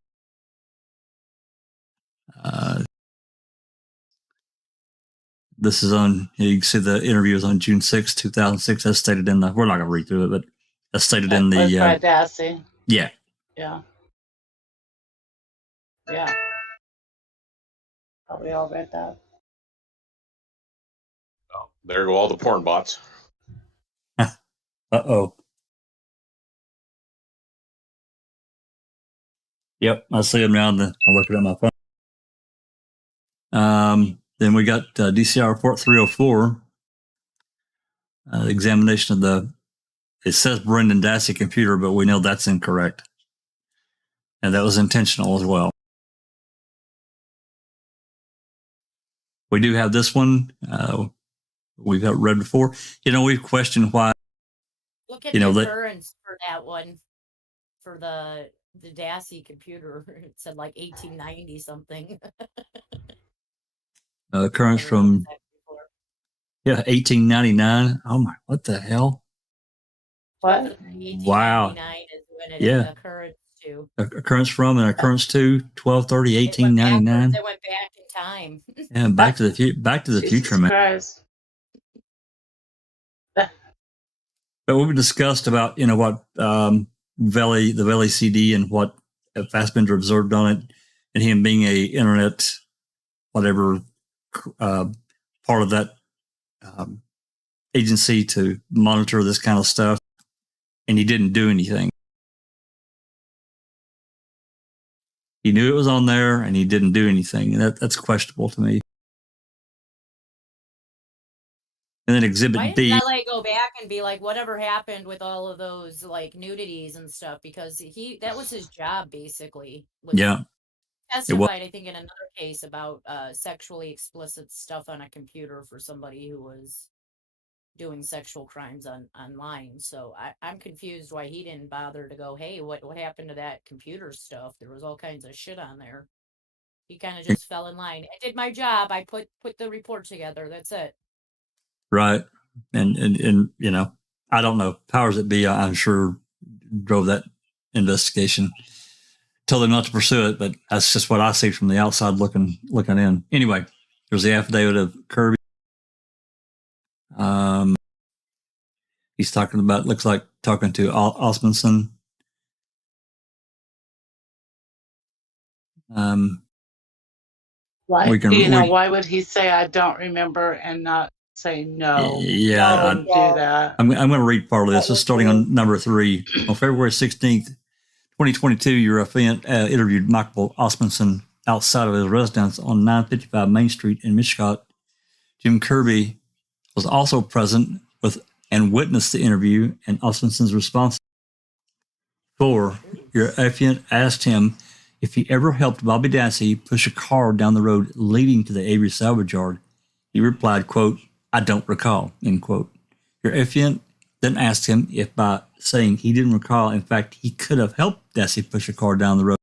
This is on, you can see the interview is on June 6, 2006. That's stated in the, we're not going to read through it, but that's stated in the. By Dassey. Yeah. Yeah. Yeah. Oh, we all read that. Oh, there go all the porn bots. Uh-oh. Yep, I see them now. I'm looking at my phone. Then we got DCI report 304. Examination of the, it says Brendan Dassey computer, but we know that's incorrect. And that was intentional as well. We do have this one. We've read before. We've questioned why. Look at the occurrence for that one. For the Dassey computer, it said like 1890 something. Occurrence from 1899. Oh my, what the hell? What? Wow. Is when it occurrence to. Occurrence from and occurrence to 12/30, 1899. It went back in time. Yeah, back to the future, man. Christ. But we discussed about what the Valley CD and what Fassbender observed on it, and him being a internet whatever part of that agency to monitor this kind of stuff, and he didn't do anything. He knew it was on there, and he didn't do anything, and that's questionable to me. And then Exhibit B. Why didn't I go back and be like, whatever happened with all of those like nudities and stuff? Because that was his job basically. Yeah. Testified, I think, in another case about sexually explicit stuff on a computer for somebody who was doing sexual crimes online. So I'm confused why he didn't bother to go, hey, what happened to that computer stuff? There was all kinds of shit on there. He kind of just fell in line. I did my job. I put the report together. That's it. Right. And I don't know. Powers that be, I'm sure, drove that investigation. Told them not to pursue it, but that's just what I see from the outside looking in. Anyway, there's the affidavit of Kirby. He's talking about, looks like talking to Osmondson. Why? Why would he say I don't remember and not say no? Yeah, don't do that. I'm going to read part of this. It's starting on number 3. On February 16th, 2022, your affiant interviewed Michael Osmondson outside of his residence on 955 Main Street in Mishcot. Jim Kirby was also present with and witnessed the interview and Osmondson's response. 4, your affiant asked him if he ever helped Bobby Dassey push a car down the road leading to the Avery salvage yard. He replied, quote, I don't recall, end quote. Your affiant then asked him if by saying he didn't recall, in fact, he could have helped Dassey push a car down the road.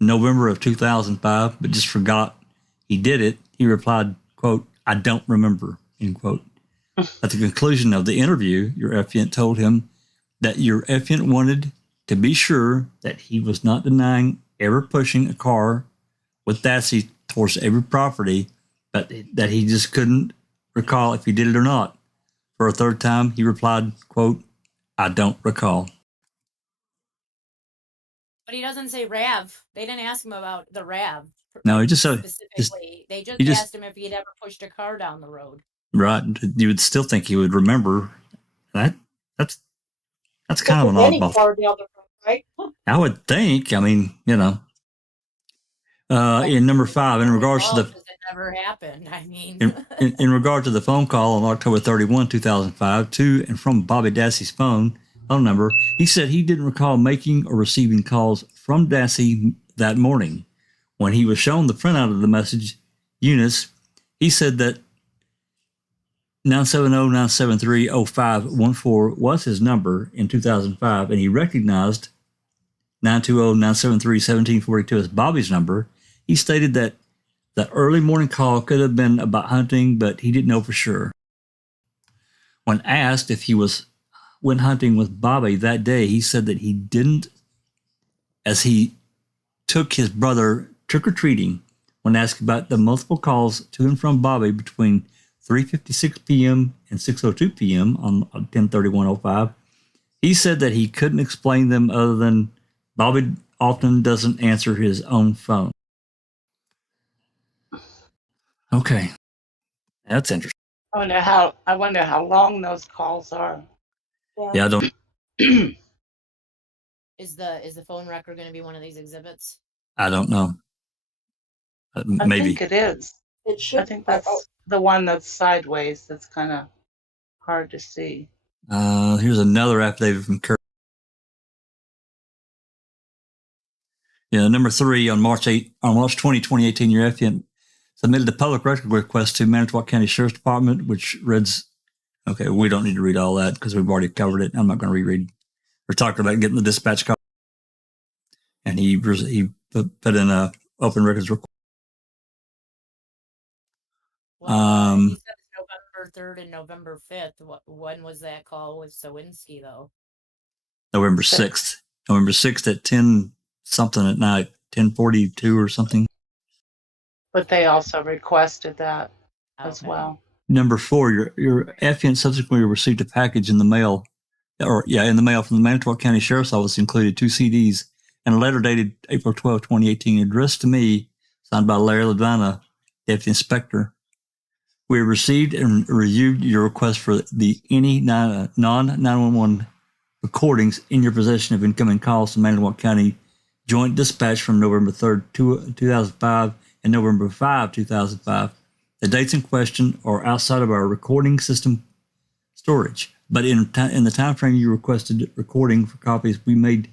In November of 2005, but just forgot he did it, he replied, quote, I don't remember, end quote. At the conclusion of the interview, your affiant told him that your affiant wanted to be sure that he was not denying ever pushing a car with Dassey towards every property, but that he just couldn't recall if he did it or not. For a third time, he replied, quote, I don't recall. But he doesn't say RAV. They didn't ask him about the RAV. No, he just said specifically. They just asked him if he had ever pushed a car down the road. Right. You would still think he would remember that. That's kind of an oddball. Right? I would think. I mean, in number 5, in regards to the never happened. I mean, in regard to the phone call on October 31, 2005, to and from Bobby Dassey's phone number, he said he didn't recall making or receiving calls from Dassey that morning. When he was shown the printout of the message units, he said that 970-973-0514 was his number in 2005, and he recognized 920-973-1742 as Bobby's number. He stated that the early morning call could have been about hunting, but he didn't know for sure. When asked if he went hunting with Bobby that day, he said that he didn't, as he took his brother trick-or-treating. When asked about the multiple calls to and from Bobby between 3:56 p.m. and 6:02 p.m. on 10/31/05, he said that he couldn't explain them other than Bobby often doesn't answer his own phone. Okay, that's interesting. I wonder how long those calls are. Yeah, I don't. is the phone record going to be one of these exhibits? I don't know. I Maybe think it is. It should. I think that's the one that's sideways. That's kind of hard to see. Here's another affidavit from Kirk. Yeah, number 3 on March 20, 2018, your affiant submitted a public record request to Manitowoc County Sheriff's Department, which reads, okay, we don't need to read all that because we've already covered it. I'm not going to reread. We're talking about getting the dispatch call, and he put in a open records request. Well, he said November 3rd and November 5th. When was that call with Sawinski, though? November 6th. November 6th at 10 something at night, 10:42 or something. But they also requested that as well. Number 4, your affiant subsequently received a package in the mail, from the Manitowoc County Sheriff's Office, included 2 CDs and a letter dated April 12, 2018, addressed to me, signed by Larry Lavana, Deputy Inspector. We received and reviewed your request for any non-911 recordings in your possession of incoming calls to Manitowoc County Joint Dispatch from November 3rd, 2005 and November 5, 2005. The dates in question are outside of our recording system storage, but in the time frame you requested recording for copies we made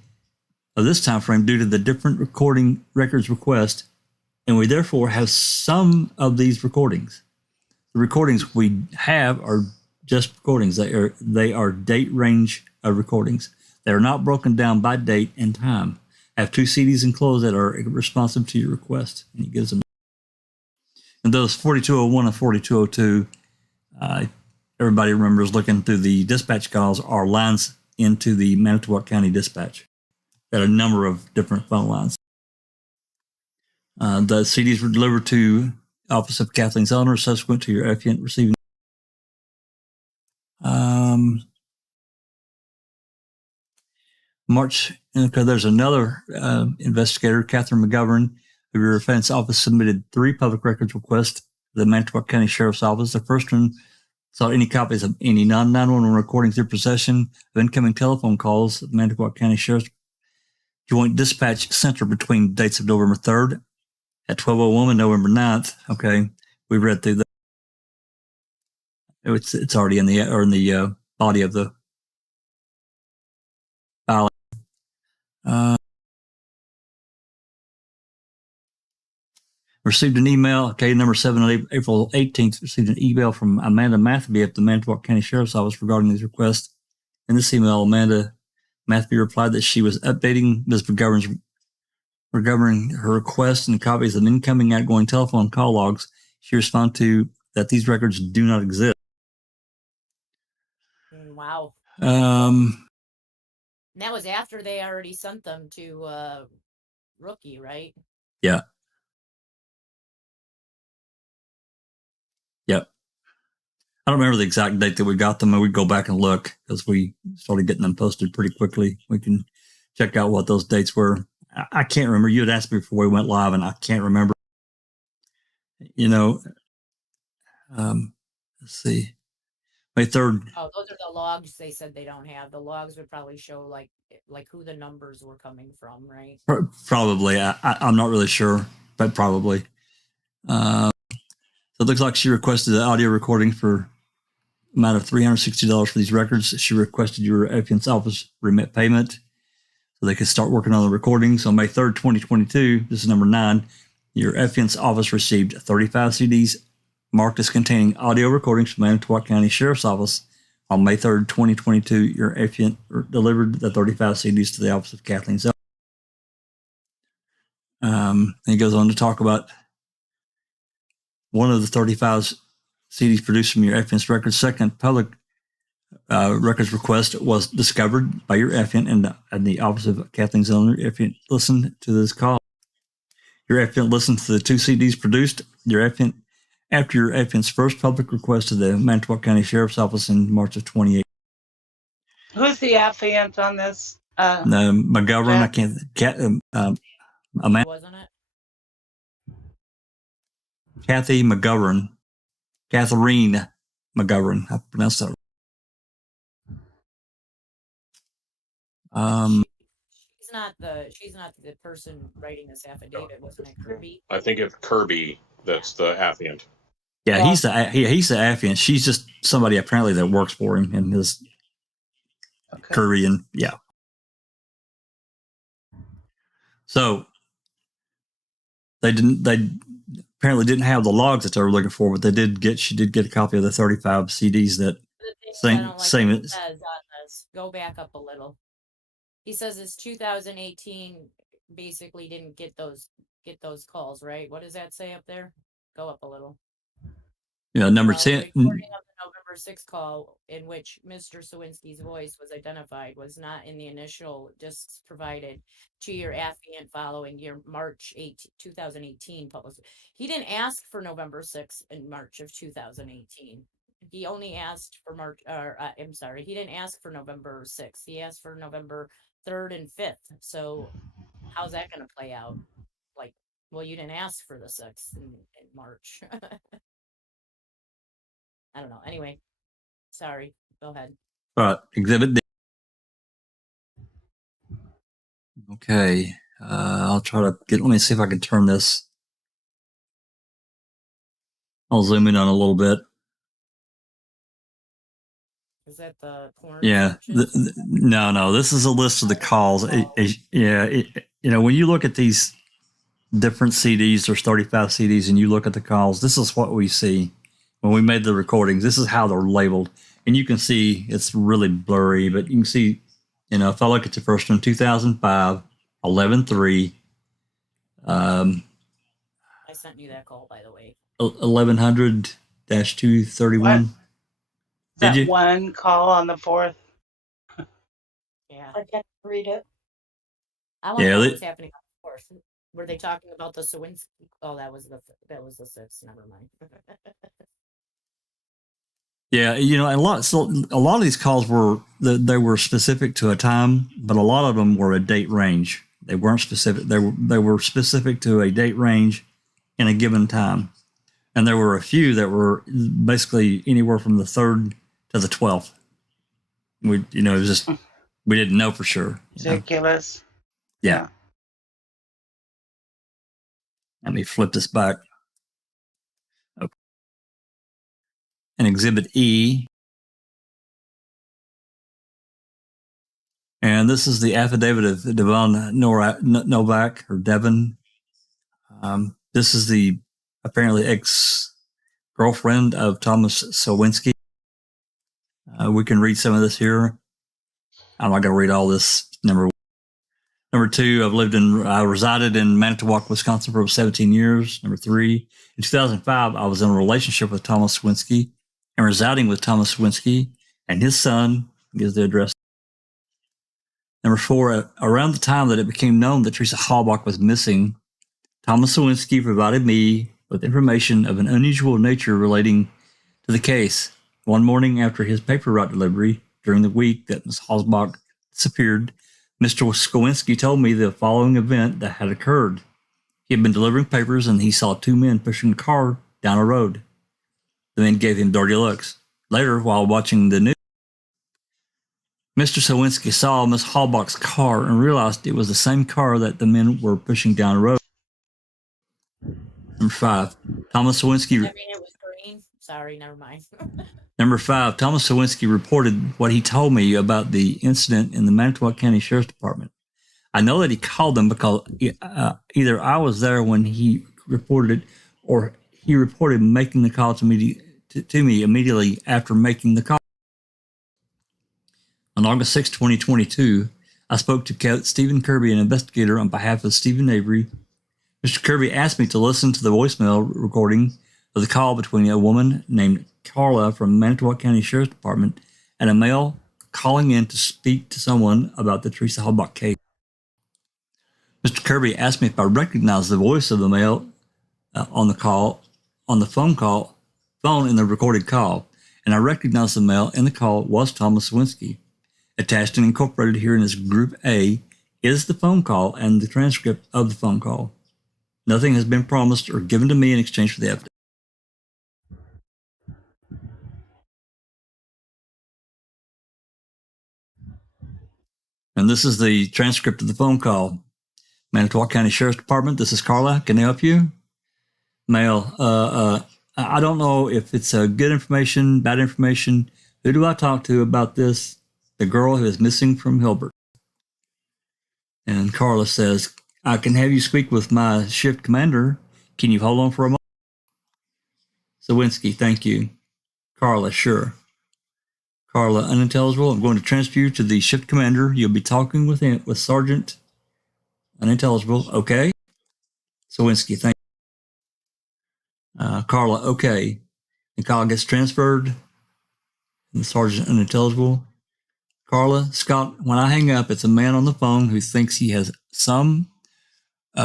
of this time frame due to the different recording records request, and we therefore have some of these recordings. The recordings we have are just recordings. They are date range of recordings. They are not broken down by date and time. I have 2 CDs enclosed that are responsive to your request. And he gives them. And those 4201 and 4202, everybody remembers looking through the dispatch calls, are lines into the Manitowoc County Dispatch. Got a number of different phone lines. The CDs were delivered to Office of Kathleen Zellner, subsequent to your affiant receiving. March, okay, there's another investigator, Catherine McGovern, of your offense office, submitted 3 public records requests to the Manitowoc County Sheriff's Office. The first one sought any copies of any non-911 recordings in possession of incoming telephone calls at the Manitowoc County Sheriff's Joint Dispatch Center between dates of November 3rd at 12:01 and November 9th. Okay, we read through that. It's already in the body of the file. Received an email, okay, number 7 on April 18th, received an email from Amanda Matheby at the Manitowoc County Sheriff's Office regarding these requests. In this email, Amanda Matheby replied that she was updating Ms. McGovern regarding her request and copies of incoming and outgoing telephone call logs. She responded to that these records do not exist. Wow. And that was after they already sent them to Rookie, right? Yeah. Yep. I don't remember the exact date that we got them, and we'd go back and look because we started getting them posted pretty quickly. We can check out what those dates were. I can't remember. You had asked me before we went live, and I can't remember. Let's see. May 3rd. Oh, those are the logs they said they don't have. The logs would probably show like who the numbers were coming from, right? Probably. I'm not really sure, but probably. So it looks like she requested an audio recording for amount of $360 for these records. She requested your affiant's office remit payment so they could start working on the recordings. On May 3rd, 2022, this is number 9, your affiant's office received 35 CDs marked as containing audio recordings from Manitowoc County Sheriff's Office. On May 3rd, 2022, your affiant delivered the 35 CDs to the office of Kathleen Zellner. He goes on to talk about one of the 35 CDs produced from your affiant's records. Second public records request was discovered by your affiant in the office of Kathleen Zellner. Affiant listened to this call. Your affiant listened to the 2 CDs produced. After your affiant's first public request to the Manitowoc County Sheriff's Office in March of 2018. Who's the affiant on this? McGovern, I can't. Wasn't it? Kathy McGovern. Kathleen McGovern. I pronounced that right. She's not the person writing this affidavit, wasn't it Kirby? I think it's Kirby that's the affiant. Yeah, he's the affiant. She's just somebody apparently that works for him in his Kirby and yeah. So they apparently didn't have the logs that they were looking for, but she did get a copy of the 35 CDs that same as on this. Go back up a little. He says it's 2018 basically didn't get those calls, right? What does that say up there? Go up a little. Yeah, number 10. The recording of the November 6th call in which Mr. Sawinski's voice was identified was not in the initial discs provided to your affiant following your March 8, 2018 public. He didn't ask for November 6th in March of 2018. He only asked for he didn't ask for November 6th. He asked for November 3rd and 5th. So how's that going to play out? Like, well, you didn't ask for the 6th in March. I don't know. Anyway, sorry. Go ahead. All right, Exhibit D. Okay, I'll try to let me see if I can turn this. I'll zoom in on a little bit. Is that the porn? Yeah, no. This is a list of the calls. When you look at these different CDs, there's 35 CDs, and you look at the calls, this is what we see. When we made the recordings, this is how they're labeled. And you can see it's really blurry, but you can see, if I look at the first one, 2005, 11-3. I sent you that call, by the way. 1100-231. Did you? One call on the 4th. Yeah. I can't read it. I want to know what's happening on the 4th. Were they talking about the Sawinski? Oh, that was the 6th. Never mind. Yeah, a lot of these calls were specific to a time, but a lot of them were a date range. They weren't specific. They were specific to a date range in a given time, and there were a few that were basically anywhere from the 3rd to the 12th. It was just we didn't know for sure. Ridiculous. Yeah. Let me flip this back. And Exhibit E. And this is the affidavit of Devon Novak or Devon. This is the apparently ex-girlfriend of Thomas Sawinski. We can read some of this here. I'm not going to read all this. Number 2, I resided in Manitowoc, Wisconsin for over 17 years. Number 3, in 2005, I was in a relationship with Thomas Sawinski and residing with Thomas Sawinski and his son. Gives the address. Number 4, around the time that it became known that Teresa Halbach was missing, Thomas Sawinski provided me with information of an unusual nature relating to the case. One morning after his paper route delivery during the week that Ms. Halbach disappeared, Mr. Sawinski told me the following event that had occurred. He had been delivering papers and he saw 2 men pushing a car down a road. The men gave him dirty looks. Later, while watching the news, Mr. Sawinski saw Ms. Halbach's car and realized it was the same car that the men were pushing down the road. Number 5, Thomas Sawinski. I mean, it was green. Sorry, never mind. Number 5, Thomas Sawinski reported what he told me about the incident in the Manitowoc County Sheriff's Department. I know that he called them because either I was there when he reported it, or he reported making the call to me immediately after making the call. On August 6, 2022, I spoke to Stephen Kirby, an investigator on behalf of Stephen Avery. Mr. Kirby asked me to listen to the voicemail recording of the call between a woman named Carla from Manitowoc County Sheriff's Department and a male calling in to speak to someone about the Teresa Halbach case. Mr. Kirby asked me if I recognized the voice of the male on the phone in the recorded call, and I recognized the male in the call was Thomas Sawinski. Attached and incorporated here in this Group A is the phone call and the transcript of the phone call. Nothing has been promised or given to me in exchange for the evidence. And this is the transcript of the phone call. Manitowoc County Sheriff's Department, this is Carla. Can I help you? Male, I don't know if it's good information, bad information. Who do I talk to about this? The girl who is missing from Hilbert. And Carla says, I can have you speak with my shift commander. Can you hold on for a moment? Sawinski, thank you. Carla, sure. Carla, unintelligible. I'm going to transfer you to the shift commander. You'll be talking with him, with Sergeant unintelligible. Okay. Sawinski, thank you. Carla, okay. And Carla gets transferred. And the sergeant unintelligible. Carla, Scott, when I hang up, it's a man on the phone who thinks he has some,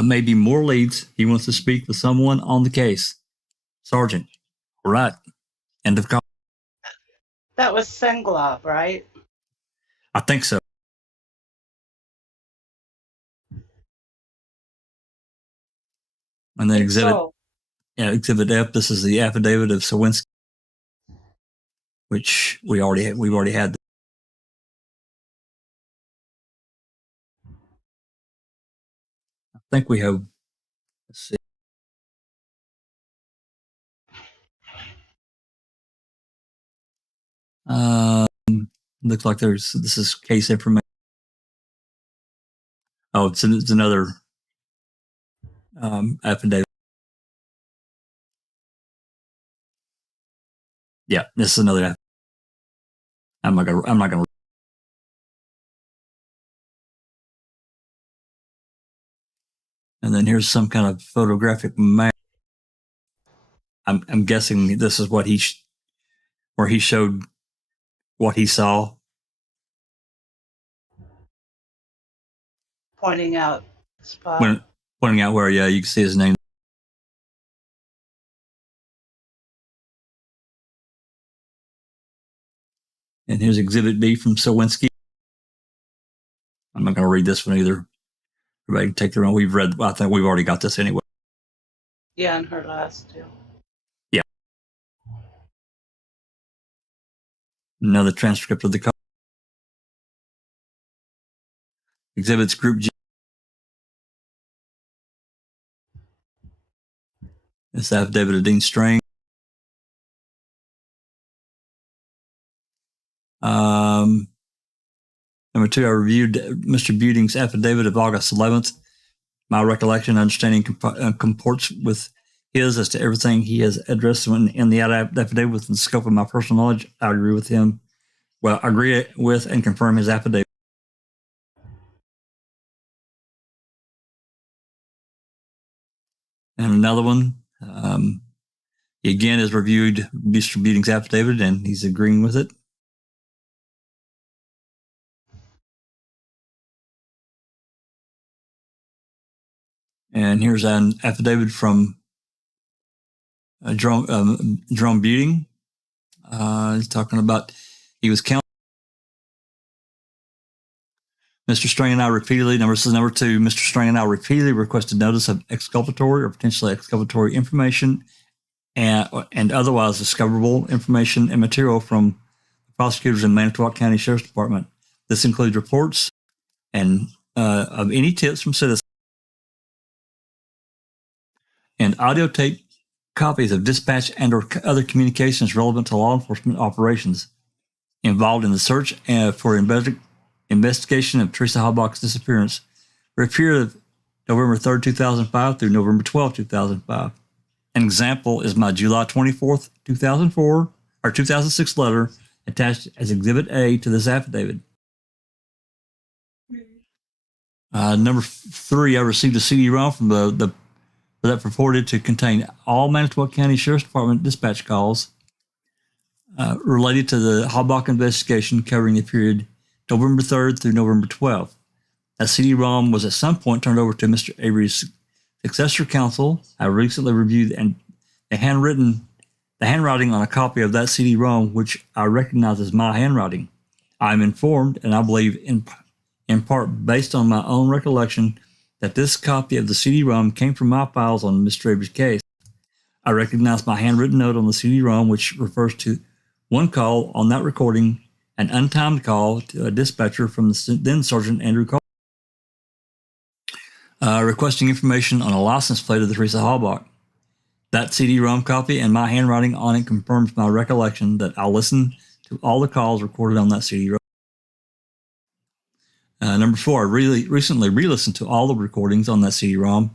maybe more leads. He wants to speak with someone on the case. Sergeant, all right. End of call. That was Senglov, right? I think so. And then Exhibit F, this is the affidavit of Sawinski, which we've already had. I think we have, let's see. Looks like this is case information. Oh, it's another affidavit. Yeah, this is another affidavit. I'm not gonna. And then here's some kind of photographic map. I'm guessing this is what where he showed what he saw. Pointing out the spot. Pointing out where, yeah, you can see his name. And here's Exhibit B from Sawinski. I'm not going to read this one either. Everybody can take their own. I think we've already got this anyway. Yeah, and her last two. Yeah. Another transcript of the call. Exhibits Group G. This affidavit of Dean Strang. Number 2, I reviewed Mr. Buting's affidavit of August 11th. My recollection and understanding comports with his as to everything he has addressed in the affidavit within the scope of my personal knowledge. I agree with him. Well, I agree with and confirm his affidavit. And another one, he again has reviewed Mr. Buting's affidavit and he's agreeing with it. And here's an affidavit from Jerome Buting. He's talking about he was counting. Mr. Strang and I repeatedly, number 2, Mr. Strang and I repeatedly requested notice of exculpatory or potentially exculpatory information and otherwise discoverable information and material from prosecutors in Manitowoc County Sheriff's Department. This includes reports and of any tips from citizens and audio tape copies of dispatch and or other communications relevant to law enforcement operations involved in the search for investigation of Teresa Halbach's disappearance for a period of November 3rd, 2005 through November 12th, 2005. An example is my July 24th, 2006 letter attached as Exhibit A to this affidavit. Number 3, I received a CD-ROM from that purported to contain all Manitowoc County Sheriff's Department dispatch calls related to the Halbach investigation covering the period November 3rd through November 12th. That CD-ROM was at some point turned over to Mr. Avery's successor counsel. I recently reviewed the handwriting on a copy of that CD-ROM, which I recognize as my handwriting. I'm informed, and I believe in part based on my own recollection, that this copy of the CD-ROM came from my files on Mr. Avery's case. I recognize my handwritten note on the CD-ROM, which refers to one call on that recording, an untimed call to a dispatcher from the then Sergeant Andrew Cole, requesting information on a license plate of the Teresa Halbach. That CD-ROM copy and my handwriting on it confirms my recollection that I listened to all the calls recorded on that CD-ROM. Number 4, I recently re-listened to all the recordings on that CD-ROM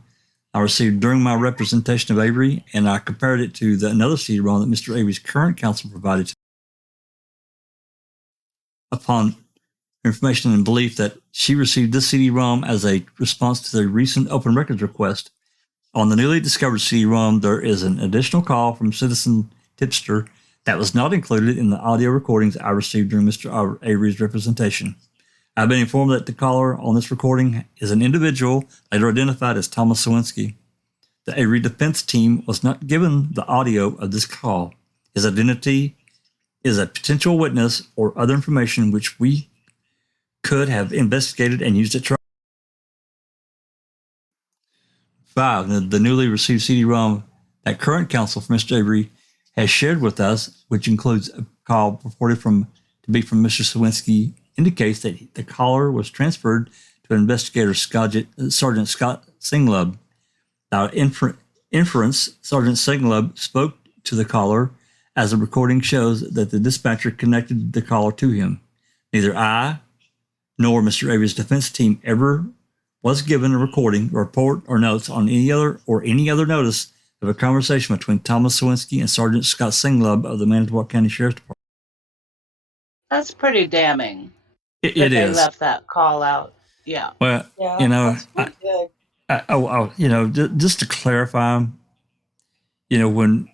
I received during my representation of Avery, and I compared it to another CD-ROM that Mr. Avery's current counsel provided to me upon information and belief that she received this CD-ROM as a response to the recent open records request. On the newly discovered CD-ROM, there is an additional call from citizen tipster that was not included in the audio recordings I received during Mr. Avery's representation. I've been informed that the caller on this recording is an individual later identified as Thomas Sawinski. The Avery defense team was not given the audio of this call. His identity is a potential witness or other information which we could have investigated and used at trial. 5, the newly received CD-ROM that current counsel for Mr. Avery has shared with us, which includes a call purported to be from Mr. Sawinski, indicates that the caller was transferred to investigator Sergeant Scott Singlub. Now, inference, Sergeant Singlub spoke to the caller, as the recording shows that the dispatcher connected the caller to him. Neither I nor Mr. Avery's defense team ever was given a recording, report, or notes on any other notice of a conversation between Thomas Sawinski and Sergeant Scott Singlub of the Manitowoc County Sheriff's Department. That's pretty damning. It They is. left that call out. Yeah. Well, Yeah, that's pretty good. just to clarify, when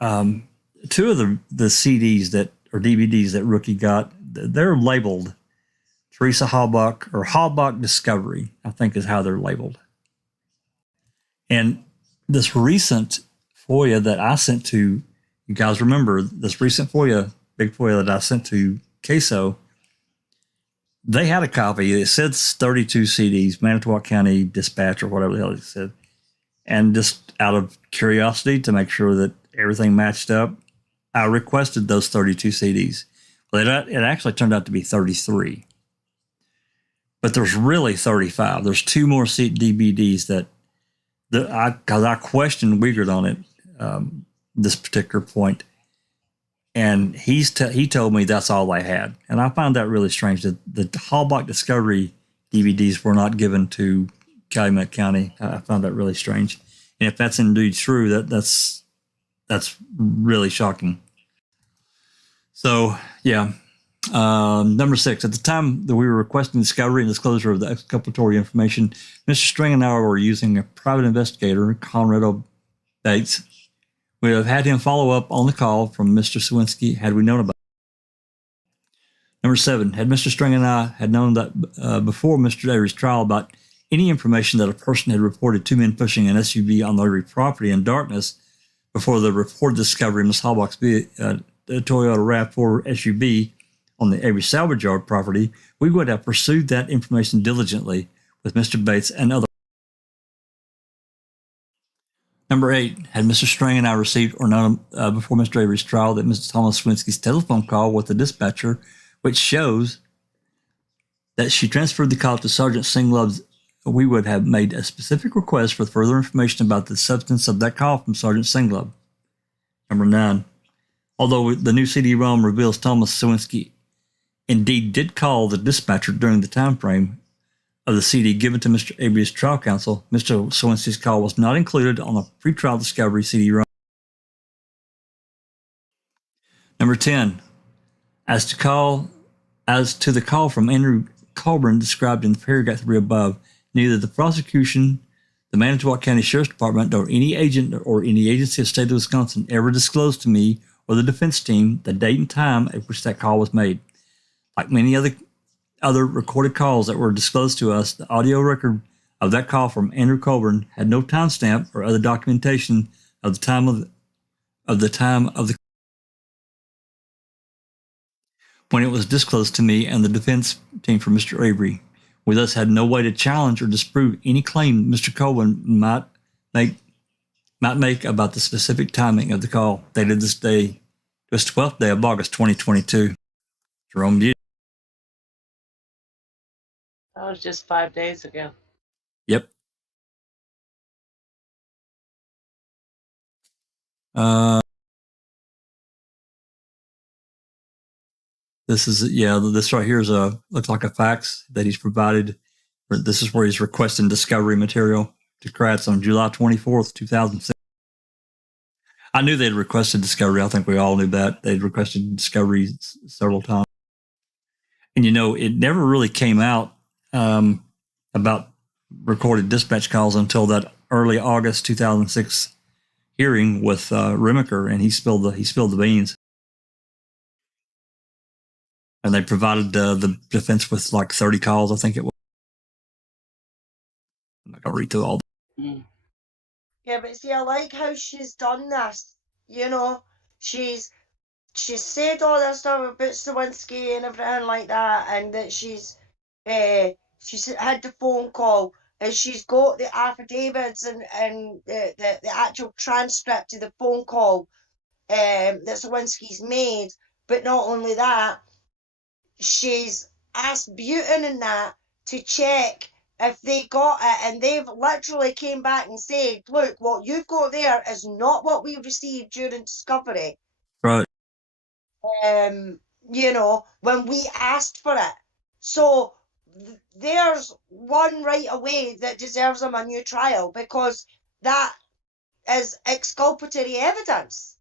2 of the CDs that or DVDs that Rookie got, they're labeled Teresa Halbach or Halbach Discovery, I think is how they're labeled. And this recent FOIA that I sent to, you guys remember this recent FOIA, big FOIA that I sent to CASO, they had a copy. It said 32 CDs, Manitowoc County Dispatch or whatever the hell it said. And just out of curiosity to make sure that everything matched up, I requested those 32 CDs. Well, it actually turned out to be 33. But there's really 35. There's 2 more DVDs because I questioned Wiegert on it, this particular point. And he told me that's all they had. And I found that really strange that the Halbach Discovery DVDs were not given to Calumet County. I found that really strange. And if that's indeed true, that's really shocking. So, yeah. Number 6, at the time that we were requesting discovery and disclosure of the exculpatory information, Mr. String and I were using a private investigator, Conrado Bates. We would have had him follow up on the call from Mr. Sawinski had we known about it. Number 7, had Mr. String and I had known that before Mr. Avery's trial about any information that a person had reported 2 men pushing an SUV on the Avery property in darkness before the reported discovery of Ms. Halbach's Toyota RAV4 SUV on the Avery salvage yard property, we would have pursued that information diligently with Mr. Bates and others. Number 8, had Mr. String and I received or known before Mr. Avery's trial that Mr. Thomas Sawinski's telephone call with the dispatcher, which shows that she transferred the call to Sergeant Singlub's we would have made a specific request for further information about the substance of that call from Sergeant Singlove. Number 9. Although the new CD-ROM reveals Thomas Sawinski indeed did call the dispatcher during the time frame of the CD given to Mr. Avery's trial counsel, Mr. Sawinski's call was not included on the pretrial discovery CD-ROM. Number 10. As to the call from Andrew Colburn described in paragraph 3 above, neither the prosecution, the Manitowoc County Sheriff's Department, nor any agent or any agency of the state of Wisconsin ever disclosed to me or the defense team the date and time at which that call was made. Like many other recorded calls that were disclosed to us, the audio record of that call from Andrew Colburn had no timestamp or other documentation of the time of the when it was disclosed to me and the defense team for Mr. Avery. We thus had no way to challenge or disprove any claim Mr. Colburn might make about the specific timing of the call dated this day, this 12th day of August 2022. Jerome Beauty. That was just 5 days ago. Yep. This right here looks like a fax that he's provided. This is where he's requesting discovery material to Kratz on July 24th, 2006. I knew they'd requested discovery. I think we all knew that. They'd requested discovery several times. And, it never really came out about recorded dispatch calls until that early August 2006 hearing with Remaker, and he spilled the beans. And they provided the defense with like 30 calls, I think it was. I'm not going to read through all that. Yeah, but see, I like how she's done this. She's said all this stuff about Sawinski and everything like that, and that she's had the phone call, and she's got the affidavits and the actual transcript of the phone call that Sawinski's made. But not only that, she's asked Butin and that to check if they got it, and they've literally came back and said, look, what you've got there is not what we received during discovery. Right. When we asked for it. So there's one right away that deserves him a new trial, because that is exculpatory evidence.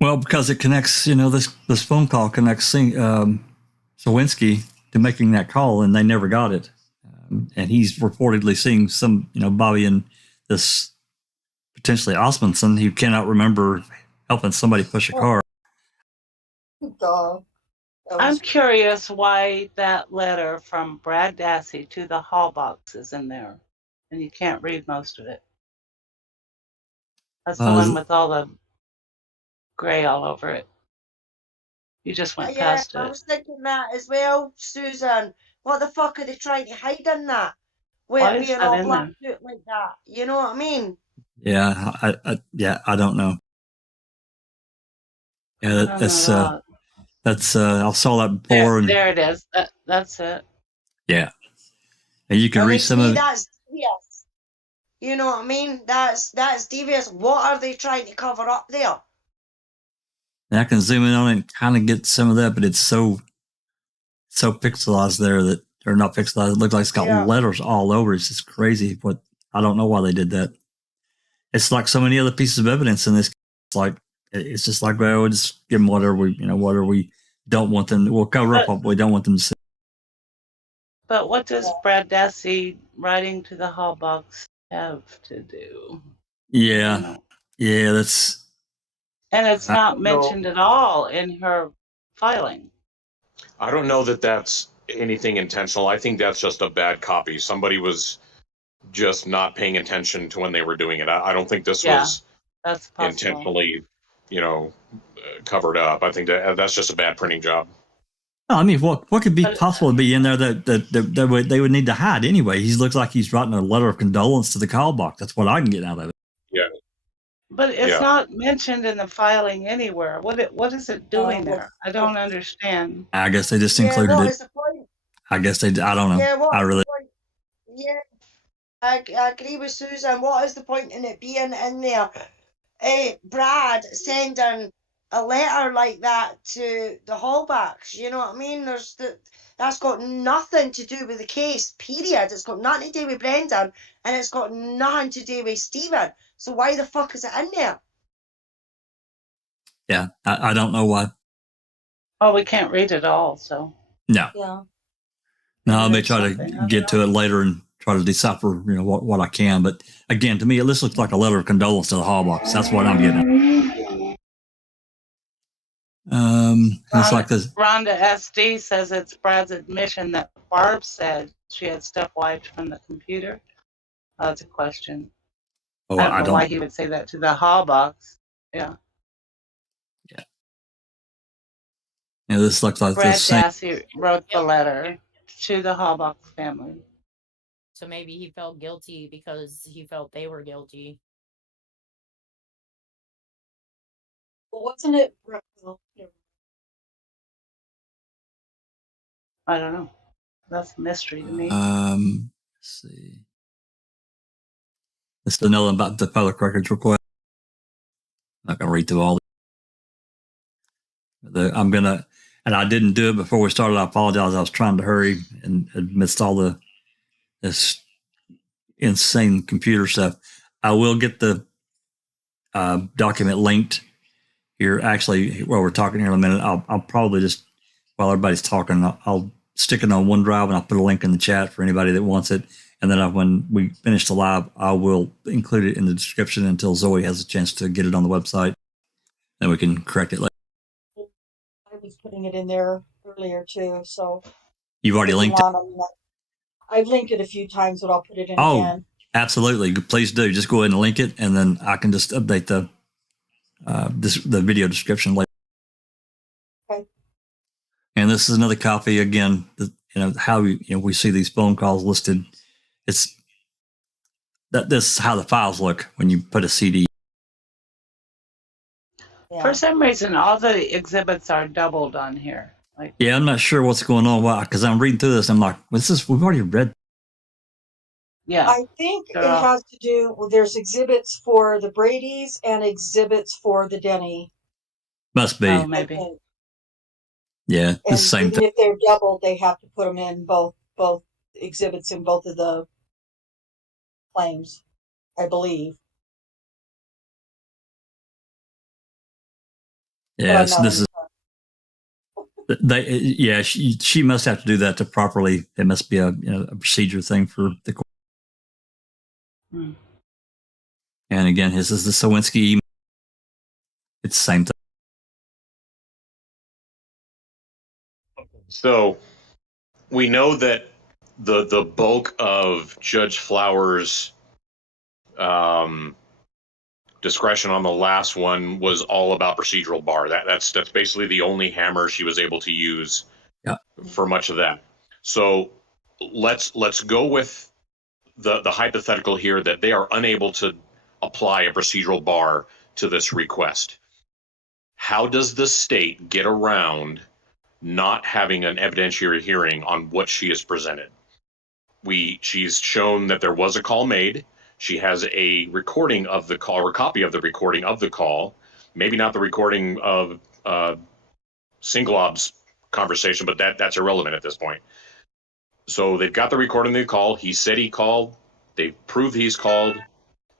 Well, because it connects, this phone call connects Sawinski to making that call, and they never got it. And he's reportedly seeing some, Bobby and this potentially Osmondson, who cannot remember helping somebody push a car. I'm curious why that letter from Brad Dassey to the hall box is in there, and you can't read most of it. That's the one with all the gray all over it. You just went past it. I was thinking that as well, Susan. What the fuck are they trying to hide in that? Why being all blacked out like that? You know what I mean? Yeah, I don't know. Yeah, I saw that before. There it is. That's it. Yeah. And you can read some of it. That's devious. You know what I mean? That's devious. What are they trying to cover up there? And I can zoom in on it and kind of get some of that, but it's so pixelized there that, or not pixelized. It looks like it's got letters all over. It's just crazy. But I don't know why they did that. It's like so many other pieces of evidence in this. It's just like, well, we'll just give them whatever we don't want them. We'll cover up what we don't want them to see. But what does Brad Dassey writing to the hall box have to do? Yeah, that's. And it's not mentioned at all in her filing. I don't know that that's anything intentional. I think that's just a bad copy. Somebody was just not paying attention to when they were doing it. I don't think this was that's intentionally, covered up. I think that's just a bad printing job. No, I mean, what could be possible to be in there that they would need to hide anyway? He looks like he's writing a letter of condolence to the call box. That's what I can get out of it. Yeah. But it's not mentioned in the filing anywhere. What is it doing there? I don't understand. I guess they just included it. I guess I don't know. Yeah, I really. Yeah, I agree with Susan. What is the point in it being in there? Brad sending a letter like that to the Hallbacks, you know what I mean? That's got nothing to do with the case, period. It's got nothing to do with Brendan, and it's got nothing to do with Stephen. So why the fuck is it in there? Yeah, I don't know why. Oh, we can't read it all, so. No. Yeah. No, I may There's try something, I to don't get know. to it later and try to decipher, what I can. But again, to me, this looks like a letter of condolence to the Hallbox. That's what I'm getting at. It's like this. Rhonda SD says it's Brad's admission that Barb said she had stuff wiped from the computer. That's a question. Oh, I don't know why he would say that to the Hallbox. Yeah. Yeah, this looks like Brad the same. Dassey wrote the letter to the Hallbox family. So maybe he felt guilty because he felt they were guilty. Well, wasn't it? I don't know. That's a mystery to me. Let's see. This is another one about the public records request. I'm not going to read through all. I'm going to, and I didn't do it before we started. I apologize. I was trying to hurry and amidst all this insane computer stuff. I will get the document linked here. Actually, while we're talking here in a minute, I'll probably just, while everybody's talking, I'll stick it on OneDrive and I'll put a link in the chat for anybody that wants it. And then when we finish the live, I will include it in the description until Zoe has a chance to get it on the website. Then we can correct it later. I was putting it in there earlier too, so. You've already linked it? I've linked it a few times, but I'll put it in again. Absolutely. Please do. Just go ahead and link it, and then I can just update the video description later. Okay. And this is another copy again. How we see these phone calls listed. It's this is how the files look when you put a CD. Yeah. For some reason, all the exhibits are doubled on here. Yeah, I'm not sure what's going on. Why? Because I'm reading through this, I'm like, we've already read. Yeah. I think it has to do with there's exhibits for the Brady's and exhibits for the Denny. Must be. Oh, maybe. Yeah, and the same even if they're doubled, they have to put them in both exhibits in both of the claims, I believe. Yes, this is. She must have to do that to properly. It must be a procedure thing for the court. Hmm. And again, his is the Sawinski email. It's the same thing. So we know that the bulk of Judge Flowers' discretion on the last one was all about procedural bar. That's basically the only hammer she was able to use for much of that. So let's go with the hypothetical here that they are unable to apply a procedural bar to this request. How does the state get around not having an evidentiary hearing on what she has presented? She's shown that there was a call made. She has a recording of the call, or a copy of the recording of the call. Maybe not the recording of Singlob's conversation, but that's irrelevant at this point. So they've got the recording of the call. He said he called. They proved he's called.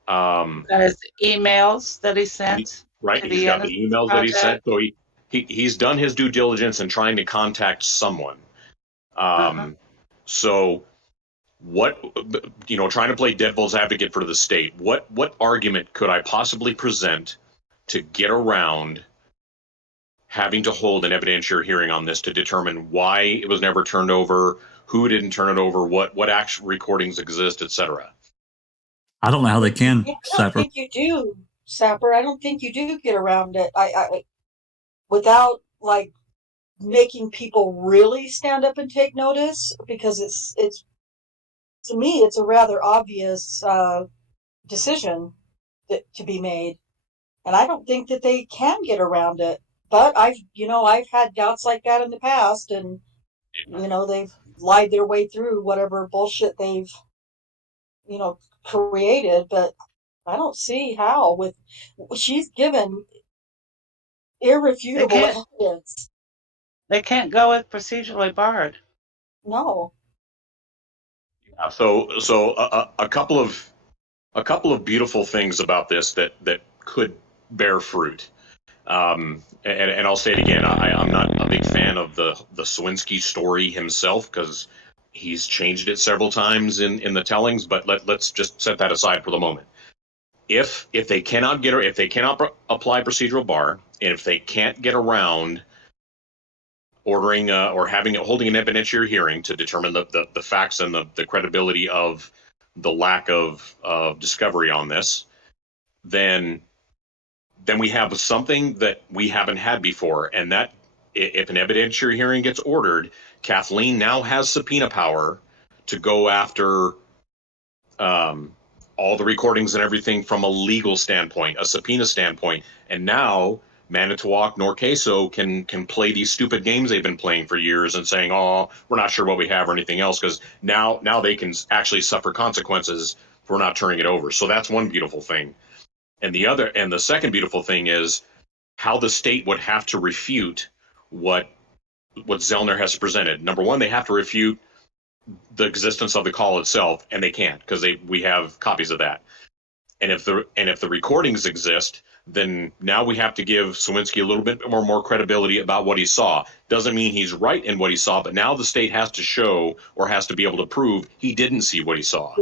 Got his emails that he sent. Right, he's got the emails that he sent. So he's done his due diligence in trying to contact someone. So what, trying to play devil's advocate for the state, what argument could I possibly present to get around having to hold an evidentiary hearing on this to determine why it was never turned over, who didn't turn it over, what actual recordings exist, etc.? I don't know how they can. I don't think you do, Sapper. I don't think you do get around it. I without making people really stand up and take notice, because it's to me it's a rather obvious decision to be made, and I don't think that they can get around it. But I've had doubts like that in the past, and they've lied their way through whatever bullshit they've created, but I don't see how. She's given irrefutable evidence. They can't go with procedurally barred. No. So a couple of beautiful things about this that could bear fruit. And I'll say it again. I'm not a big fan of the Swinsky story himself because he's changed it several times in the tellings. But let's just set that aside for the moment. If they cannot apply procedural bar, and if they can't get around ordering or holding an evidentiary hearing to determine the facts and the credibility of the lack of discovery on this, then we have something that we haven't had before, and that if an evidentiary hearing gets ordered, Kathleen now has subpoena power to go after all the recordings and everything from a legal standpoint, a subpoena standpoint, and now Manitowoc nor Queso can play these stupid games they've been playing for years and saying, "Oh, we're not sure what we have or anything else," because now they can actually suffer consequences for not turning it over. So that's one beautiful thing. And the second beautiful thing is how the state would have to refute what Zellner has presented. Number one, they have to refute the existence of the call itself, and they can't because we have copies of that. And if the recordings exist, then now we have to give Swinsky a little bit more credibility about what he saw. Doesn't mean he's right in what he saw, but now the state has to show or has to be able to prove he didn't see what he saw.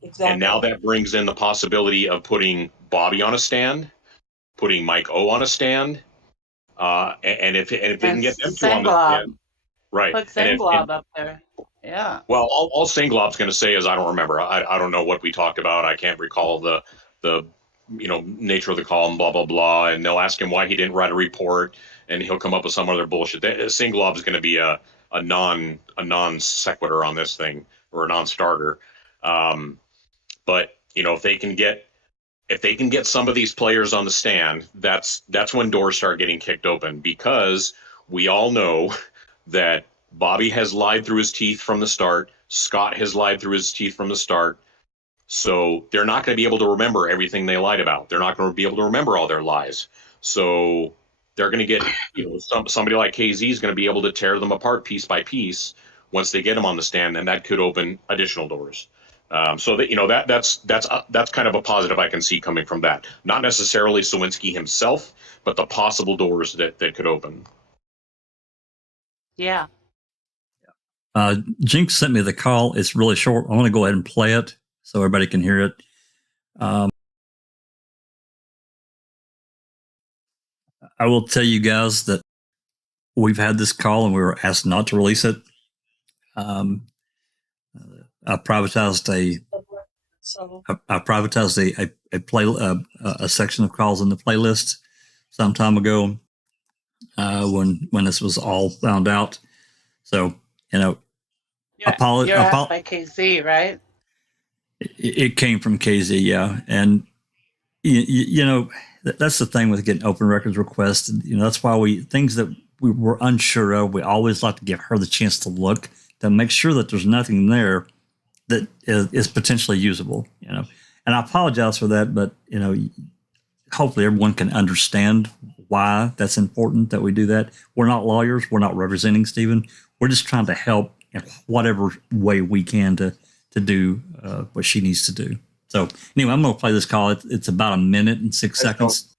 Exactly. And now that brings in the possibility of putting Bobby on a stand, putting Mike O on a stand, and if they can get them two on the stand, right? Put Sanglob up there. Yeah. Well, all Sanglob's going to say is, "I don't remember. I don't know what we talked about. I can't recall the nature of the call and blah blah blah." And they'll ask him why he didn't write a report, and he'll come up with some other bullshit. Sanglob is going to be a non sequitur on this thing, or a non-starter. But if they can get some of these players on the stand, that's when doors start getting kicked open, because we all know that Bobby has lied through his teeth from the start. Scott has lied through his teeth from the start. So they're not going to be able to remember everything they lied about. They're not going to be able to remember all their lies. So they're going to get, somebody like KZ is going to be able to tear them apart piece by piece once they get them on the stand, and that could open additional doors. So that that's kind of a positive I can see coming from that. Not necessarily Swinsky himself, but the possible doors that could open. Yeah. Jinx sent me the call. It's really short. I want to go ahead and play it so everybody can hear it. I will tell you guys that we've had this call and we were asked not to release it. I privatized a section of calls in the playlist some time ago when this was all found out. So you're asked by KZ, right? It came from KZ, yeah, and that's the thing with getting open records requests. That's why things that we were unsure of, we always like to give her the chance to look to make sure that there's nothing there that is potentially usable. And I apologize for that, but hopefully everyone can understand why that's important that we do that. We're not lawyers. We're not representing Stephen. We're just trying to help in whatever way we can to do what she needs to do. So anyway, I'm going to play this call. It's about 1 minute and 6 seconds.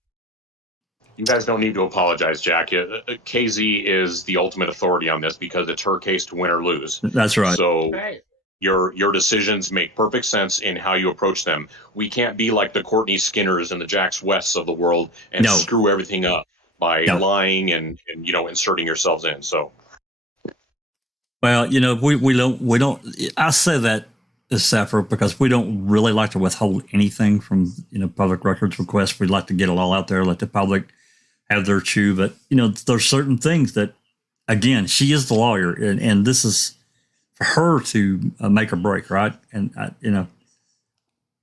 You guys don't need to apologize, Jack. KZ is the ultimate authority on this because it's her case to win or lose. That's right. So your decisions make perfect sense in how you approach them. We can't be like the Courtney Skinners and the Jacks Wests of the world and screw everything up by lying and inserting yourselves in. So, well, we don't. I say that as separate because we don't really like to withhold anything from public records requests. We'd like to get it all out there, let the public have their chew. But there's certain things that, again, she is the lawyer, and this is for her to make or break, right? And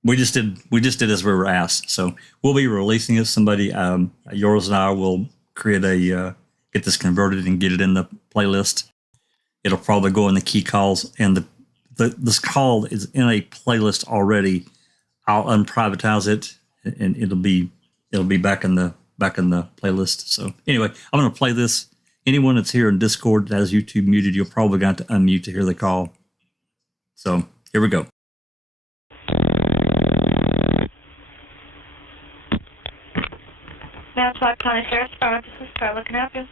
we just did as we were asked. So we'll be releasing it. Somebody, yours and I, will create get this converted and get it in the playlist. It'll probably go in the key calls, and this call is in a playlist already. I'll unprivatize it, and it'll be back in the playlist. So anyway, I'm going to play this. Anyone that's here in Discord that has YouTube muted, you're probably going to unmute to hear the call. So here we go. Manitowoc County Sheriff's Department, this is Carla. Can I help you?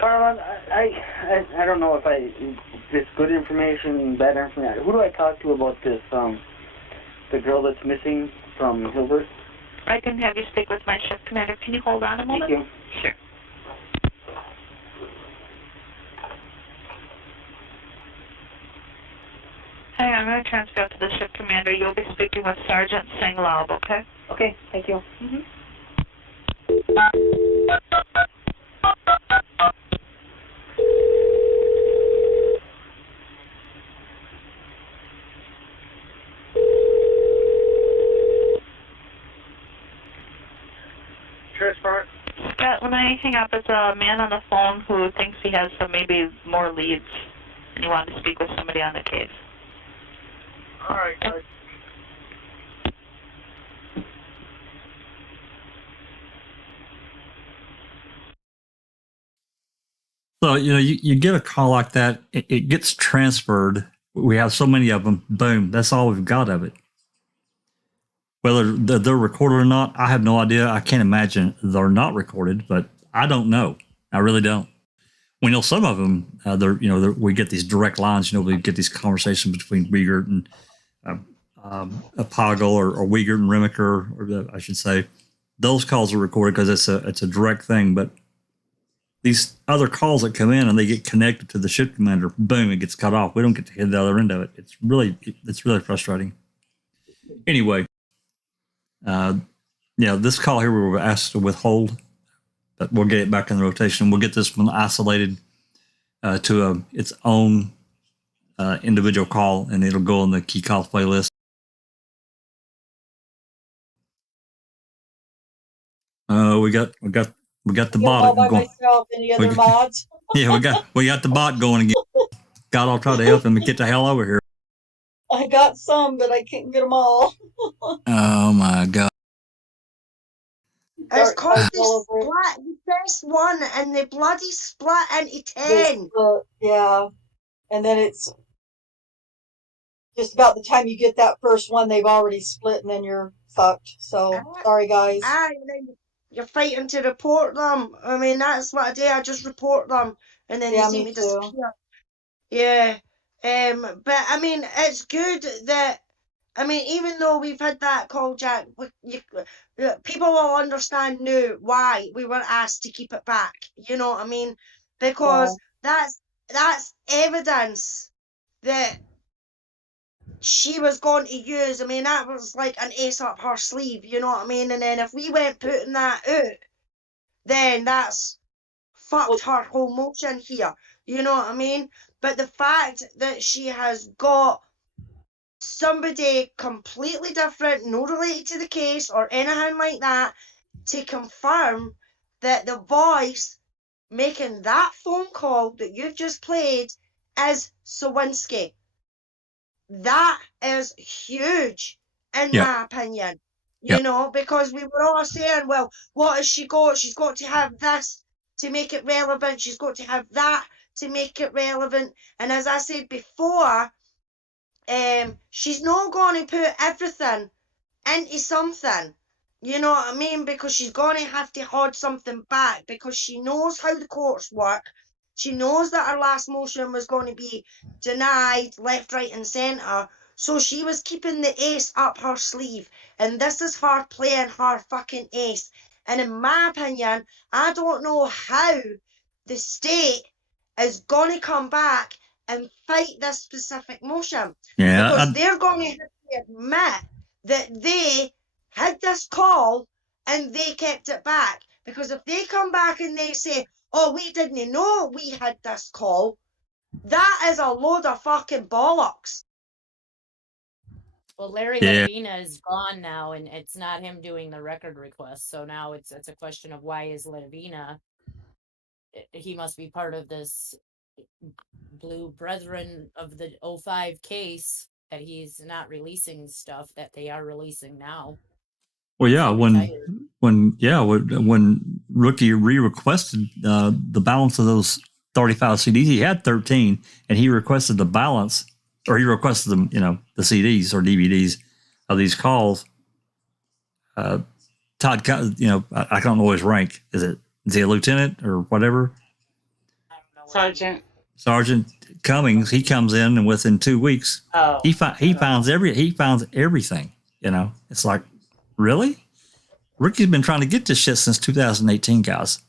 Carla, I don't know if it's good information, bad information. Who do I talk to about this, the girl that's missing from Hilbert? I can have you speak with my shift commander. Can you hold on a moment? Thank you. Sure. Hey, I'm going to transfer out to the shift commander. You'll be speaking with Sergeant Singlaub, okay? Okay, thank you. Mm-hmm. Sheriff's Department? Scott, when I hang up, it's a man on the phone who thinks he has some maybe more leads, and he wanted to speak with somebody on the case. All right, guys. So, you get a call like that, it gets transferred. We have so many of them. Boom. That's all we've got of it. Whether they're recorded or not, I have no idea. I can't imagine they're not recorded, but I don't know. I really don't. We know some of them, we get these direct lines, we get these conversations between Wiegert and Poggle or Wiegert and Remaker, or I should say. Those calls are recorded because it's a direct thing, but these other calls that come in and they get connected to the shift commander, boom, it gets cut off. We don't get to hear the other end of it. It's really frustrating. Anyway, this call here we were asked to withhold, but we'll get it back in the rotation. We'll get this one isolated to its own individual call, and it'll go on the key calls playlist. We got the bot all by going. myself. Any other mods? Yeah, we got the bot going again. God, I'll try to help him get the hell over here. I got some, but I can't get them all. Oh my God. It's called the first one, and they bloody split into 10. Yeah. And then it's just about the time you get that first one, they've already split, and then you're fucked. So, sorry, guys. You're fighting to report them. I mean, that's what I do. I just report them, and then they seem to disappear. Yeah. But, I mean, it's good that, even though we've had that call, Jack, people will understand now why we were asked to keep it back. You know what I mean? Because that's evidence that she was going to use. I mean, that was like an ace up her sleeve, you know what I mean? And then if we went putting that out, then that's fucked her whole motion here, you know what I mean? But the fact that she has got somebody completely different, no related to the case or anything like that, to confirm that the voice making that phone call that you've just played is Sawinski. That is huge, in my opinion, you know, because we were all saying, well, what has she got? She's got to have this to make it relevant. She's got to have that to make it relevant. And as I said before, she's not going to put everything into something, you know what I mean? Because she's going to have to hold something back, because she knows how the courts work. She knows that her last motion was going to be denied left, right, and centre. So she was keeping the ace up her sleeve. And this is her playing her fucking ace. And in my opinion, I don't know how the state is going to come back and fight this specific motion. Yeah, because they're going to have to admit that they had this call and they kept it back. Because if they come back and they say, oh, we didn't know we had this call, that is a load of fucking bollocks. Well, Larry Ledvina is gone now, and it's not him doing the record request. So now it's a question of why is Ledvina? He must be part of this blue brethren of the 05 case that he's not releasing stuff that they are releasing now. Well, yeah, Retired. when Rookie re-requested the balance of those 35 CDs, he had 13, and he requested the balance, or he requested them, the CDs or DVDs of these calls. Todd, I don't know his rank. Is he a lieutenant or whatever? I don't know. Sergeant Cummings. He comes in, and within 2 weeks, he finds everything. It's like, really? Rickie's been trying to get this shit since 2018, guys.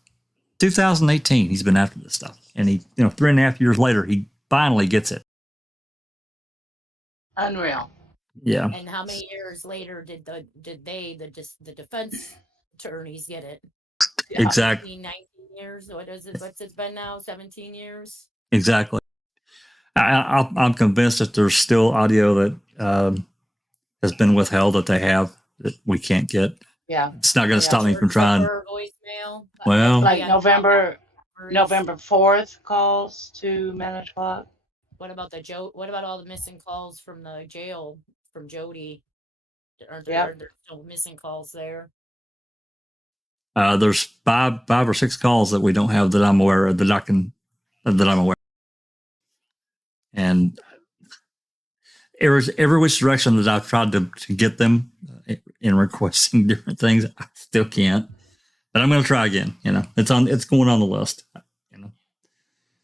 2018, he's been after this stuff, and he, 3.5 years later, he finally gets it. Unreal. Yeah. And how many years later did the defense attorneys get it? Exactly. 19 years. What is it? What's it been now? 17 years. Exactly. I'm convinced that there's still audio that has been withheld that they have that we can't get. Yeah. It's not going to stop me from trying. Voicemail. Well, like November 4th calls to Manitowoc. What about what about all the missing calls from the jail from Jody? Are there still missing calls there? There's five or six calls that we don't have that I'm aware of, that I'm aware of. And every which direction that I've tried to get them in requesting different things, I still can't. But I'm going to try again. It's going on the list.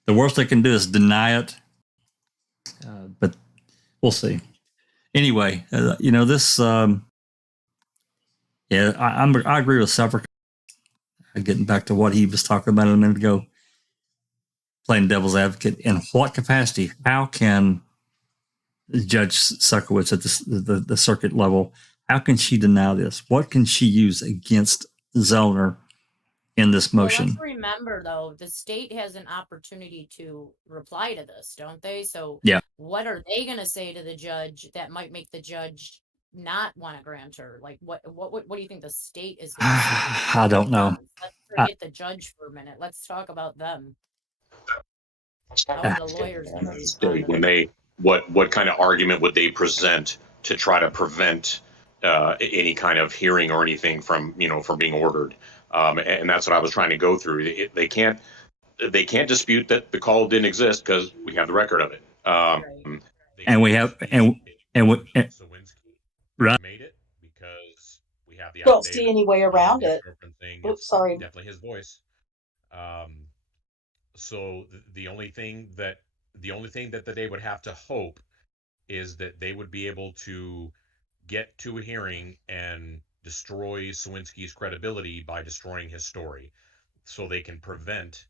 The worst they can do is deny it. But we'll see. Anyway, this. I agree with Sever. Getting back to what he was talking about a minute ago, playing devil's advocate. In what capacity? How can Judge Suckowitz at the circuit level? How can she deny this? What can she use against Zellner in this motion? Well, let's remember, though, the state has an opportunity to reply to this, don't they? So yeah. What are they going to say to the judge that might make the judge not want to grant her? Like, what do you think the state is going to say? I don't know. Let's forget the judge for a minute. Let's talk about them. The lawyers. What kind of argument would they present to try to prevent any kind of hearing or anything from being ordered? And that's what I was trying to go through. They can't dispute that the call didn't exist because we have the record of it. And we have right. Made it because we have the. Don't see any way around it. Oops, sorry. Definitely his voice. So the only thing that they would have to hope is that they would be able to get to a hearing and destroy Sawinski's credibility by destroying his story, so they can prevent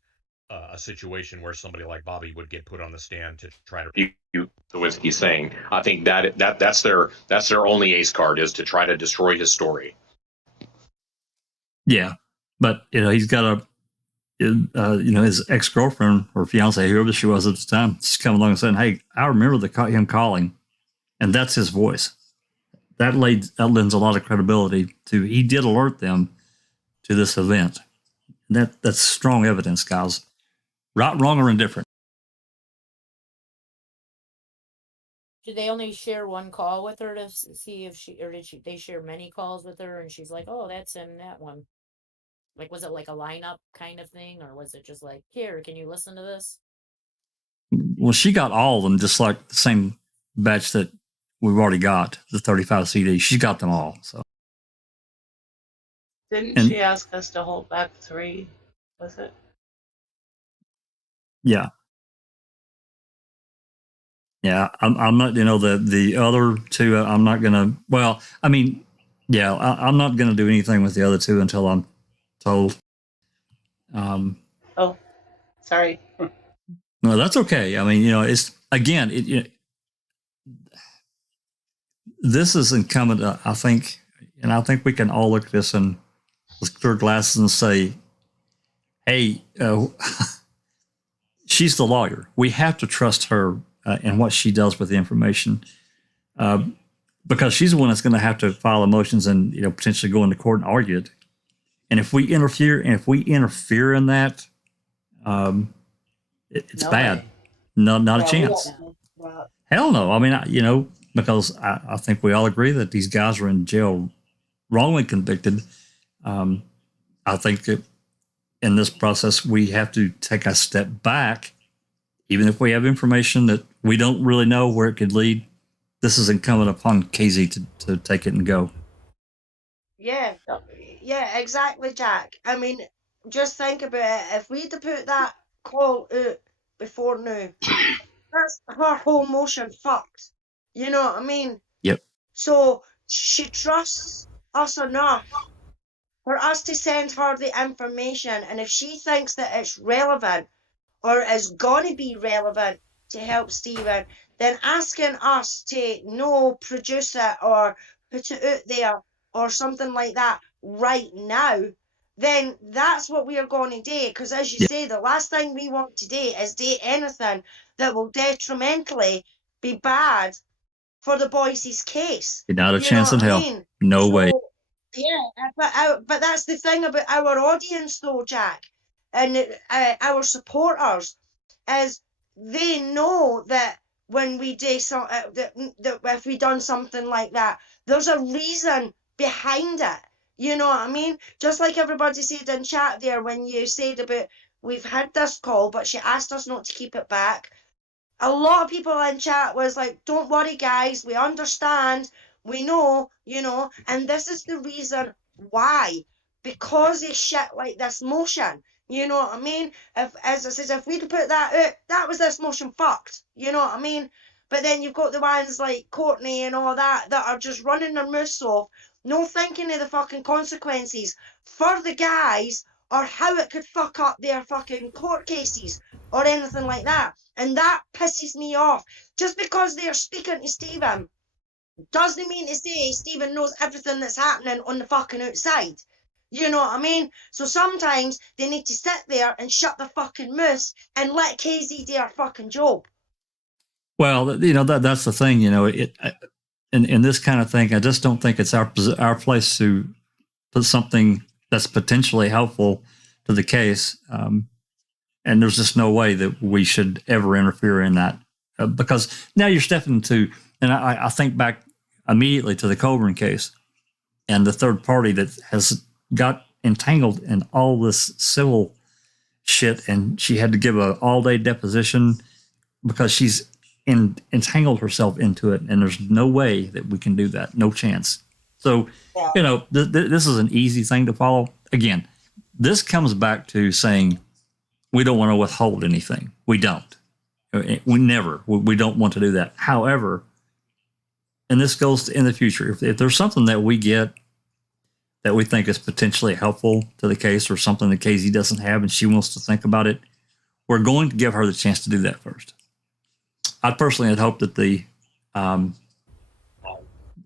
a situation where somebody like Bobby would get put on the stand to try to refute Sawinski's saying. I think that's their only ace card, is to try to destroy his story. Yeah, but he's got his ex-girlfriend or fiance, whoever she was at the time, she's come along and saying, "Hey, I remember him calling," and that's his voice. That lends a lot of credibility to. He did alert them to this event. That's strong evidence, guys. Right, wrong, or indifferent. Did they only share one call with her to see if they share many calls with her and she's like, "Oh, that's in that one"? Like, was it like a lineup kind of thing, or was it just like, "Here, can you listen to this"? Well, she got all of them, just like the same batch that we've already got, the 35 CDs. She got them all. So didn't she ask us to hold back 3? Was it? Yeah. Yeah, I'm not. The other 2, I'm not gonna. Well, I mean, yeah, I'm not gonna do anything with the other 2 until I'm told. Oh, sorry. No, that's okay. I mean, it's again, this is incumbent. I think we can all look at this and with clear glasses and say, "Hey, she's the lawyer. We have to trust her and what she does with the information, because she's the one that's going to have to file motions and potentially go into court and argue it. And if we interfere in that, it's No bad. way. Not Yeah, a we chance. don't know that. Hell no. I mean, because I think we all agree that these guys are in jail wrongly convicted. I think that in this process, we have to take a step back, even if we have information that we don't really know where it could lead. This is incumbent upon KZ to take it and go. Yeah, yeah, exactly, Jack. I mean, just think about it. If we'd have put that call out before now, that's her whole motion fucked. You know what I mean? Yep. So she trusts us enough for us to send her the information, and if she thinks that it's relevant or is going to be relevant to help Stephen, then asking us to produce it or put it out there or something like that right now, then that's what we are going to do. Because as you say, the last thing we want to do is do anything that will detrimentally be bad for the boys' case. Not a You chance know in what I hell. mean? No way. Yeah, but that's the thing about our audience, though, Jack, and our supporters, is they know that when we do that if we done something like that, there's a reason behind it. You know what I mean? Just like everybody said in chat there when you said about we've had this call, but she asked us not to keep it back. A lot of people in chat was like, don't worry, guys, we understand, we know, and this is the reason why. Because it's shit like this motion. You know what I mean? As I said, if we'd put that out, that was this motion fucked. You know what I mean? But then you've got the ones like Courtney and all that are just running their mouths off, no thinking of the fucking consequences for the guys or how it could fuck up their fucking court cases or anything like that. And that pisses me off. Just because they're speaking to Stephen doesn't mean to say Stephen knows everything that's happening on the fucking outside. You know what I mean? So sometimes they need to sit there and shut their fucking mouths and let KZ do her fucking job. Well, that's the thing. In this kind of thing, I just don't think it's our place to put something that's potentially helpful to the case. And there's just no way that we should ever interfere in that because now you're stepping into, and I think back immediately to the Colburn case and the third party that has got entangled in all this civil shit. And she had to give an all-day deposition because she's entangled herself into it. And there's no way that we can do that. No chance. So, this is an easy thing to follow. Again, this comes back to saying, we don't want to withhold anything. We don't. We don't want to do that. However, and this goes in the future, if there's something that we get that we think is potentially helpful to the case or something that KZ doesn't have and she wants to think about it, we're going to give her the chance to do that first. I personally had hoped that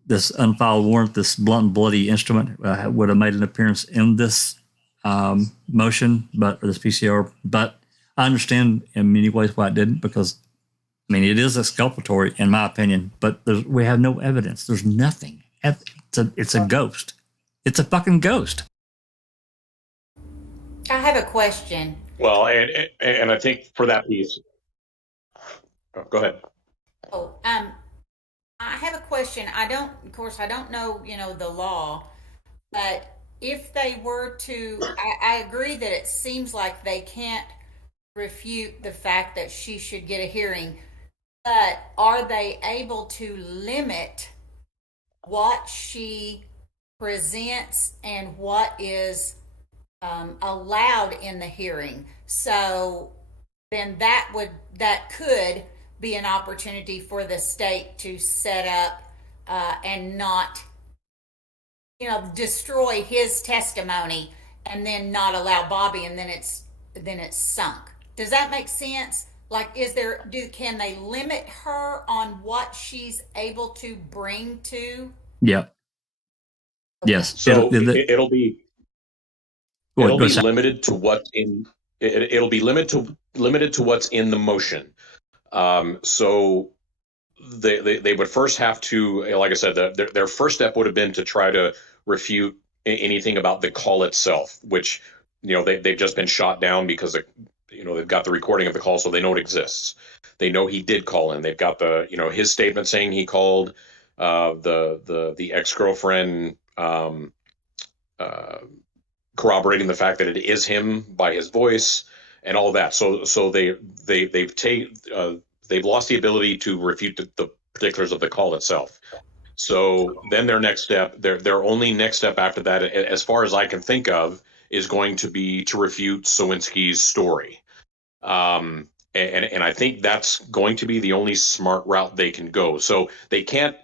this unfiled warrant, this blunt and bloody instrument would have made an appearance in this motion, but this PCR, but I understand in many ways why it didn't, because it is exculpatory in my opinion, but we have no evidence. There's nothing. It's a ghost. It's a fucking ghost. I have a question. Well, and I think for that piece, go ahead. I have a question. I don't know, the law, but if they were to, I agree that it seems like they can't refute the fact that she should get a hearing, but are they able to limit what she presents and what is allowed in the hearing? So then that could be an opportunity for the state to set up and not destroy his testimony and then not allow Bobby, and then it's sunk. Does that make sense? Like, can they limit her on what she's able to bring to? Yeah. Yes. So it'll be limited to what's in. It'll be limited to what's in the motion. So they would first have to, like I said, their first step would have been to try to refute anything about the call itself, which they've just been shot down because they've got the recording of the call, so they know it exists. They know he did call in. They've got the, his statement saying he called, the ex-girlfriend, corroborating the fact that it is him by his voice and all that. So they've lost the ability to refute the particulars of the call itself. So then their next step, their only next step after that, as far as I can think of, is going to be to refute Sawinski's story. And I think that's going to be the only smart route they can go. So they can't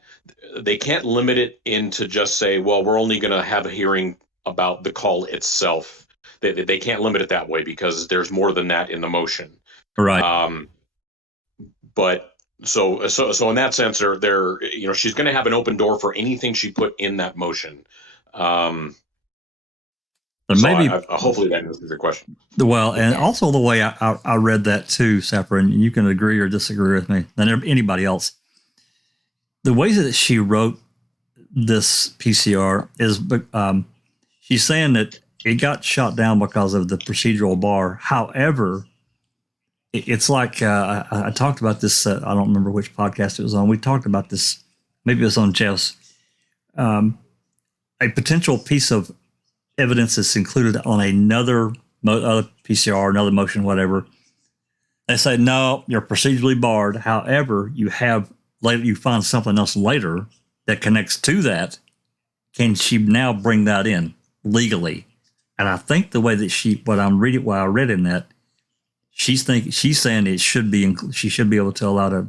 limit it into just say, well, we're only going to have a hearing about the call itself. They can't limit it that way because there's more than that in the motion. Right. But so in that sense, they're she's going to have an open door for anything she put in that motion. But maybe hopefully that answers your question. Well, and also the way I read that too, Sapper, and you can agree or disagree with me than anybody else. The way that she wrote this PCR is she's saying that it got shot down because of the procedural bar. However, it's like I talked about this. I don't remember which podcast it was on. We talked about this. Maybe it was on Jeff's. A potential piece of evidence is included on another PCR, another motion, whatever. They say, no, you're procedurally barred. However, you find something else later that connects to that. Can she now bring that in legally? And I think the way that what I read in that, she's saying it should be, she should be able to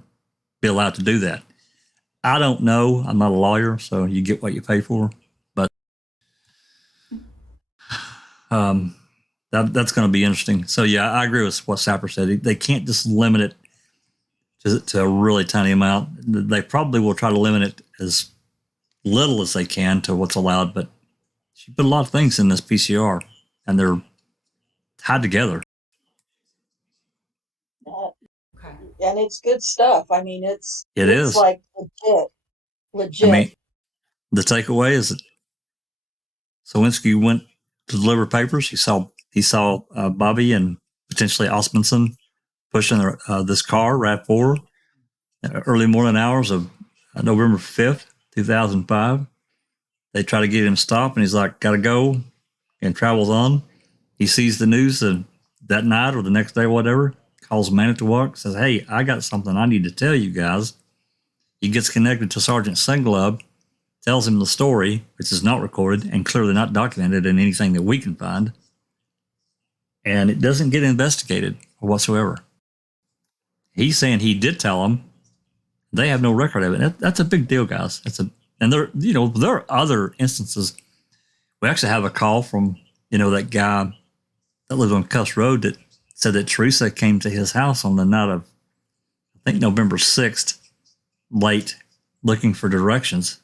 be allowed to do that. I don't know. I'm not a lawyer, so you get what you pay for. But that's going to be interesting. So yeah, I agree with what Sapper said. They can't just limit it to a really tiny amount. They probably will try to limit it as little as they can to what's allowed. But she put a lot of things in this PCR, and they're tied together. And it's good stuff. I mean, it is like legit. I mean, the takeaway is that Sawinski went to deliver papers. He saw Bobby and potentially Osmundson pushing this car, RAV4, early morning hours of November 5th, 2005. They try to get him stopped, and he's like, gotta go, and travels on. He sees the news that night or the next day or whatever, calls Manitowoc, says, hey, I got something I need to tell you guys. He gets connected to Sergeant Senglub, tells him the story, which is not recorded and clearly not documented in anything that we can find. And it doesn't get investigated whatsoever. He's saying he did tell them. They have no record of it. That's a big deal, guys. And there are other instances. We actually have a call from, that guy that lived on Cuss Road that said that Teresa came to his house on the night of, I think, November 6th, late, looking for directions.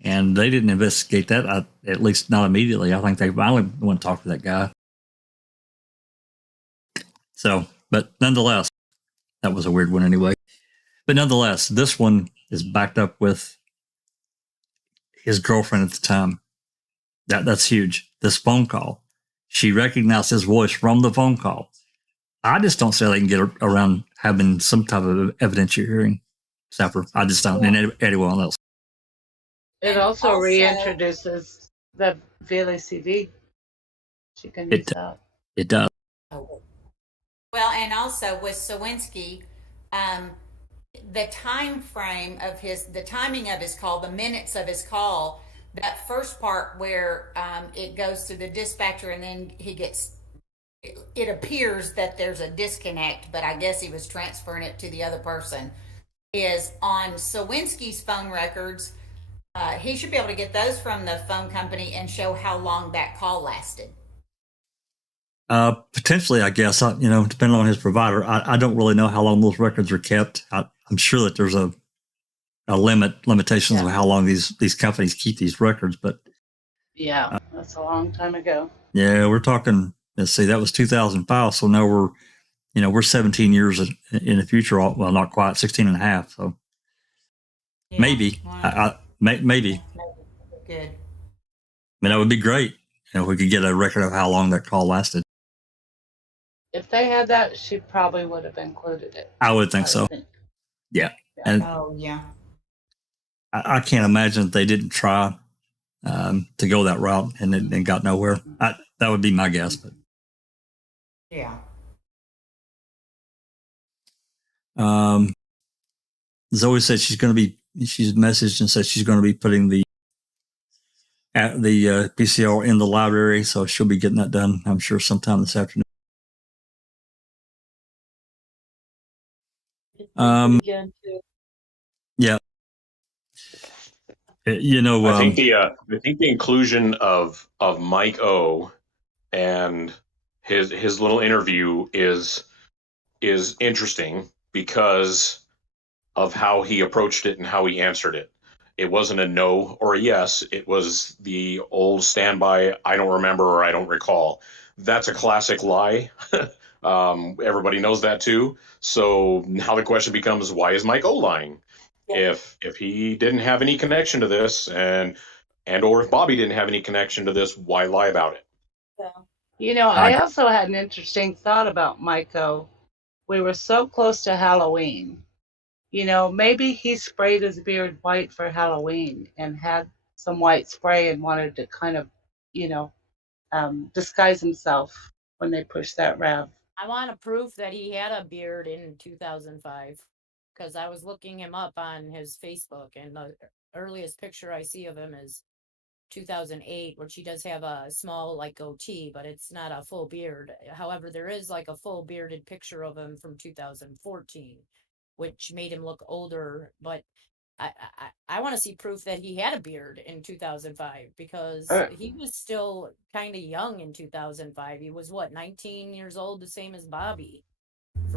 And they didn't investigate that, at least not immediately. I think they finally went to talk to that guy. So, but nonetheless, that was a weird one anyway. But nonetheless, this one is backed up with his girlfriend at the time. That's huge. This phone call. She recognized his voice from the phone call. I just don't see how they can get around having some type of evidentiary hearing, Sapper. I just don't. And anyone else. It also reintroduces the VLACD. She can use that. It does. Well, and also with Sawinski, the time frame of the timing of his call, the minutes of his call, that first part where it goes to the dispatcher and then it appears that there's a disconnect, but I guess he was transferring it to the other person, is on Sawinski's phone records. He should be able to get those from the phone company and show how long that call lasted. Potentially, I guess, depending on his provider. I don't really know how long those records are kept. I'm sure that there's a limitations of how long these companies keep these records, but yeah, that's a long time ago. Yeah, we're talking, let's see, that was 2005. So now we're 17 years in the future. Well, not quite, 16 and a half. So yeah, maybe, maybe. Good. I mean, that would be great. If we could get a record of how long that call lasted. Yeah. If they had that, she probably would have included it. I would think so. Yeah. And Oh, yeah. I can't imagine that they didn't try to go that route and got nowhere. That would be my guess. But Yeah. Zoe said she's messaged and said she's going to be putting the PCR in the library, so she'll be getting that done, I'm sure, sometime this afternoon. Yeah. You know, I think the inclusion of Mike O and his little interview is interesting because of how he approached it and how he answered it. It wasn't a no or a yes. It was the old standby, I don't remember or I don't recall. That's a classic lie. Everybody knows that too. So now the question becomes, why is Mike O lying? Yeah. If he didn't have any connection to this and or if Bobby didn't have any connection to this, why lie about it? Yeah. You know, I also had an interesting thought about Mike O. We were so close to Halloween. You know, maybe he sprayed his beard white for Halloween and had some white spray and wanted to kind of, you know, disguise himself when they pushed that rev. I want proof that he had a beard in 2005 because I was looking him up on his Facebook, and the earliest picture I see of him is 2008, which he does have a small like goatee, but it's not a full beard. However, there is like a full bearded picture of him from 2014, which made him look older. But I want to see proof that he had a beard in 2005 because he was still kind of young in 2005. He was what, 19 years old, the same as Bobby.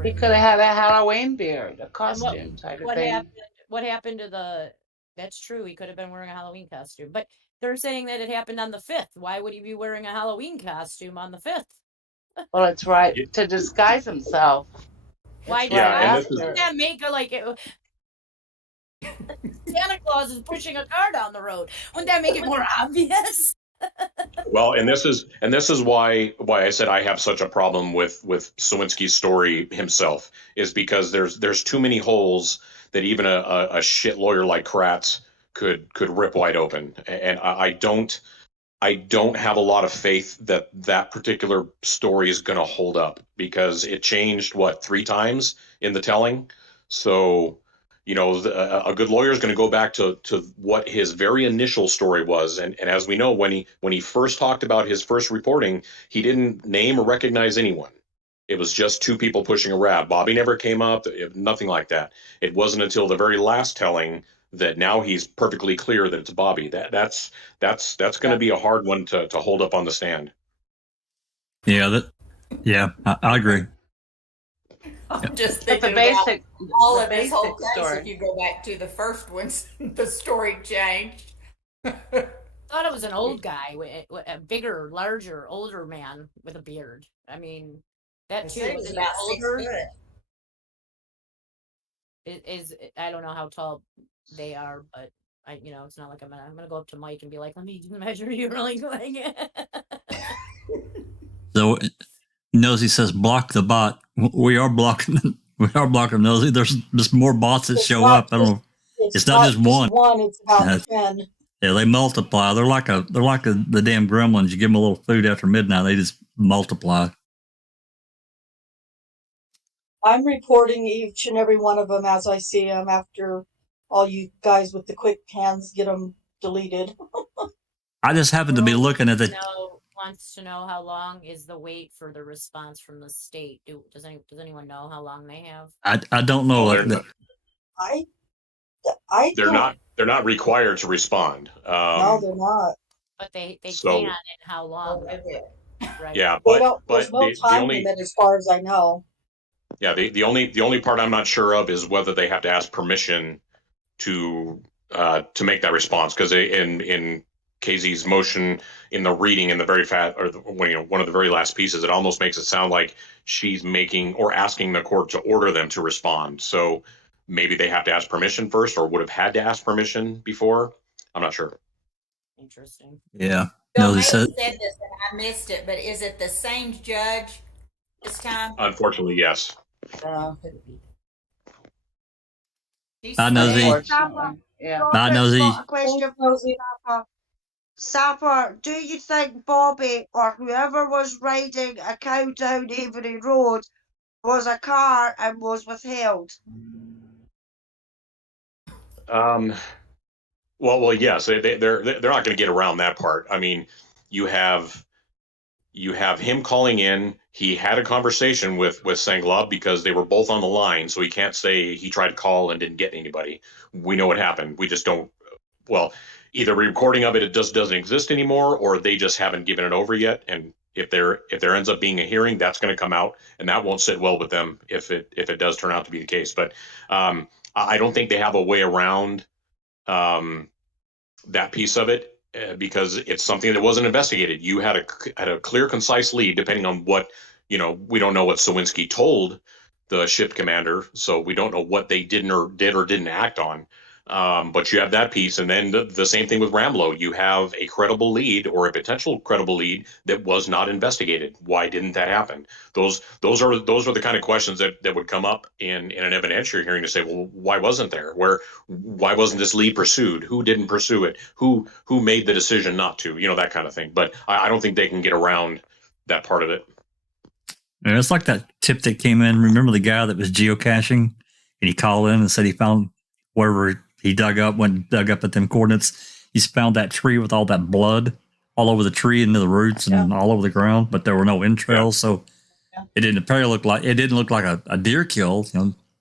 He could have had a Halloween beard, a costume type of thing. What happened to the? That's true. He could have been wearing a Halloween costume, but they're saying that it happened on the 5th. Why would he be wearing a Halloween costume on the 5th? Well, it's right to disguise himself. Why didn't that make her like it? Santa Claus is pushing a car down the road. Wouldn't that make it more obvious? Well, and this is why I said I have such a problem with Sawinski's story himself, is because there's too many holes that even a shit lawyer like Kratz could rip wide open, and I don't have a lot of faith that particular story is going to hold up because it changed 3 times in the telling. So, you know, a good lawyer is going to go back to what his very initial story was, and as we know, when he first talked about his first reporting, he didn't name or recognize anyone. It was just 2 people pushing a rab. Bobby never came up, nothing like that. It wasn't until the very last telling that now he's perfectly clear that it's Bobby. That's going to be a hard one to hold up on the stand. Yeah, I agree. I'm just thinking about all of this whole case. Story. If you go back to the first ones, the story changed. Thought it was an old guy, a bigger, larger, older man with a beard. I mean, that too was about older. I don't know how tall they are, but it's not like I'm gonna go up to Mike and be like, let me measure you really quick. So Nosy says block the bot. We are blocking Nosy. There's just more bots that show up. I don't know. It's not just one. It's about 10. Yeah, they multiply. They're like the damn gremlins. You give them a little food after midnight, they just multiply. I'm reporting each and every one of them as I see them after all you guys with the quick hands get them deleted. I just happen to be looking at the... Wants to know how long is the wait for the response from the state. Does anyone know how long they have? I don't know. They're not required to respond. No, they're not. But they can, and how long? Right. Yeah, there's no time limit as far as I know. Yeah, the only part I'm not sure of is whether they have to ask permission to make that response, because in KZ's motion in the reading in the very one of the very last pieces, it almost makes it sound like she's making or asking the court to order them to respond. So maybe they have to ask permission first, or would have had to ask permission before. I'm not sure. Interesting. Yeah. Bill said this and I missed it, but is it the same judge This time? Unfortunately, yes. Could it be? Bye, Nosy. Unfortunately, yeah. Bye, Nosy. Got a question for Sapper. Sapper, do you think Bobby or whoever was riding a cow down Avery Road was a car and was withheld? Well, yes. They're not going to get around that part. I mean, you have him calling in. He had a conversation with Sangla because they were both on the line, so he can't say he tried to call and didn't get anybody. We know what happened. We just don't. Well, either a recording of it just doesn't exist anymore, or they just haven't given it over yet. And if there ends up being a hearing, that's going to come out, and that won't sit well with them if it does turn out to be the case. But I don't think they have a way around that piece of it because it's something that wasn't investigated. You had a clear, concise lead, depending on what we don't know what Sawinski told the ship commander, so we don't know what they did or didn't act on. But you have that piece, and then the same thing with Ramlo. You have a credible lead or a potential credible lead that was not investigated. Why didn't that happen? Those are the kind of questions that would come up in an evidentiary hearing to say, well, why wasn't there? Why wasn't this lead pursued? Who didn't pursue it? Who made the decision not to? That kind of thing. But I don't think they can get around that part of it. And it's like that tip that came in. Remember the guy that was geocaching, and he called in and said he found wherever he dug up at them coordinates. He's found that tree with all that blood all over the tree, into the roots, and all over the ground, but there were no entrails, so it didn't look like a deer kill.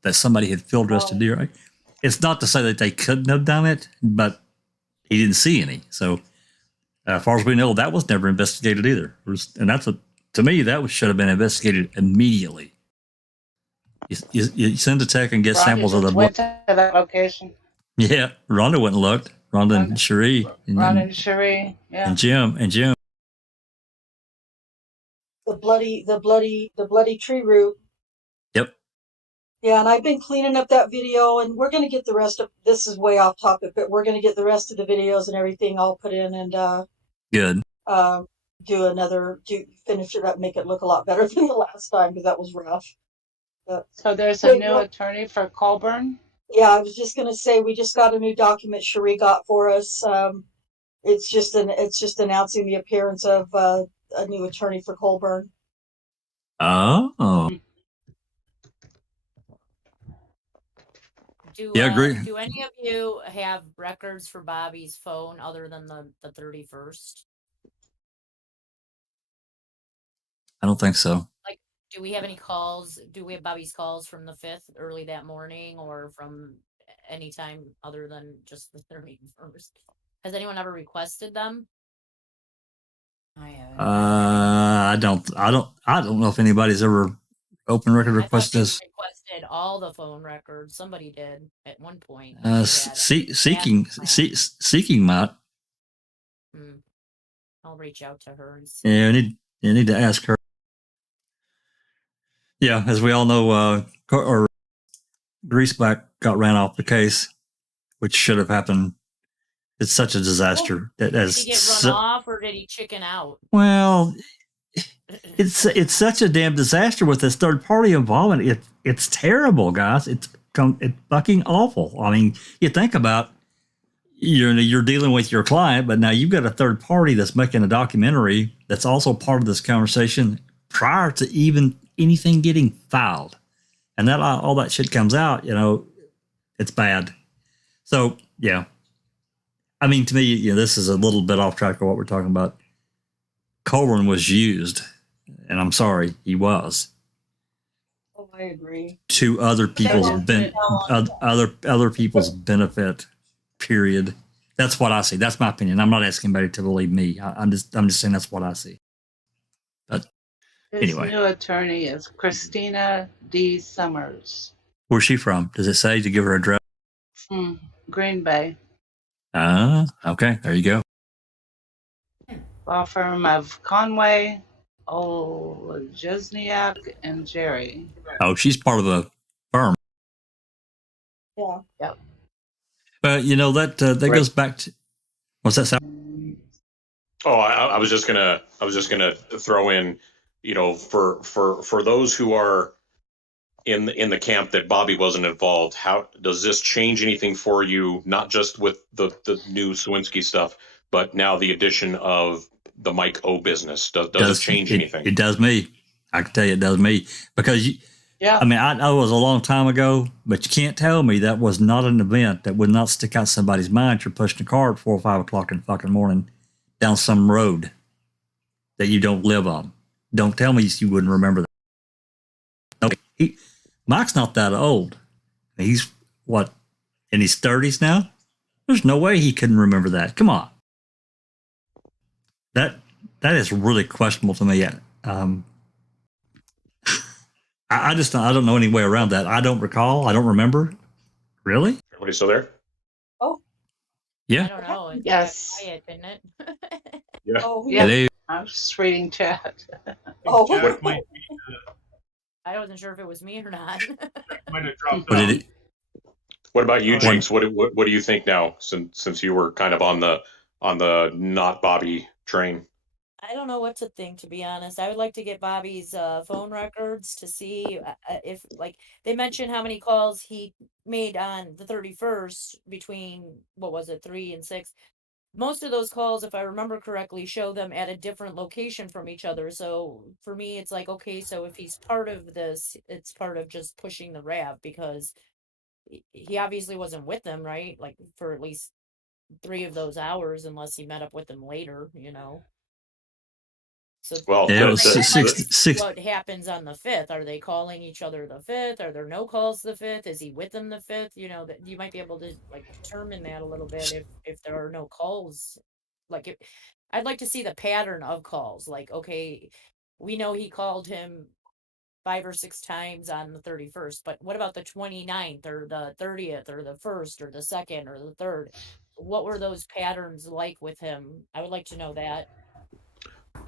That somebody had field dressed a deer. It's not to say that they couldn't have done it, but he didn't see any. So, as far as we know, that was never investigated either. And to me, that should have been investigated immediately. You send a tech and get samples of the blood. Went to that location. Yeah, Rhonda went and looked. Rhonda and Cherie. Rhonda and Cherie, yeah. And Jim. The bloody tree root. Yep. Yeah, and I've been cleaning up that video, and we're going to get the rest of, this is way off topic, but we're going to get the rest of the videos and everything all put in and good. Finish it up, make it look a lot better than the last time, because that was rough. So there's a new attorney for Colburn? Yeah, I was just going to say, we just got a new document Cherie got for us. It's just announcing the appearance of a new attorney for Colburn. Oh. Agree. Do any of you have records for Bobby's phone other than the 31st? I don't think so. Like, do we have any calls? Do we have Bobby's calls from the 5th early that morning, or from any time other than just the 31st? Has anyone ever requested them? I haven't. I don't know if anybody's ever open record requested this. Requested all the phone records. Somebody did at one point. Seeking might. I'll reach out to her and see. Yeah, you need to ask her. Yeah, as we all know, Greaseback got ran off the case, which should have happened. It's such a disaster. Did he get run off, or did he chicken out? Well, it's such a damn disaster with this third party involvement. It's terrible, guys. It's fucking awful. I mean, you think about you're dealing with your client, but now you've got a third party that's making a documentary that's also part of this conversation prior to even anything getting filed, and that all that shit comes out. It's bad. So yeah. I mean, to me, this is a little bit off track of what we're talking about. Colburn was used, and I'm sorry, he was. Oh, I agree. To other people's other people's benefit. Period. That's what I see. That's my opinion. I'm not asking anybody to believe me. I'm just saying that's what I see. But anyway, his new attorney is Christina D. Summers. Where's she from? Does it say to give her address? Green Bay. Okay, there you go. Law firm of Conway, Olejniak, and Jerry. Oh, she's part of the firm. Yeah. Yep. But that goes back to what's that sound? Oh, I was just gonna throw in for those who are in the camp that Bobby wasn't involved, how does this change anything for you? Not just with the new Sawinski stuff, but now the addition of the Mike O business. Does it change anything? It does me. I can tell you it does me because I mean, I know it was a long time ago, but you can't tell me that was not an event that would not stick out somebody's mind. You're pushing a car at 4 or 5 o'clock in the fucking morning down some road that you don't live on. Don't tell me you wouldn't remember that. No, Mike's not that old. He's what, in his 30s now? There's no way he couldn't remember that. Come on. That is really questionable to me. I don't know any way around that. I don't recall. I don't remember. Really? Everybody still there? Oh. Yeah. I don't know. It's quiet, isn't it? Yeah. Oh, Yeah. Hello. I'm just reading chat. Oh. I wasn't sure if it was me or not. Might have dropped What out. did it? What about you, Jinx? What do you think now, since you were kind of on the not Bobby train? I don't know what to think, to be honest. I would like to get Bobby's phone records to see if, like, they mentioned how many calls he made on the 31st between, what was it, 3 and 6. Most of those calls, if I remember correctly, show them at a different location from each other. So for me, it's like, okay, so if he's part of this, it's part of just pushing the RAV, because he obviously wasn't with them, right? Like, for at least 3 of those hours, unless he met up with them later, So Well, Yeah, it was like, what happens on the 5th? Are they calling each other the 5th? Are there no calls the 5th? Is he with them the 5th? That you might be able to like determine that a little bit if there are no calls. Like, I'd like to see the pattern of calls. Like, okay, we know he called him 5 or 6 times on the 31st, but what about the 29th or the 30th or the 1st or the 2nd or the 3rd? What were those patterns like with him? I would like to know that.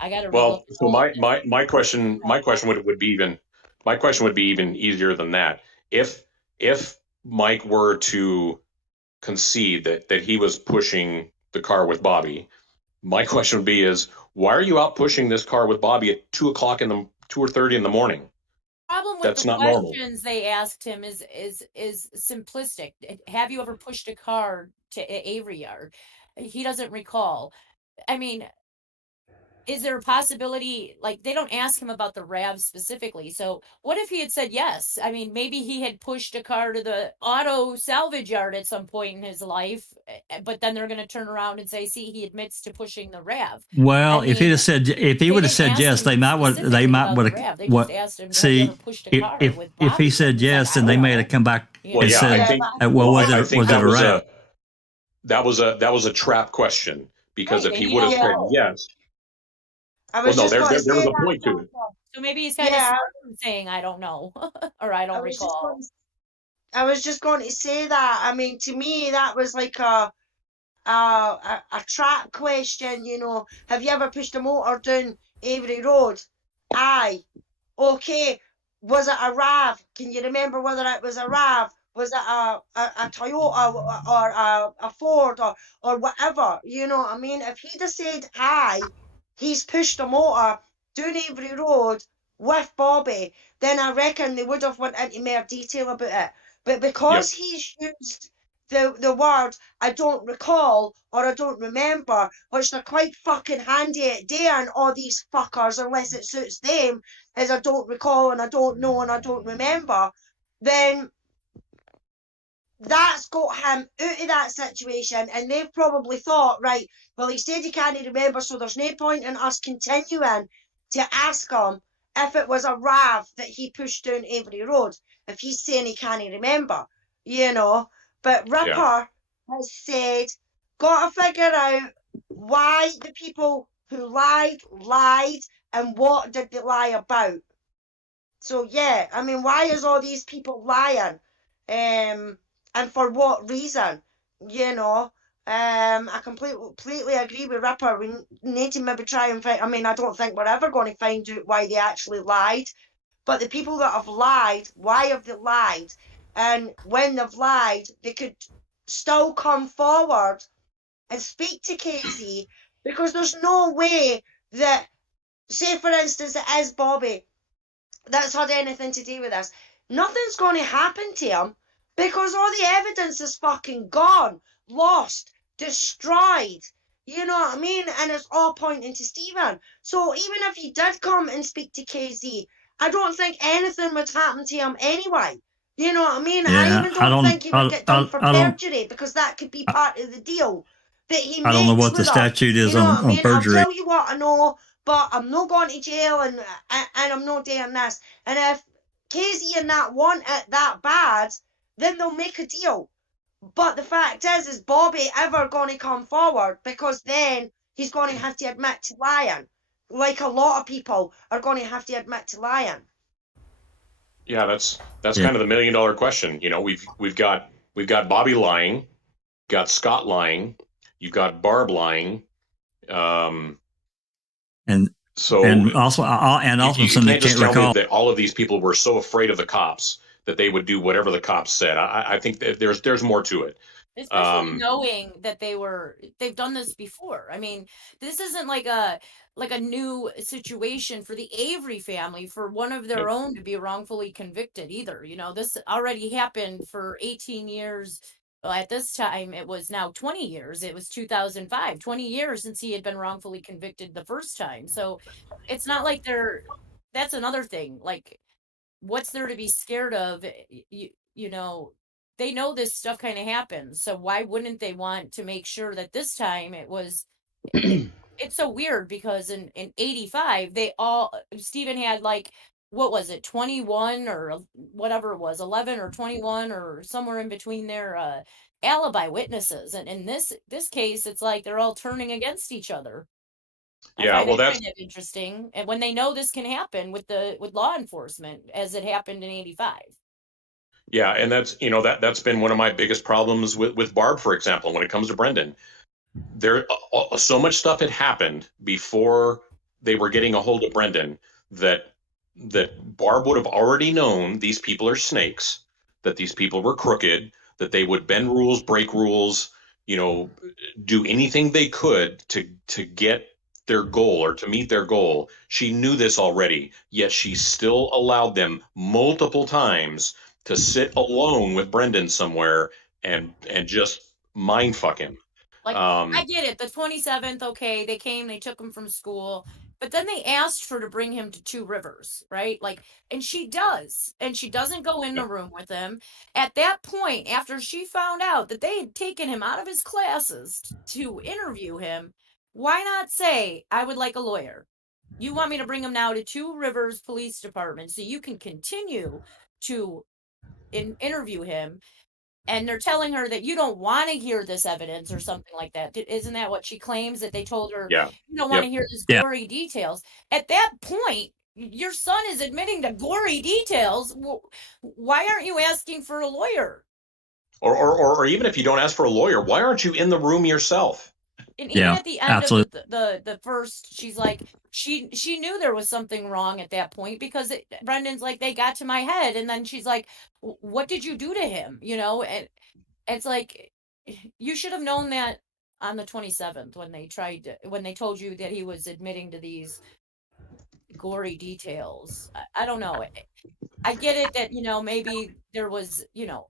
I got to. Well, so my question would be even easier than that. If Mike were to concede that he was pushing the car with Bobby, my question would be why are you out pushing this car with Bobby at 2 or 30 in the morning? Problem with That's the not normal. questions they asked him is simplistic. Have you ever pushed a car to Avery yard? He doesn't recall. I mean, is there a possibility, like, they don't ask him about the RAV specifically. So what if he had said yes? I mean, maybe he had pushed a car to the auto salvage yard at some point in his life, but then they're going to turn around and say, see, he admits to pushing the RAV. Well, if he would have said yes, they might would have. What? See, if he said yes, then they may have come back and said, "Well, was it a RAV?" That was a trap question, because if he would have said yes. There was a point to it. So maybe he's kind of saying, I don't know, or I don't recall. I was just going to say that. I mean, to me, that was like a trap question, Have you ever pushed a motor down Avery Road? Aye. Okay. Was it a RAV? Can you remember whether it was a RAV? Was it a Toyota or a Ford or whatever? You know what I mean? If he'd have said aye, he's pushed a motor down Avery Road with Bobby, then I reckon they would have went into more detail about it. But because he's used the word I don't recall or I don't remember, which they're quite fucking handy at doing, all these fuckers, unless it suits them, is I don't recall and I don't know and I don't remember, then that's got him out of that situation, and they've probably thought, right, well, he said he can't remember, so there's no point in us continuing to ask him if it was a RAV that he pushed down Avery Road, if he's saying he can't remember, But Ripper has said, got to figure out why the people who lied, and what did they lie about. So, yeah, I mean, why is all these people lying? And for what reason? I completely agree with Ripper. We need to maybe try and find. I mean, I don't think we're ever going to find out why they actually lied. But the people that have lied, why have they lied? And when they've lied, they could still come forward and speak to Casey, because there's no way that say for instance it is Bobby that's had anything to do with this, nothing's going to happen to him because all the evidence is fucking gone, lost, destroyed. You know what I mean? And it's all pointing to Stephen. So even if he did come and speak to KZ, I don't think anything would happen to him anyway. You know what I mean? I even don't think he would get done for perjury because that could be part of the deal that he makes. I don't know what the statute is on perjury. I'll tell you what I know, but I'm not going to jail and I'm not doing this. And if KZ and that want it that bad, then they'll make a deal. But the fact is Bobby ever going to come forward? Because then he's going to have to admit to lying. Like a lot of people are going to have to admit to lying. Yeah, that's kind of the $1 million question. You know, we've got Bobby lying, got Scott lying, you've got Barb lying, and also you can't tell me that all of these people were so afraid of the cops that they would do whatever the cops said. I think that there's more to it. Especially knowing that they've done this before. I mean, this isn't like a new situation for the Avery family for one of their own to be wrongfully convicted either. You know, this already happened for 18 years. Well, at this time, it was now 20 years. It was 2005, 20 years since he had been wrongfully convicted the first time. So it's not like that's another thing. Like, what's there to be scared of? You know, they know this stuff kind of happens. So why wouldn't they want to make sure that this time it was, it's so weird because in 85, Stephen had like, what was it? 21 or whatever it was, 11 or 21 or somewhere in between their alibi witnesses. And in this case, it's like they're all turning against each other. Yeah, well, that's kind of interesting. And when they know this can happen with law enforcement, as it happened in 85. Yeah, and that's been one of my biggest problems with Barb, for example, when it comes to Brendan. There so much stuff had happened before they were getting a hold of Brendan that Barb would have already known these people are snakes, that these people were crooked, that they would bend rules, break rules, you know, do anything they could to get their goal or to meet their goal. She knew this already, yet she still allowed them multiple times to sit alone with Brendan somewhere and just mind fuck him. Like, I get it. The 27th, okay, they came, they took him from school, but then they asked her to bring him to Two Rivers, right? Like, and she does, and she doesn't go in the room with him. At that point, after she found out that they had taken him out of his classes to interview him, why not say, I would like a lawyer? You want me to bring him now to Two Rivers Police Department so you can continue to interview him. And they're telling her that you don't want to hear this evidence or something like that. Isn't that what she claims? That they told her, yeah, you don't want to hear this gory details. At that point, your son is admitting to gory details. Why aren't you asking for a lawyer? Or even if you don't ask for a lawyer, why aren't you in the room yourself? And even at the end of the first, she's like, she knew there was something wrong at that point because Brendan's like, they got to my head. And then she's like, what did you do to him? You know, and it's like, you should have known that on the 27th when they told you that he was admitting to these gory details. I don't know. I get it that, you know, maybe there was, you know,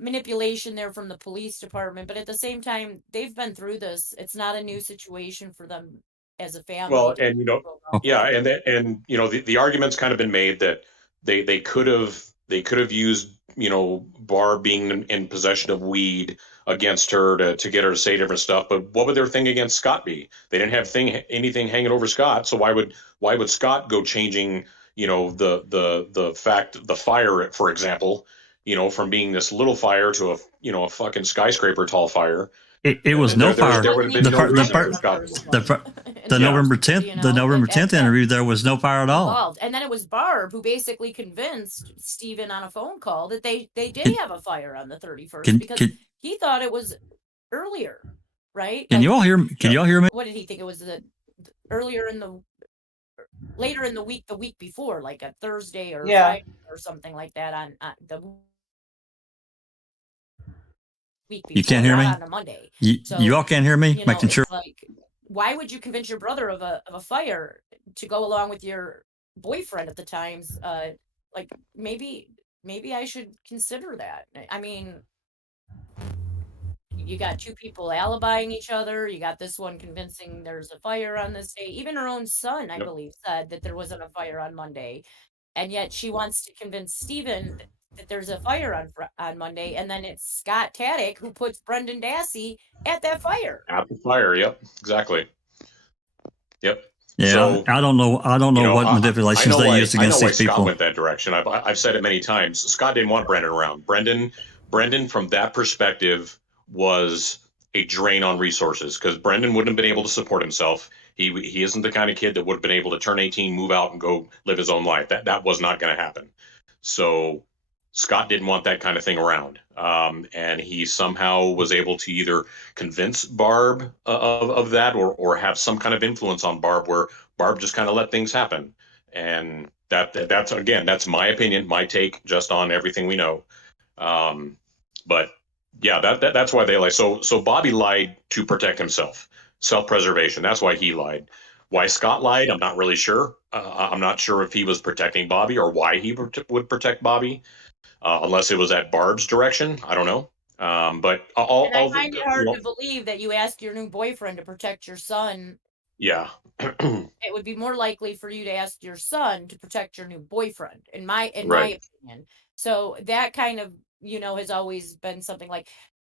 manipulation there from the police department, but at the same time, they've been through this. It's not a new situation for them as a family. Well, and you know, yeah, and you know, the argument's kind of been made that they could have used, you know, Barb being in possession of weed against her to get her to say different stuff. But what would their thing against Scott be? They didn't have anything hanging over Scott, so why would Scott go changing, you know, the fire, for example, you know, from being this little fire to a fucking skyscraper tall fire. It was no fire. There would have been the November 10th, you know, the November 10th interview, there was no fire at all. And then it was Barb who basically convinced Stephen on a phone call that they did have a fire on the 31st because he thought it was earlier, right? Can you all hear me? Can y'all hear me? What did he think it was? Later in the week before, like a Thursday or Friday or something like that on the week before. You can't hear me? On a Monday. You all can't hear me? You know, making sure. Like, why would you convince your brother of a fire to go along with your boyfriend at the times? Like maybe I should consider that. I mean, you got two people alibying each other. You got this one convincing there's a fire on this day. Even her own son, I believe, said that there wasn't a fire on Monday. And yet she wants to convince Stephen that there's a fire on Monday. And then it's Scott Taddick who puts Brendan Dassey at that fire. At the fire. Yep. Exactly. Yep. Yeah, so, I don't know what manipulations they used against these people. Scott went that direction. I've said it many times. Scott didn't want Brendan around. Brendan, from that perspective, was a drain on resources because Brendan wouldn't have been able to support himself. He isn't the kind of kid that would have been able to turn 18, move out, and go live his own life. That was not going to happen. So Scott didn't want that kind of thing around. And he somehow was able to either convince Barb of that or have some kind of influence on Barb where Barb just kind of let things happen. And that's my opinion, my take just on everything we know. But yeah, that's why they lie. So Bobby lied to protect himself, self-preservation. That's why he lied. Why Scott lied, I'm not really sure. I'm not sure if he was protecting Bobby or why he would protect Bobby. Unless it was at Barb's direction, I don't know. But I find it hard to believe that you ask your new boyfriend to protect your son. Yeah, it would be more likely for you to ask your son to protect your new boyfriend, in my opinion. So that kind of has always been something like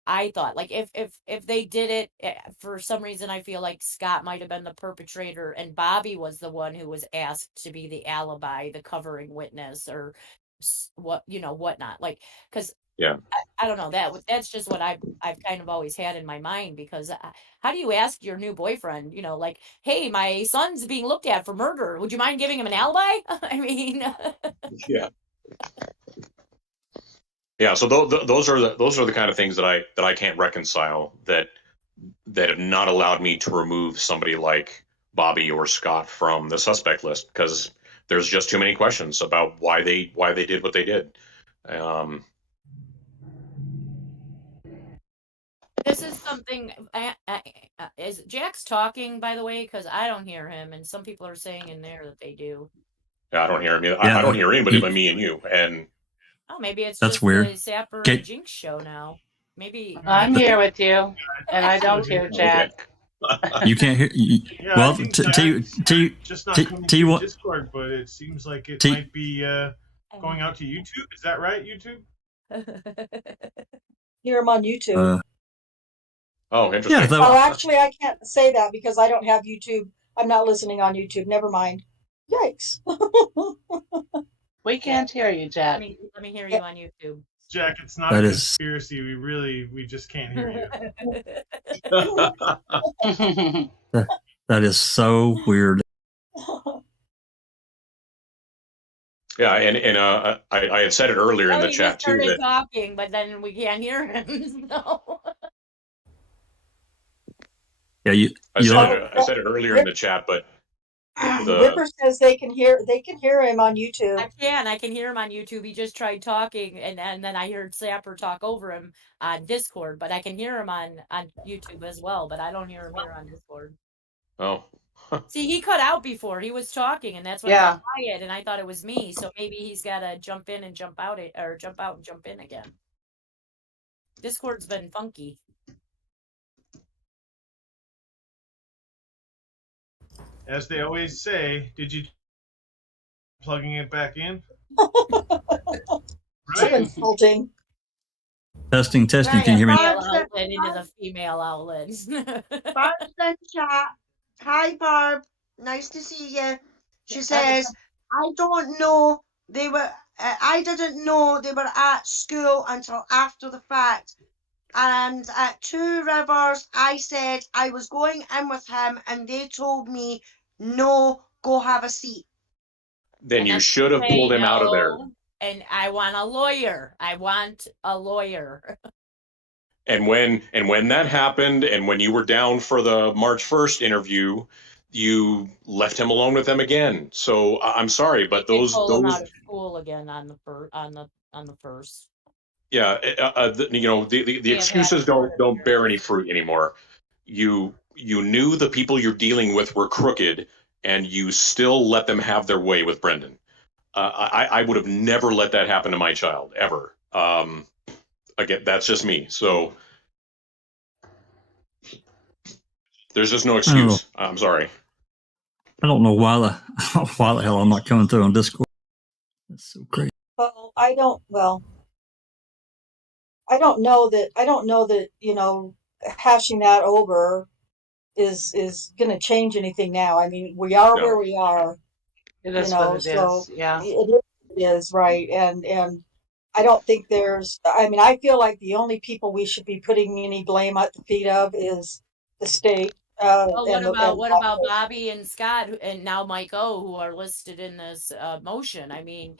I thought. Like if they did it for some reason, I feel like Scott might have been the perpetrator and Bobby was the one who was asked to be the alibi, the covering witness, or whatnot, like, because I don't know, that's just what I've kind of always had in my mind, because how do you ask your new boyfriend, like, hey, my son's being looked at for murder, would you mind giving him an alibi? I mean, so those are the kind of things that I can't reconcile, that have not allowed me to remove somebody like Bobby or Scott from the suspect list, because there's just too many questions about why they did what they did. This is something. Is Jack's talking, by the way? Because I don't hear him, and some people are saying in there that they do. Yeah, I don't hear him either. I don't hear anybody but me and you. And maybe it's that's just weird. The Sapper and Jinx show now. Maybe I'm here with you, and I don't hear Jack. You can't hear. Well, just not coming to Discord, but it seems like it might be going out to YouTube. Is that right, YouTube? Hear him on YouTube. Oh, interesting. Yeah, actually, I can't say that because I don't have YouTube. I'm not listening on YouTube. Never mind. Yikes. We can't hear you, Jack. Let me hear you on YouTube. Jack, it's not a conspiracy. We just can't hear you. That is so weird. Yeah, and I had said it earlier in the chat too. That talking, but then we can't hear him. So. Yeah, I said it earlier in the chat, but Ripper says they can hear him on YouTube. I can hear him on YouTube. He just tried talking, and then I heard Sapper talk over him on Discord, but I can hear him on YouTube as well, but I don't hear him here on Discord. Oh. See, he cut out before. He was talking, and that's why I got quiet, and I thought it was me. So maybe he's got to jump in and jump out, or jump out and jump in again. Discord's been funky. As they always say, did you plugging it back in? Right? Insulting. Testing. Can you hear me? Outlet into the female outlets. Barb's in chat. Hi, Barb. Nice to see you. She says, I didn't know they were at school until after the fact. And at Two Rivers, I said I was going in with him, and they told me, no, go have a seat. Then you should have pulled him out of there. And I want a lawyer. And when that happened, and when you were down for the March 1st interview, you left him alone with them again. So I'm sorry, but those him out of school again on the first. Yeah, the excuses don't bear any fruit anymore. You you knew the people you're dealing with were crooked, and you still let them have their way with Brendan. I would have never let that happen to my child, ever. Again, that's just me. So there's just no excuse. I'm sorry. I don't know why the hell I'm not coming through on Discord. That's so crazy. Well, I don't know that, hashing that over is going to change anything now. I mean, we are where we are. It is what it is. Yeah. It is, right. And I don't think I feel like the only people we should be putting any blame at the feet of is the state. Well, what about Bobby and Scott and now Mike O, who are listed in this motion? I mean,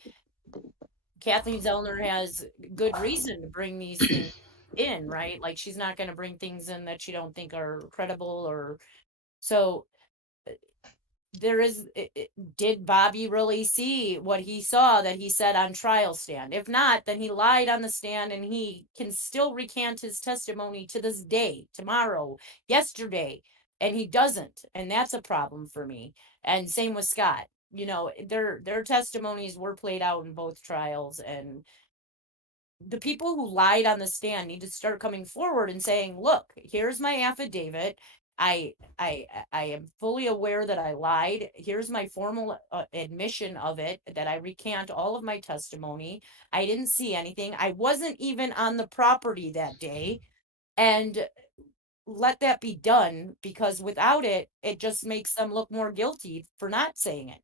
Kathleen Zellner has good reason to bring these things in, right? Like, she's not going to bring things in that you don't think are credible, or so. Did Bobby really see what he saw that he said on trial stand? If not, then he lied on the stand, and he can still recant his testimony to this day, tomorrow, yesterday, and he doesn't, and that's a problem for me. And same with Scott. Their testimonies were played out in both trials, and the people who lied on the stand need to start coming forward and saying, look, here's my affidavit. I am fully aware that I lied. Here's my formal admission of it, that I recant all of my testimony. I didn't see anything. I wasn't even on the property that day. And let that be done, because without it, it just makes them look more guilty for not saying it.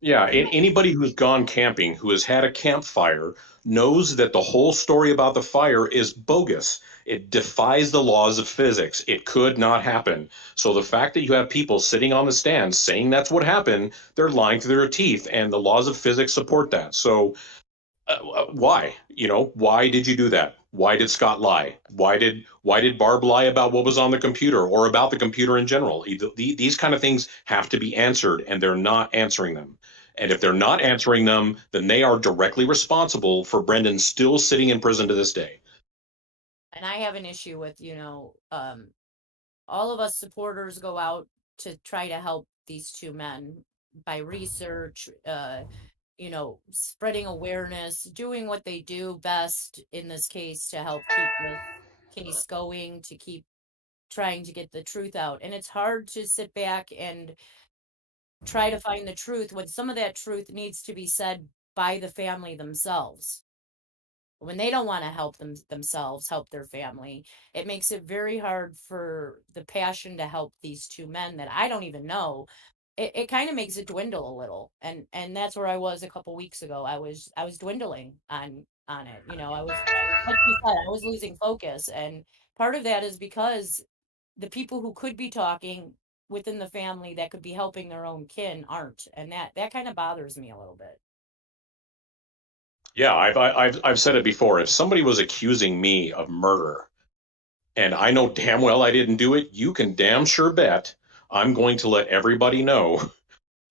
Yeah, anybody who's gone camping, who has had a campfire, knows that the whole story about the fire is bogus. It defies the laws of physics. It could not happen. So the fact that you have people sitting on the stand saying that's what happened, they're lying through their teeth, and the laws of physics support that. So why? Why did you do that? Why did Scott lie? Why did Barb lie about what was on the computer, or about the computer in general? These kind of things have to be answered, and they're not answering them. And if they're not answering them, then they are directly responsible for Brendan still sitting in prison to this day. And I have an issue with, all of us supporters go out to try to help these two men by research, spreading awareness, doing what they do best in this case to help keep the case going, to keep trying to get the truth out. And it's hard to sit back and try to find the truth when some of that truth needs to be said by the family themselves. When they don't want to help themselves help their family, it makes it very hard for the passion to help these two men that I don't even know. It kind of makes it dwindle a little, and that's where I was a couple weeks ago. I was dwindling on it. I was, like you said, I was losing focus, and part of that is because the people who could be talking within the family that could be helping their own kin aren't, and that kind of bothers me a little bit. Yeah, I've said it before. If somebody was accusing me of murder, and I know damn well I didn't do it, you can damn sure bet I'm going to let everybody know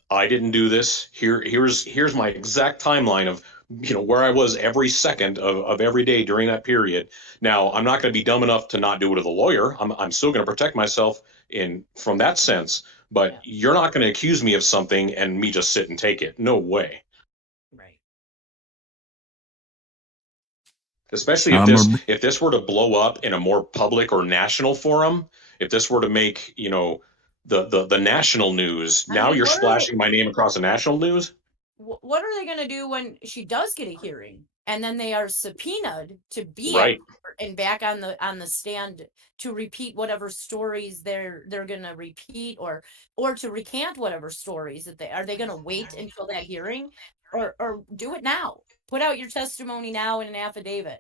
I didn't do this. Here's my exact timeline of where I was every second of every day during that period. Now, I'm not going to be dumb enough to not do it as a lawyer. I'm still going to protect myself from that sense. But you're not going to accuse me of something and me just sit and take it. No way. Right. Especially if this were to blow up in a more public or national forum, if this were to make the national news, now you're splashing my name across the national news. What are they going to do when she does get a hearing, and then they are subpoenaed to be right and back on the stand to repeat whatever stories they're going to repeat, or to recant whatever stories that are they going to wait until that hearing, or do it now? Put out your testimony now in an affidavit.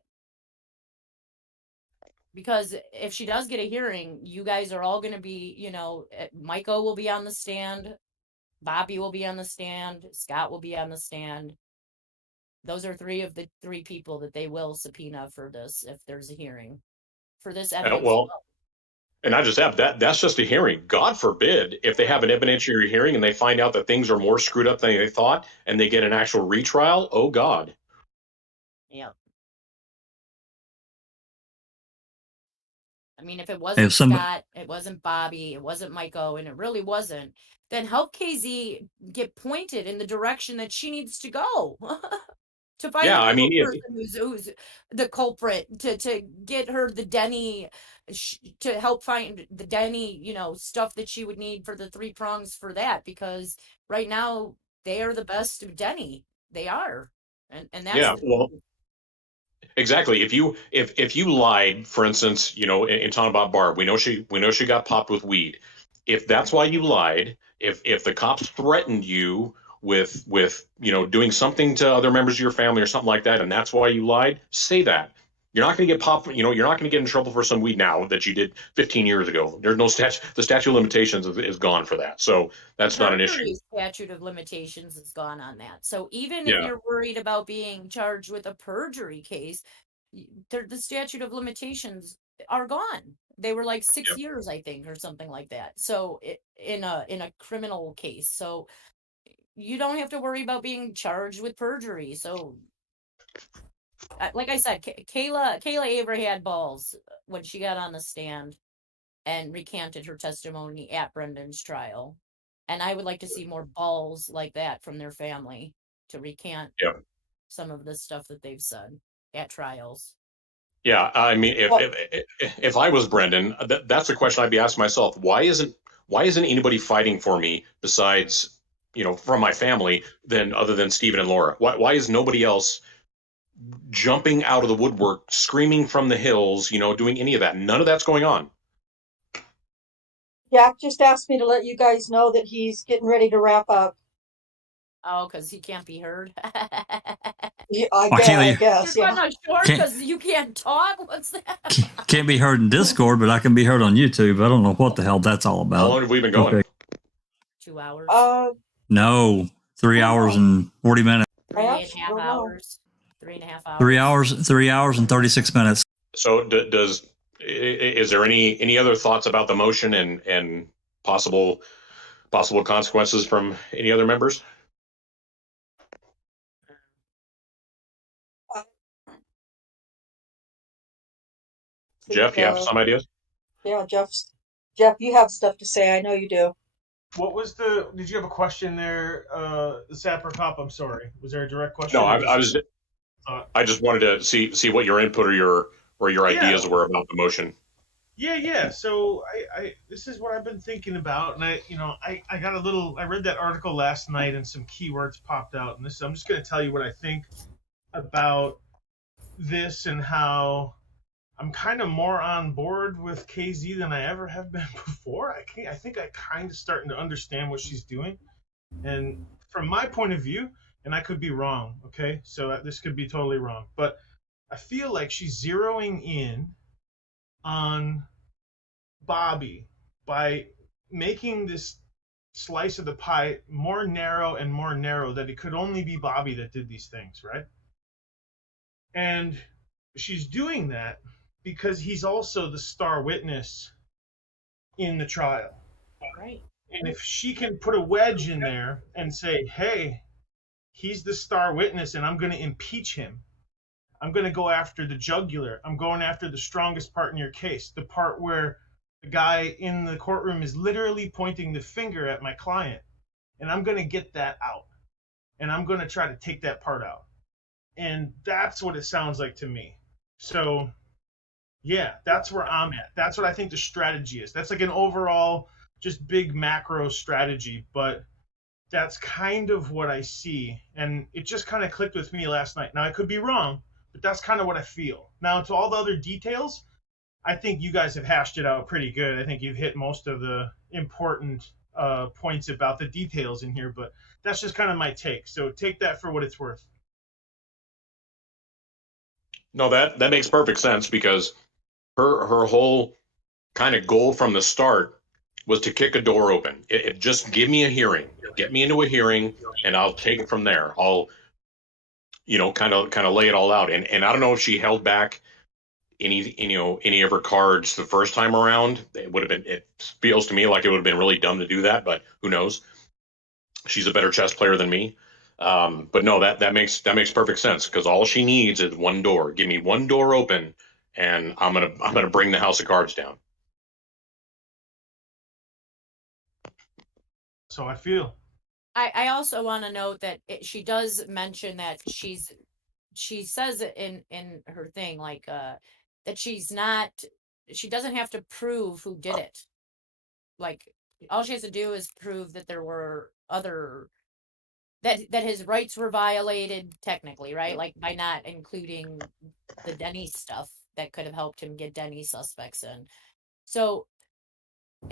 Because if she does get a hearing, you guys are all going to be, Mike O will be on the stand, Bobby will be on the stand, Scott will be on the stand. Those are three of the three people that they will subpoena for this if there's a hearing for this evidence. Well, and I just have that's just a hearing. God forbid if they have an evidentiary hearing and they find out that things are more screwed up than they thought and they get an actual retrial. Oh, God. Yeah. I mean, if it wasn't somebody, Scott, it wasn't Bobby, it wasn't Michael, and it really wasn't, then help KZ get pointed in the direction that she needs to go. To find Yeah, the I real mean, person who's the culprit, to get her the Denny, to help find the Denny, you know, stuff that she would need for the 3 prongs for that, because right now they are the best of Denny. They are. And that's yeah, well, exactly. If you lied, for instance, you know, in talking about Barb, we know she got popped with weed. If that's why you lied, if the cops threatened you with you know, doing something to other members of your family or something like that, and that's why you lied, say that. You're not going to get popped. You know, you're not going to get in trouble for some weed now that you did 15 years ago. There's no statute. The statute of limitations is gone for that. So that's not an issue. Statute of limitations is gone on that. So even if Yeah. you're worried about being charged with a perjury case, the statute of limitations are gone. They were like 6 years, I think, or something like that. So in a criminal case, so you don't have to worry about being charged with perjury. So, like I said, Kayla Avery had balls when she got on the stand and recanted her testimony at Brendan's trial. And I would like to see more balls like that from their family to recant some of the stuff that they've said at trials. Yeah, I mean, if I was Brendan, that's a question I'd be asking myself. Why isn't anybody fighting for me besides, you know, from my family, other than Stephen and Laura? Why is nobody else jumping out of the woodwork, screaming from the hills, you know, doing any of that? None of that's going on. Jack just asked me to let you guys know that he's getting ready to wrap up. Oh, because he can't be heard. Yeah, I guess. You're not sure because you can't talk. What's that? Can't be heard in Discord, but I can be heard on YouTube. I don't know what the hell that's all about. How long have we been going? Okay. 2 hours. No, 3 hours and 40 minutes. 3.5 hours. 3.5 hours. 3 hours and 36 minutes. So is there any other thoughts about the motion and possible consequences from any other members? Jeff, you have some ideas? Yeah, Jeff, you have stuff to say. I know you do. What was did you have a question there, the Sapper Cop? I'm sorry. Was there a direct question? No, I just wanted to see what your input or your ideas were about the motion. Yeah. So I this is what I've been thinking about, and I read that article last night, and some keywords popped out, and I'm just going to tell you what I think about this and how I'm kind of more on board with KZ than I ever have been before. I think I kind of starting to understand what she's doing, and from my point of view, and I could be wrong, okay? So this could be totally wrong, but I feel like she's zeroing in on Bobby by making this slice of the pie more narrow and more narrow, that it could only be Bobby that did these things, right? And she's doing that because he's also the star witness in the trial. Right. And if she can put a wedge in there and say, hey, he's the star witness and I'm going to impeach him. I'm going to go after the jugular. I'm going after the strongest part in your case, the part where the guy in the courtroom is literally pointing the finger at my client. And I'm going to get that out. And I'm going to try to take that part out. And that's what it sounds like to me. So, yeah, that's where I'm at. That's what I think the strategy is. That's like an overall, just big macro strategy. But that's kind of what I see. And it just kind of clicked with me last night. Now, I could be wrong, but that's kind of what I feel. Now, to all the other details, I think you guys have hashed it out pretty good. I think you've hit most of the important points about the details in here, but that's just kind of my take. So take that for what it's worth. No, that makes perfect sense, because her whole kind of goal from the start was to kick a door open. It just give me a hearing, get me into a hearing, and I'll take it from there. I'll, kind of lay it all out. And I don't know if she held back any of her cards the first time around. It feels to me like it would have been really dumb to do that, but who knows? She's a better chess player than me. But no, that makes perfect sense, because all she needs is one door. Give me one door open and I'm gonna bring the house of cards down. So I feel. I also want to note that she does mention that she says it in her thing, like that she doesn't have to prove who did it. Like, all she has to do is prove that there were that his rights were violated technically, right? Like, by not including the Denny stuff that could have helped him get Denny suspects in. So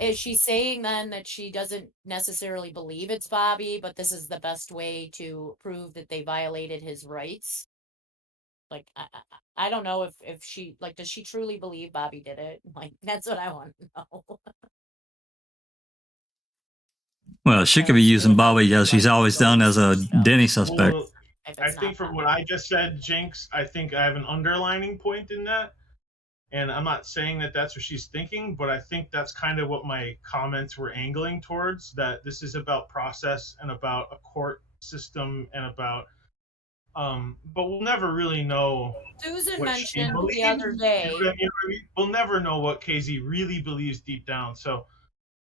is she saying then that she doesn't necessarily believe it's Bobby, but this is the best way to prove that they violated his rights? Like, I don't know if she, like, does she truly believe Bobby did it? Like, that's what I want to know. Well, she could be using Bobby as she's always done as a Denny suspect. Well, I think from what I just said, Jinx, I think I have an underlining point in that. And I'm not saying that that's what she's thinking, but I think that's kind of what my comments were angling towards, that this is about process and about a court system and about, but we'll never really know. Susan mentioned the other day. You know what I mean? We'll never know what KZ really believes deep down. So,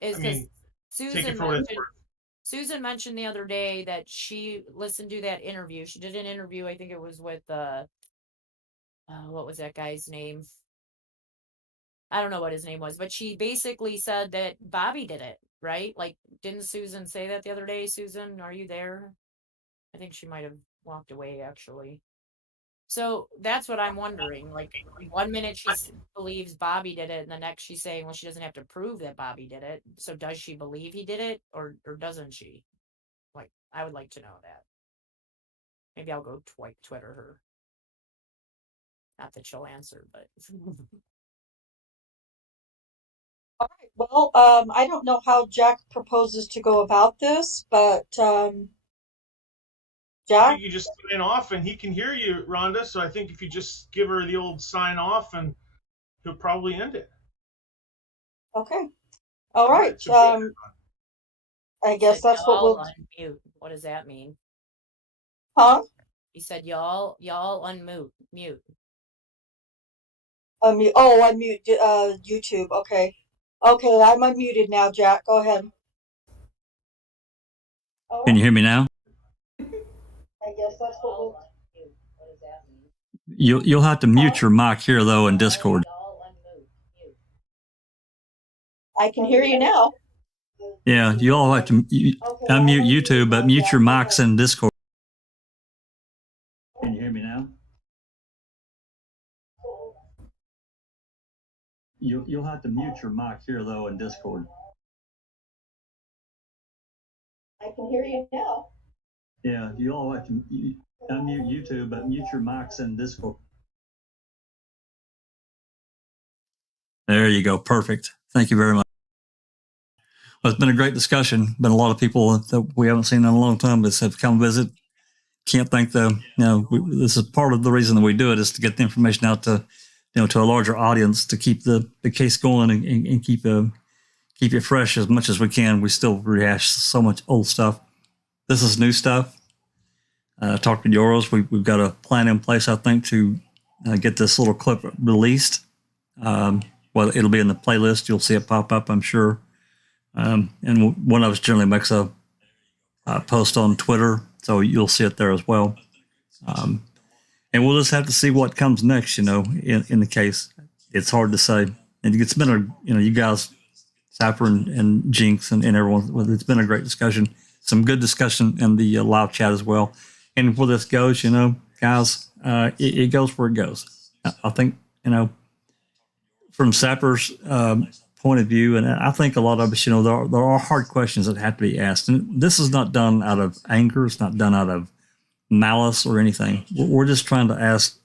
I mean, take it for what it's worth. Susan mentioned the other day that she listened to that interview. She did an interview, I think it was with, what was that guy's name? I don't know what his name was, but she basically said that Bobby did it, right? Like, didn't Susan say that the other day? Susan, are you there? I think she might have walked away, actually. So that's what I'm wondering. Like, 1 minute she believes Bobby did it, and the next she's saying, well, she doesn't have to prove that Bobby did it. So does she believe he did it, or doesn't she? Like, I would like to know that. Maybe I'll go Twitter her. Not that she'll answer, but... All right. Well, I don't know how Jack proposes to go about this, but Jack? I think you just sign off and he can hear you, Rhonda. So I think if you just give her the old sign off, and he'll probably end it. Okay. All right. I guess that's what we'll unmute. What does that mean? Huh? He said y'all unmute. Mute. Unmute. Oh, unmute YouTube. Okay. Okay, I'm unmuted now, Jack. Go ahead. Can you hear me now? I guess that's what we'll... What does that mean? You'll have to mute your mic here though in Discord. I can hear you now. Yeah, you all have to unmute YouTube, but mute your mics in Discord. Can you hear me now? You'll have to mute your mic here though in Discord. I can hear you now. Yeah, you all have to unmute YouTube, but mute your mics in Discord. There you go. Perfect. Thank you very much. Well, it's been a great discussion. Been a lot of people that we haven't seen in a long time that have come visit. Can't thank them. This is part of the reason that we do it, is to get the information out to, to a larger audience, to keep the case going and keep it fresh as much as we can. We still rehash so much old stuff. This is new stuff. Talk to Yoros. We've got a plan in place, I think, to get this little clip released. Well, it'll be in the playlist. You'll see it pop up, I'm sure. And one of us generally makes a post on Twitter, so you'll see it there as well. And we'll just have to see what comes next, in the case. It's hard to say. And it's been you guys, Sapper and Jinx and everyone, it's been a great discussion. Some good discussion in the live chat as well. And where this goes, guys, it goes where it goes. I think, from Sapper's point of view, and I think a lot of us, there are hard questions that have to be asked. And this is not done out of anger. It's not done out of malice or anything. We're just trying to ask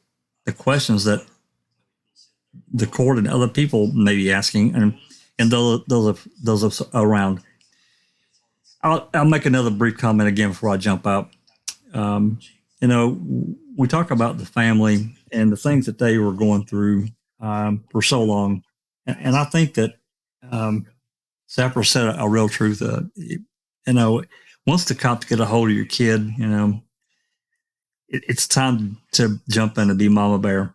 the questions that the court and other people may be asking, and those around. I'll make another brief comment again before I jump out. We talk about the family and the things that they were going through for so long, and I think that Sapper said a real truth. Once the cops get a hold of your kid, it's time to jump in and be mama bear.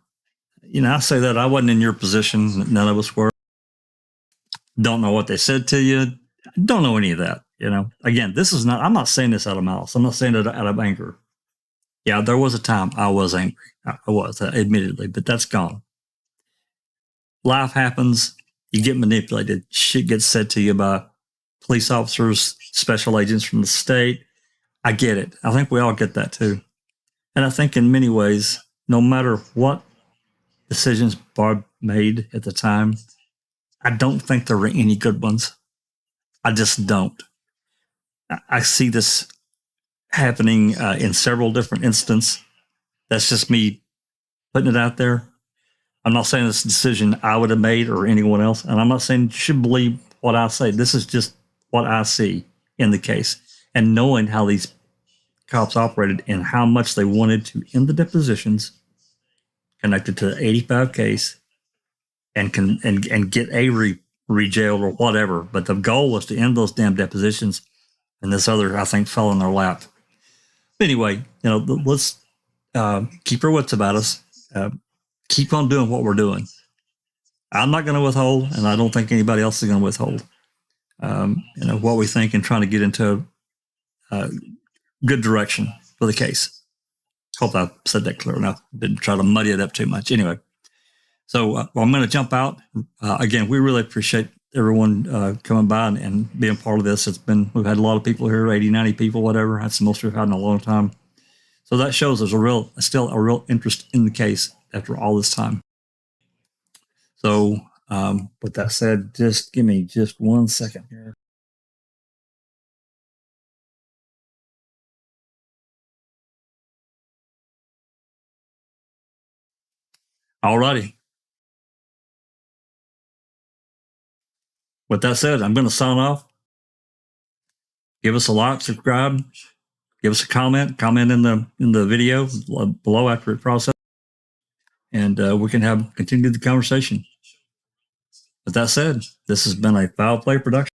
I say that I wasn't in your position. None of us were. Don't know what they said to you. Don't know any of that. Again, I'm not saying this out of malice. I'm not saying it out of anger. Yeah, there was a time I was angry. I was, admittedly, but that's gone. Life happens. You get manipulated. Shit gets said to you by police officers, special agents from the state. I get it. I think we all get that too. And I think in many ways, no matter what decisions Barb made at the time, I don't think there were any good ones. I just don't. I see this happening in several different instances. That's just me putting it out there. I'm not saying it's a decision I would have made or anyone else. And I'm not saying you should believe what I say. This is just what I see in the case. And knowing how these cops operated and how much they wanted to end the depositions connected to the 85 case and get Avery re-jailed or whatever. But the goal was to end those damn depositions. And this other, I think, fell in their lap. But anyway, let's keep our wits about us. Keep on doing what we're doing. I'm not going to withhold, and I don't think anybody else is going to withhold. What we think and trying to get into a good direction for the case. Hope I said that clear enough. Didn't try to muddy it up too much. Anyway, so I'm going to jump out. Again, we really appreciate everyone coming by and being part of this. We've had a lot of people here, 80, 90 people, whatever. That's the most we've had in a long time. So that shows there's still a real interest in the case after all this time. So with that said, just give me just 1 second here. All righty. With that said, I'm going to sign off. Give us a like, subscribe, give us a comment in the video below after it processes, and we can continue the conversation. With that said, this has been a Foul Play production.